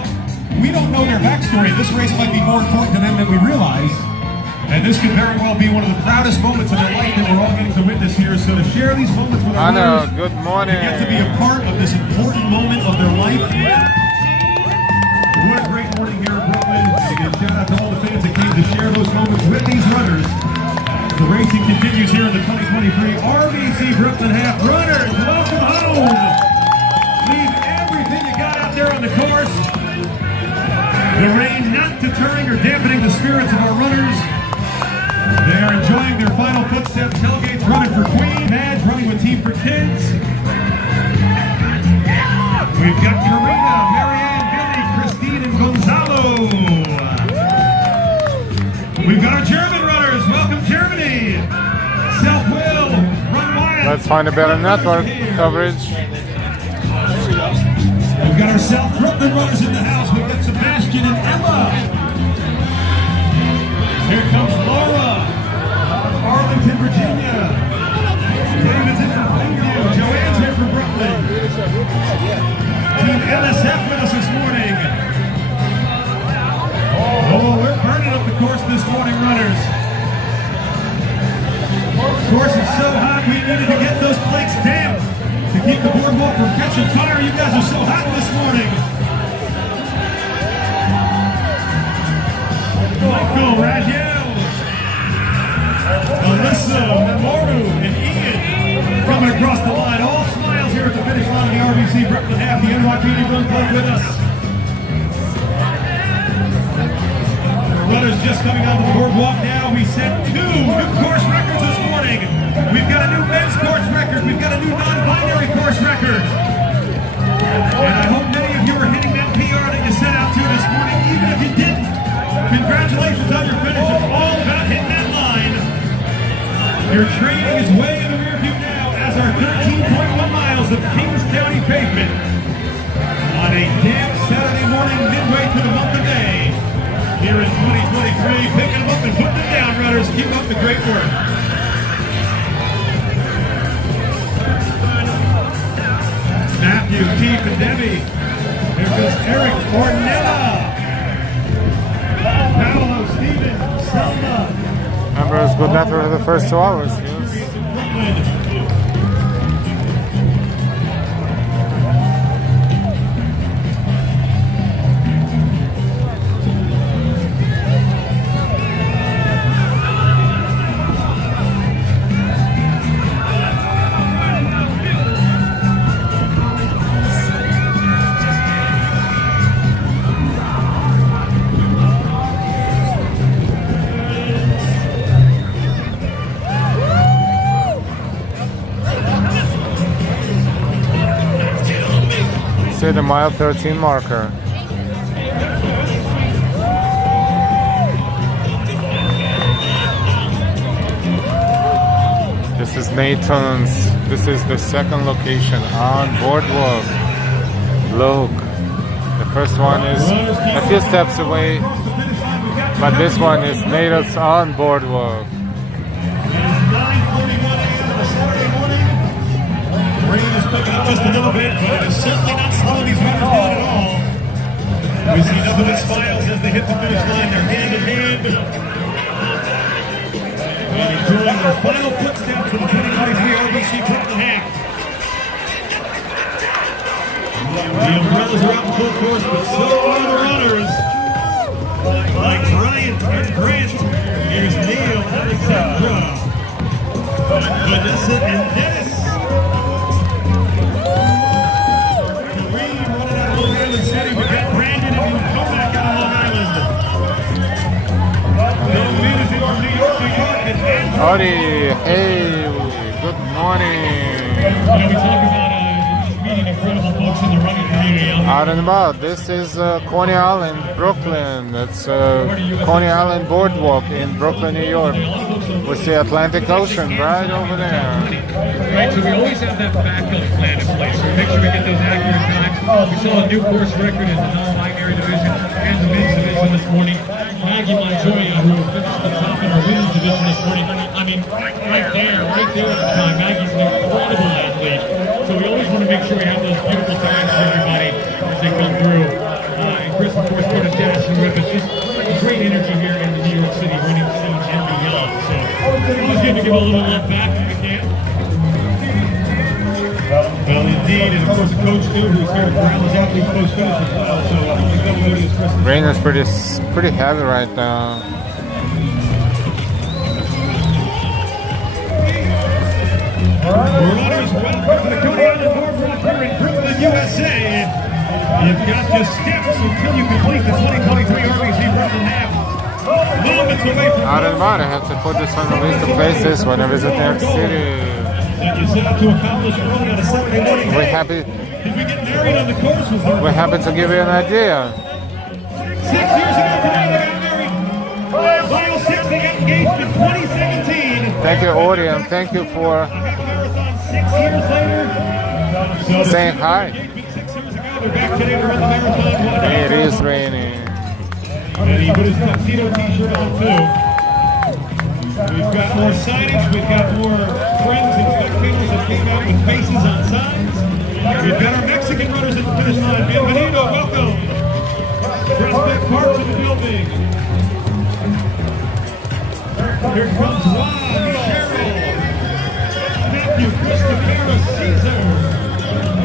We don't know their backstory. This race might be more important to them than we realize. And this could very well be one of the proudest moments of their life that we're all getting to witness here. So to share these moments with our Anna, runners, good morning. to get to be a part of this important moment of their life. What a great morning here in Brooklyn. And again, shout out to all the fans that came to share those moments with these runners. The racing continues here in the 2023 RBC Brooklyn Half. Runners, welcome home. Leave everything you got out there on the course. The rain not deterring or dampening the spirits of our runners. They are enjoying their final footsteps. Tailgates running for Queen, Madge running with Team for Kids. We've got Karina, Marianne, Billy, Christine, and Gonzalo. We've got our German runners. Welcome, Germany. Self-Will, Run Wild. Let's find a better network coverage. We've got our South Brooklyn runners in the house. We've got Sebastian and Emma. Here comes Laura, Arlington, Virginia. David's in from Plainview. Joanne's here from Brooklyn. Team LSF with us this morning. Oh, we're burning up the course this morning, runners. The course is so hot, we needed to get those plates damp to keep the boardwalk from catching fire. You guys are so hot this morning. Michael, Rajel, Alyssa, Memoru, and Ian coming across the line. All smiles here at the finish line of the RBC Brooklyn Half, the NYPD Run Club with us. Runners just coming onto the boardwalk now. We set 2 new course records this morning. We've got a new men's course record. We've got a new non-binary course record. And I hope many of you are hitting that PR that you set out to this morning. Even if you didn't, congratulations on your finish. It's all about hitting that line. Your training is way in the rear view now as our 13.1 miles of Kings County pavement on a damp Saturday morning midway through the month of May. Here in 2023, picking them up and putting them down, runners. Keep up the great work. Matthew, Keith, and Debbie. Here goes Eric Ornella. Paolo, Steven, Selma. Remember, it's good network for the first 2 hours. Yes. See the mile 13 marker. This is Nathan's. This is the second location on Boardwalk. Look, the first one is a few steps away, but this one is Nathan's on Boardwalk. It is 9:41 a.m. on a Saturday morning. Rain is picking up just a little bit, but it is certainly not slowing these runners down at all. We see nothing but smiles as they hit the finish line. They're hand in hand. And enjoying their final footsteps for the 2023 RBC Brooklyn Half. The umbrellas are out in full course, but so are the runners. Like Bryant and Grant. Here's Neil, Alexandra, Vanessa, and Dennis. Green running out of Long Island City. We've got Brandon and Komack out of Long Island. Bill Mead is in from New York, and Andrew. Howdy, hey, good morning. You know, we talk about just meeting incredible folks in the running community. community out Out and about. This is Coney Island, Brooklyn. It's Coney Island Boardwalk in Brooklyn, New York. We see Atlantic Ocean right over there. Right, so we always have that backup plan in place. So we make sure we get those accurate times. We saw a new course record in the non-binary division and the men's division this morning. Maggie Montoya, who finished the top in our women's division this morning. I mean, right there at the time. Maggie's an incredible athlete. So we always want to make sure we have those beautiful times for everybody as they come through. And Chris, of course, going to dashing with us. Just great energy here in the New York City running scene and beyond. So it's always good to give a little love back if we can. Well, indeed, and of course the coach too, who's here to corral his athletes post-finish as well. So I think that will be expressed. Rain is pretty heavy right now. Runners, welcome to the Coney Island Boardwalk here in Brooklyn, USA. You've got to steps until you complete the 2023 RBC Brooklyn Half. Moments away from Out and about. I have to put this on the list of places when I visit New York City. that you set out to accomplish early on a Saturday morning. We're happy. Did we get married on the course? Was there We're happy to give you an idea. 6 years ago today they got married. Final 6, they got engaged in 2017. Thank you, Audie, and thank you for Half marathon 6 years later. So saying hi. 6 years ago, they're back today to run the marathon. It is raining. And he put his tuxedo t-shirt on too. We've got more signage, we've got more friends and spectators that came out with faces on signs. We've got our Mexican runners at the finish line. Bienvenido, welcome. Prospect Park to the building. Here comes Juan, Cheryl, Matthew, Christopher, Caesar,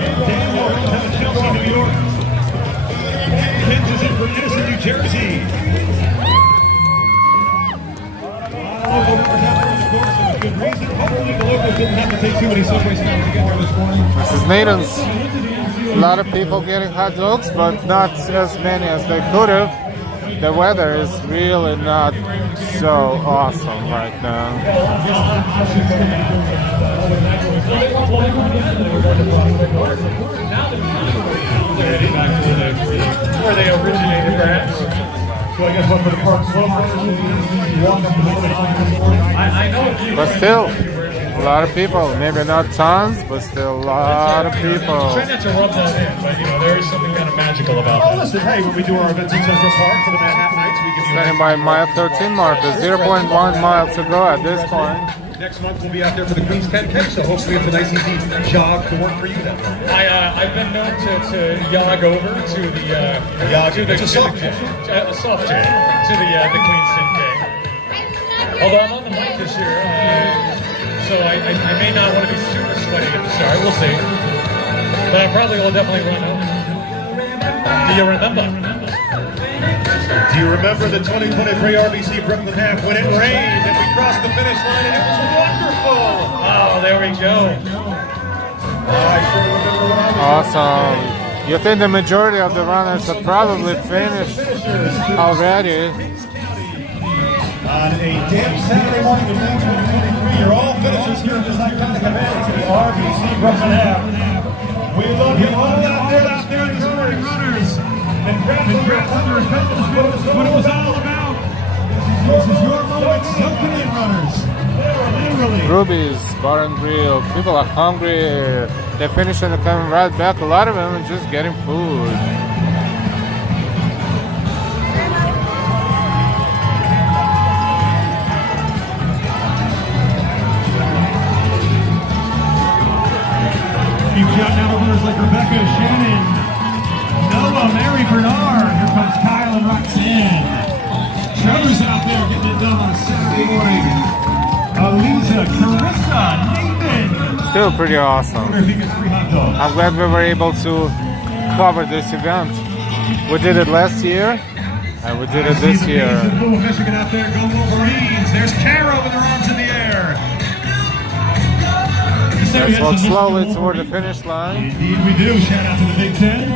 and Daniel runs out of Chelsea, New York. Kent is in from Edison, New Jersey. Local runners out there on the course for a good reason. Hopefully the locals didn't have to take too many subway stops to get there this morning. This is Nathan's. A lot of people getting hot dogs, but not as many as they could have. The weather is really not so awesome right now. Where they originated, perhaps. So I guess what for the park slow walk up the middle I know a few. But still, a lot of people. Maybe not tons, but still a lot of people. Try not to rub that in, but you know, there is something kind of magical about Oh, it. listen, hey, when we do our events in Central Park for the Manhattan Nights, we give you Standing by mile 13 marker, 0.1 mile to go at this point. Next month we'll be out there for the Queen's 10K, so hopefully it's a nice easy jog to work for you then. I've been known to jog over to the It's a soft jog. a soft jog to the Queen's 10K. Although I'm on the mic this year, so I may not want to be super sweaty at the start. We'll see, but I probably will definitely run over. Do you remember? Do you remember the 2023 RBC Brooklyn Half when it rained and we crossed the finish line and it was wonderful? Oh, there we go. I sure remember when I was Awesome. You think the majority of the runners have probably finished already? on a damn Saturday morning in 2023. You're all finishers here at this iconic event, the RBC Brooklyn Half. We love you all out there this morning, runners. And congrats on your accomplishment. What it was all about. This is your moment. Soaking in, runners. Literally. Ruby's Bar and Grill. People are hungry. They're finishing and coming right back. A lot of them are just getting food. Keep shouting out runners like Rebecca, Shannon, Noah, Mary Bernard. Here comes Kyle and Roxanne. Trevor's out there getting it done on a Saturday morning. Aliza, Carissa, Nathan. Still pretty awesome. If he gets 3 hot dogs. I'm glad we were able to cover this event. We did it last year, and we did it this year. Blue Michigan out there, go Wolverines. There's Kara with her arms in the air. Let's walk slowly toward the finish line, Indeed we do. Shout out to the Big Ten.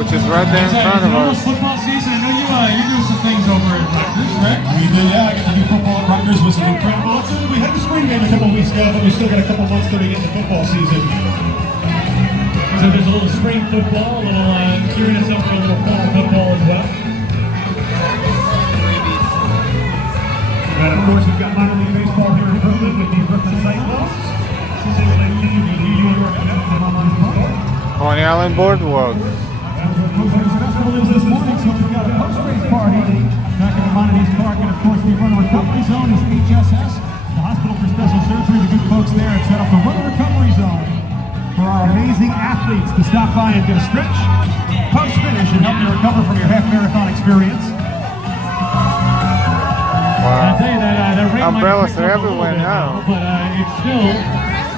which is right there in front of us. Football season. I know you do some things over at Rutgers, right? We did, yeah. I got to do football at Rutgers, was incredible. We had the spring game a couple weeks ago, but we still got a couple months till we get into football season. So there's a little spring football, a little gearing us up for a little fall football as well. And of course, we've got minor league baseball here in Brooklyn with the Brooklyn Cyclists. Coney Island Boardwalk. Festival is this morning, so we've got a post-race party back at the Montes Park, and of course the Runner Recovery Zone is HSS, the Hospital for Special Surgery. The good folks there have set up the Runner Recovery Zone for our amazing athletes to stop by and get a stretch, post-finish, and help you recover from your half marathon experience. I'll tell you that the rain Umbrellas might are pick up a little everywhere bit now. But it's still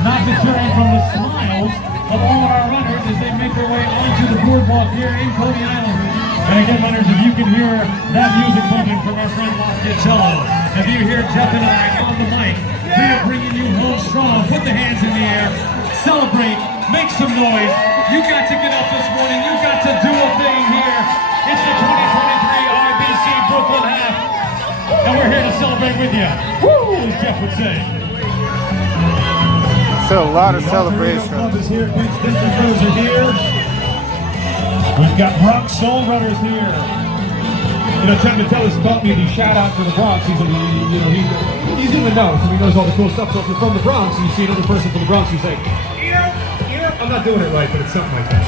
not deterring from the smiles of all of our runners as they make their way onto the boardwalk here in Coney Island. And again, runners, if you can hear that music bumping from our friend Cello, if you hear Jeff and I on the mic, we are bringing you home strong. Put the hands in the air, celebrate, make some noise. You got to get up this morning. You got to do a thing here. It's the 2023 RBC Brooklyn Half. And we're here to celebrate with you. Woo, as Jeff would say. Still a lot of celebration. Club is here. Big Spencer Bros are here. We've got Bronx Soul Runners here. You know, Tim Metellus taught me the shout out for the Bronx. He's in the know, so he knows all the cool stuff. So if you're from the Bronx and you see another person from the Bronx, you say, I'm not doing it right, but it's something like that.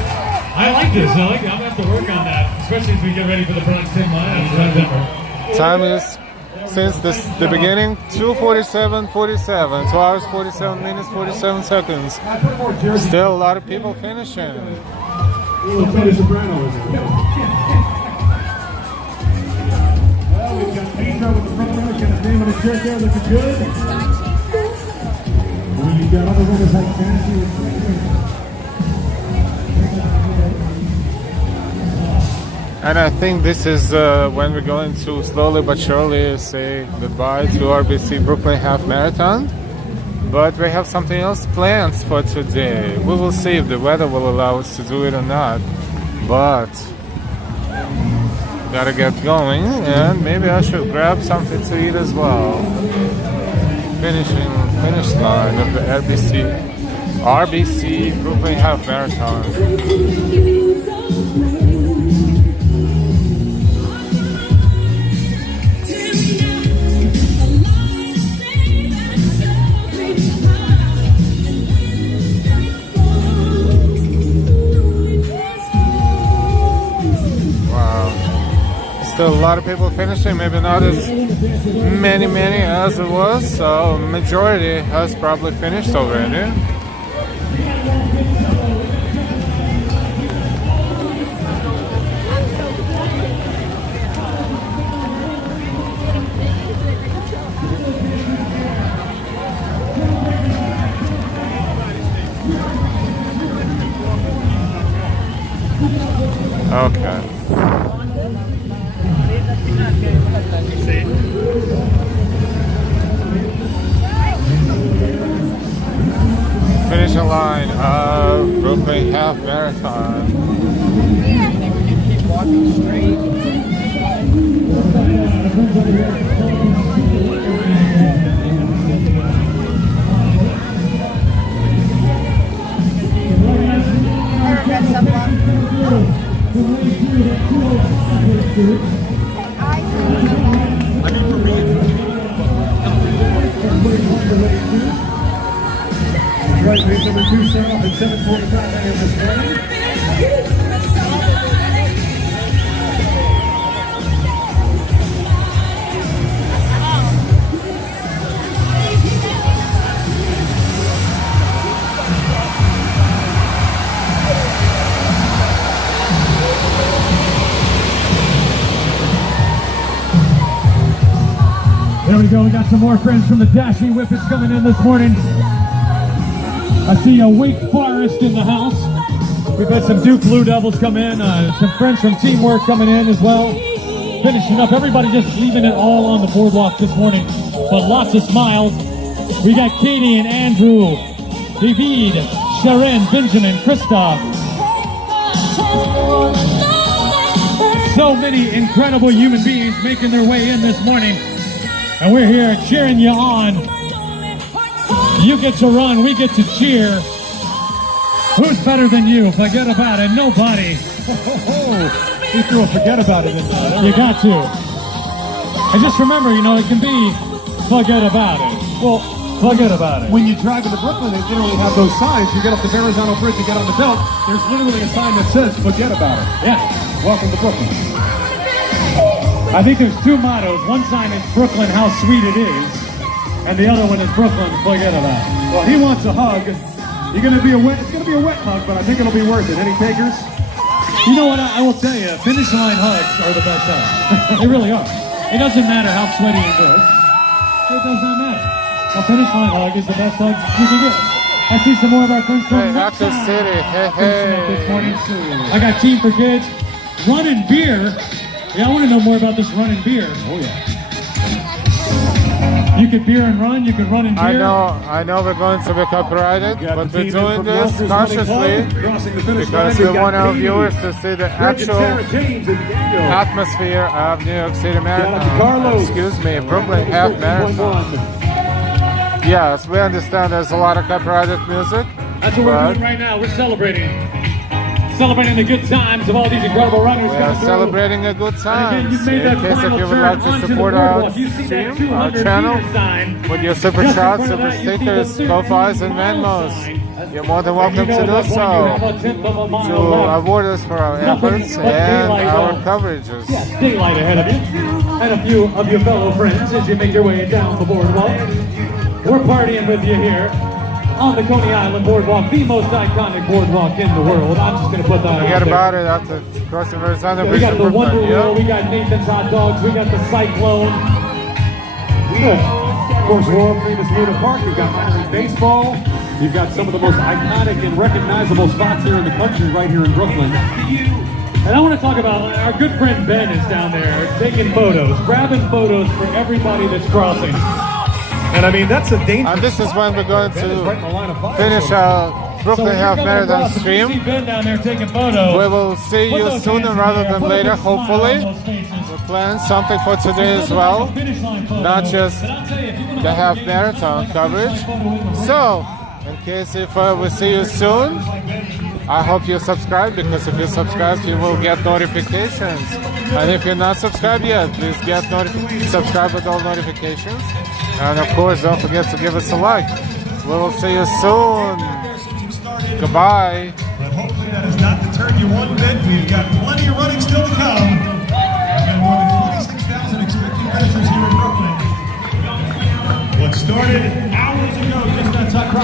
I like this. I like it. I'm going to have to work on that, especially as we get ready for the Bronx 10 mile in September. Time is, since the beginning, 2:47:47, 2 hours 47 minutes 47 seconds. Still a lot of people finishing. Little Tony Soprano is here. Well, we've got Pedro with the front runner, got his name on his shirt there, looking good. We've got other runners like Fantasy with And I think this is when we're going to slowly but surely say goodbye to RBC Brooklyn Half Marathon. But we have something else planned for today. We will see if the weather will allow us to do it or not. But gotta get going, and maybe I should grab something to eat as well. Finish line of the RBC Brooklyn Half Marathon. Still a lot of people finishing, maybe not as many as it was, so majority has probably finished already. Okay. Finishing line of Brooklyn Half Marathon. Keep walking straight. Right, race number 2 start off at 7:45 a.m. this morning. There we go, we got some more friends from the Dashie Whippets coming in this morning. I see a Wake Forest in the house. We've had some Duke Blue Devils come in, some friends from Teamwork coming in as well. Finishing up, everybody just leaving it all on the boardwalk this morning, but lots of smiles. We got Katie and Andrew, David, Sharon, Benjamin, Christoph. So many incredible human beings making their way in this morning, and we're here cheering you on. You get to run, we get to cheer. Who's better than you? Forget about it. Nobody. He threw a forget about it in there. You got to. And just remember, you know, it can be forget about it. Well, forget about it. When you drive into Brooklyn, they generally have those signs. You get up the Verrazano Bridge, you get on the belt, there's literally a sign that says, forget about it. Yeah. Welcome to Brooklyn. I think there's two mottos. One sign is Brooklyn, how sweet it is. And the other one is Brooklyn, forget about it. Well, he wants a hug. It's gonna be a wet hug, but I think it'll be worth it. Any takers? You know what, I will tell you, finish line hugs are the best hugs. They really are. It doesn't matter how sweaty it goes. It does not matter. A finish line hug is the best hug you can get. I see some more of our friends from Hey, that's the city. Hey, this morning. hey. I got Team for Kids, running beer. Yeah, I want to know more about this running beer. Oh yeah. You could beer and run, you could run and beer. I know we're going to be copyrighted, but we're doing this consciously because we want our viewers to see the actual atmosphere of New York City Marathon. Excuse me, Brooklyn Half Marathon. Yes, we understand there's a lot of copyrighted music. That's what we're doing right now. We're celebrating the good times of all these incredible runners. We are celebrating a good time. In case if you would like to support our stream, our channel, with your super chats, super stickers, profiles, and Venmos, you're more than welcome to do so, to award us for our efforts and our coverages. Yeah, daylight ahead of you, and a few of your fellow friends as you make your way down the boardwalk. We're partying with you here on the Coney Island Boardwalk, the most iconic boardwalk in the world. I'm just going to put that Forget out there. about it after crossing Verrazano We Bridge got to the Wonder Brooklyn. Wheel, we got Nathan's Hot Dogs, we got the Cyclone. Of course, world famous Luna Park. You've got minor league baseball. You've got some of the most iconic and recognizable spots here in the country, right here in Brooklyn. And I want to talk about our good friend Ben is down there taking photos, grabbing photos for everybody that's crossing. And I mean, that's a dangerous. And this is when we're going Ben is right in the line of to fire. finish our Brooklyn Half Marathon See stream. Ben down there taking photos. We will see Put you those sooner hands in rather the air, than put a later, big smile on hopefully. those faces. We plan something for today as well, not just the half marathon coverage. So, in case if we see you soon, I hope you subscribe, because if you subscribe, you will get notifications. And if you're not subscribed yet, please get subscribe with all notifications. And of course, don't forget to give us a like. We will see you soon. Goodbye. But hopefully that has not deterred you one bit. We've got plenty of running still to come. We've got more than 26,000 expecting finishers here in Brooklyn. What started hours ago just outside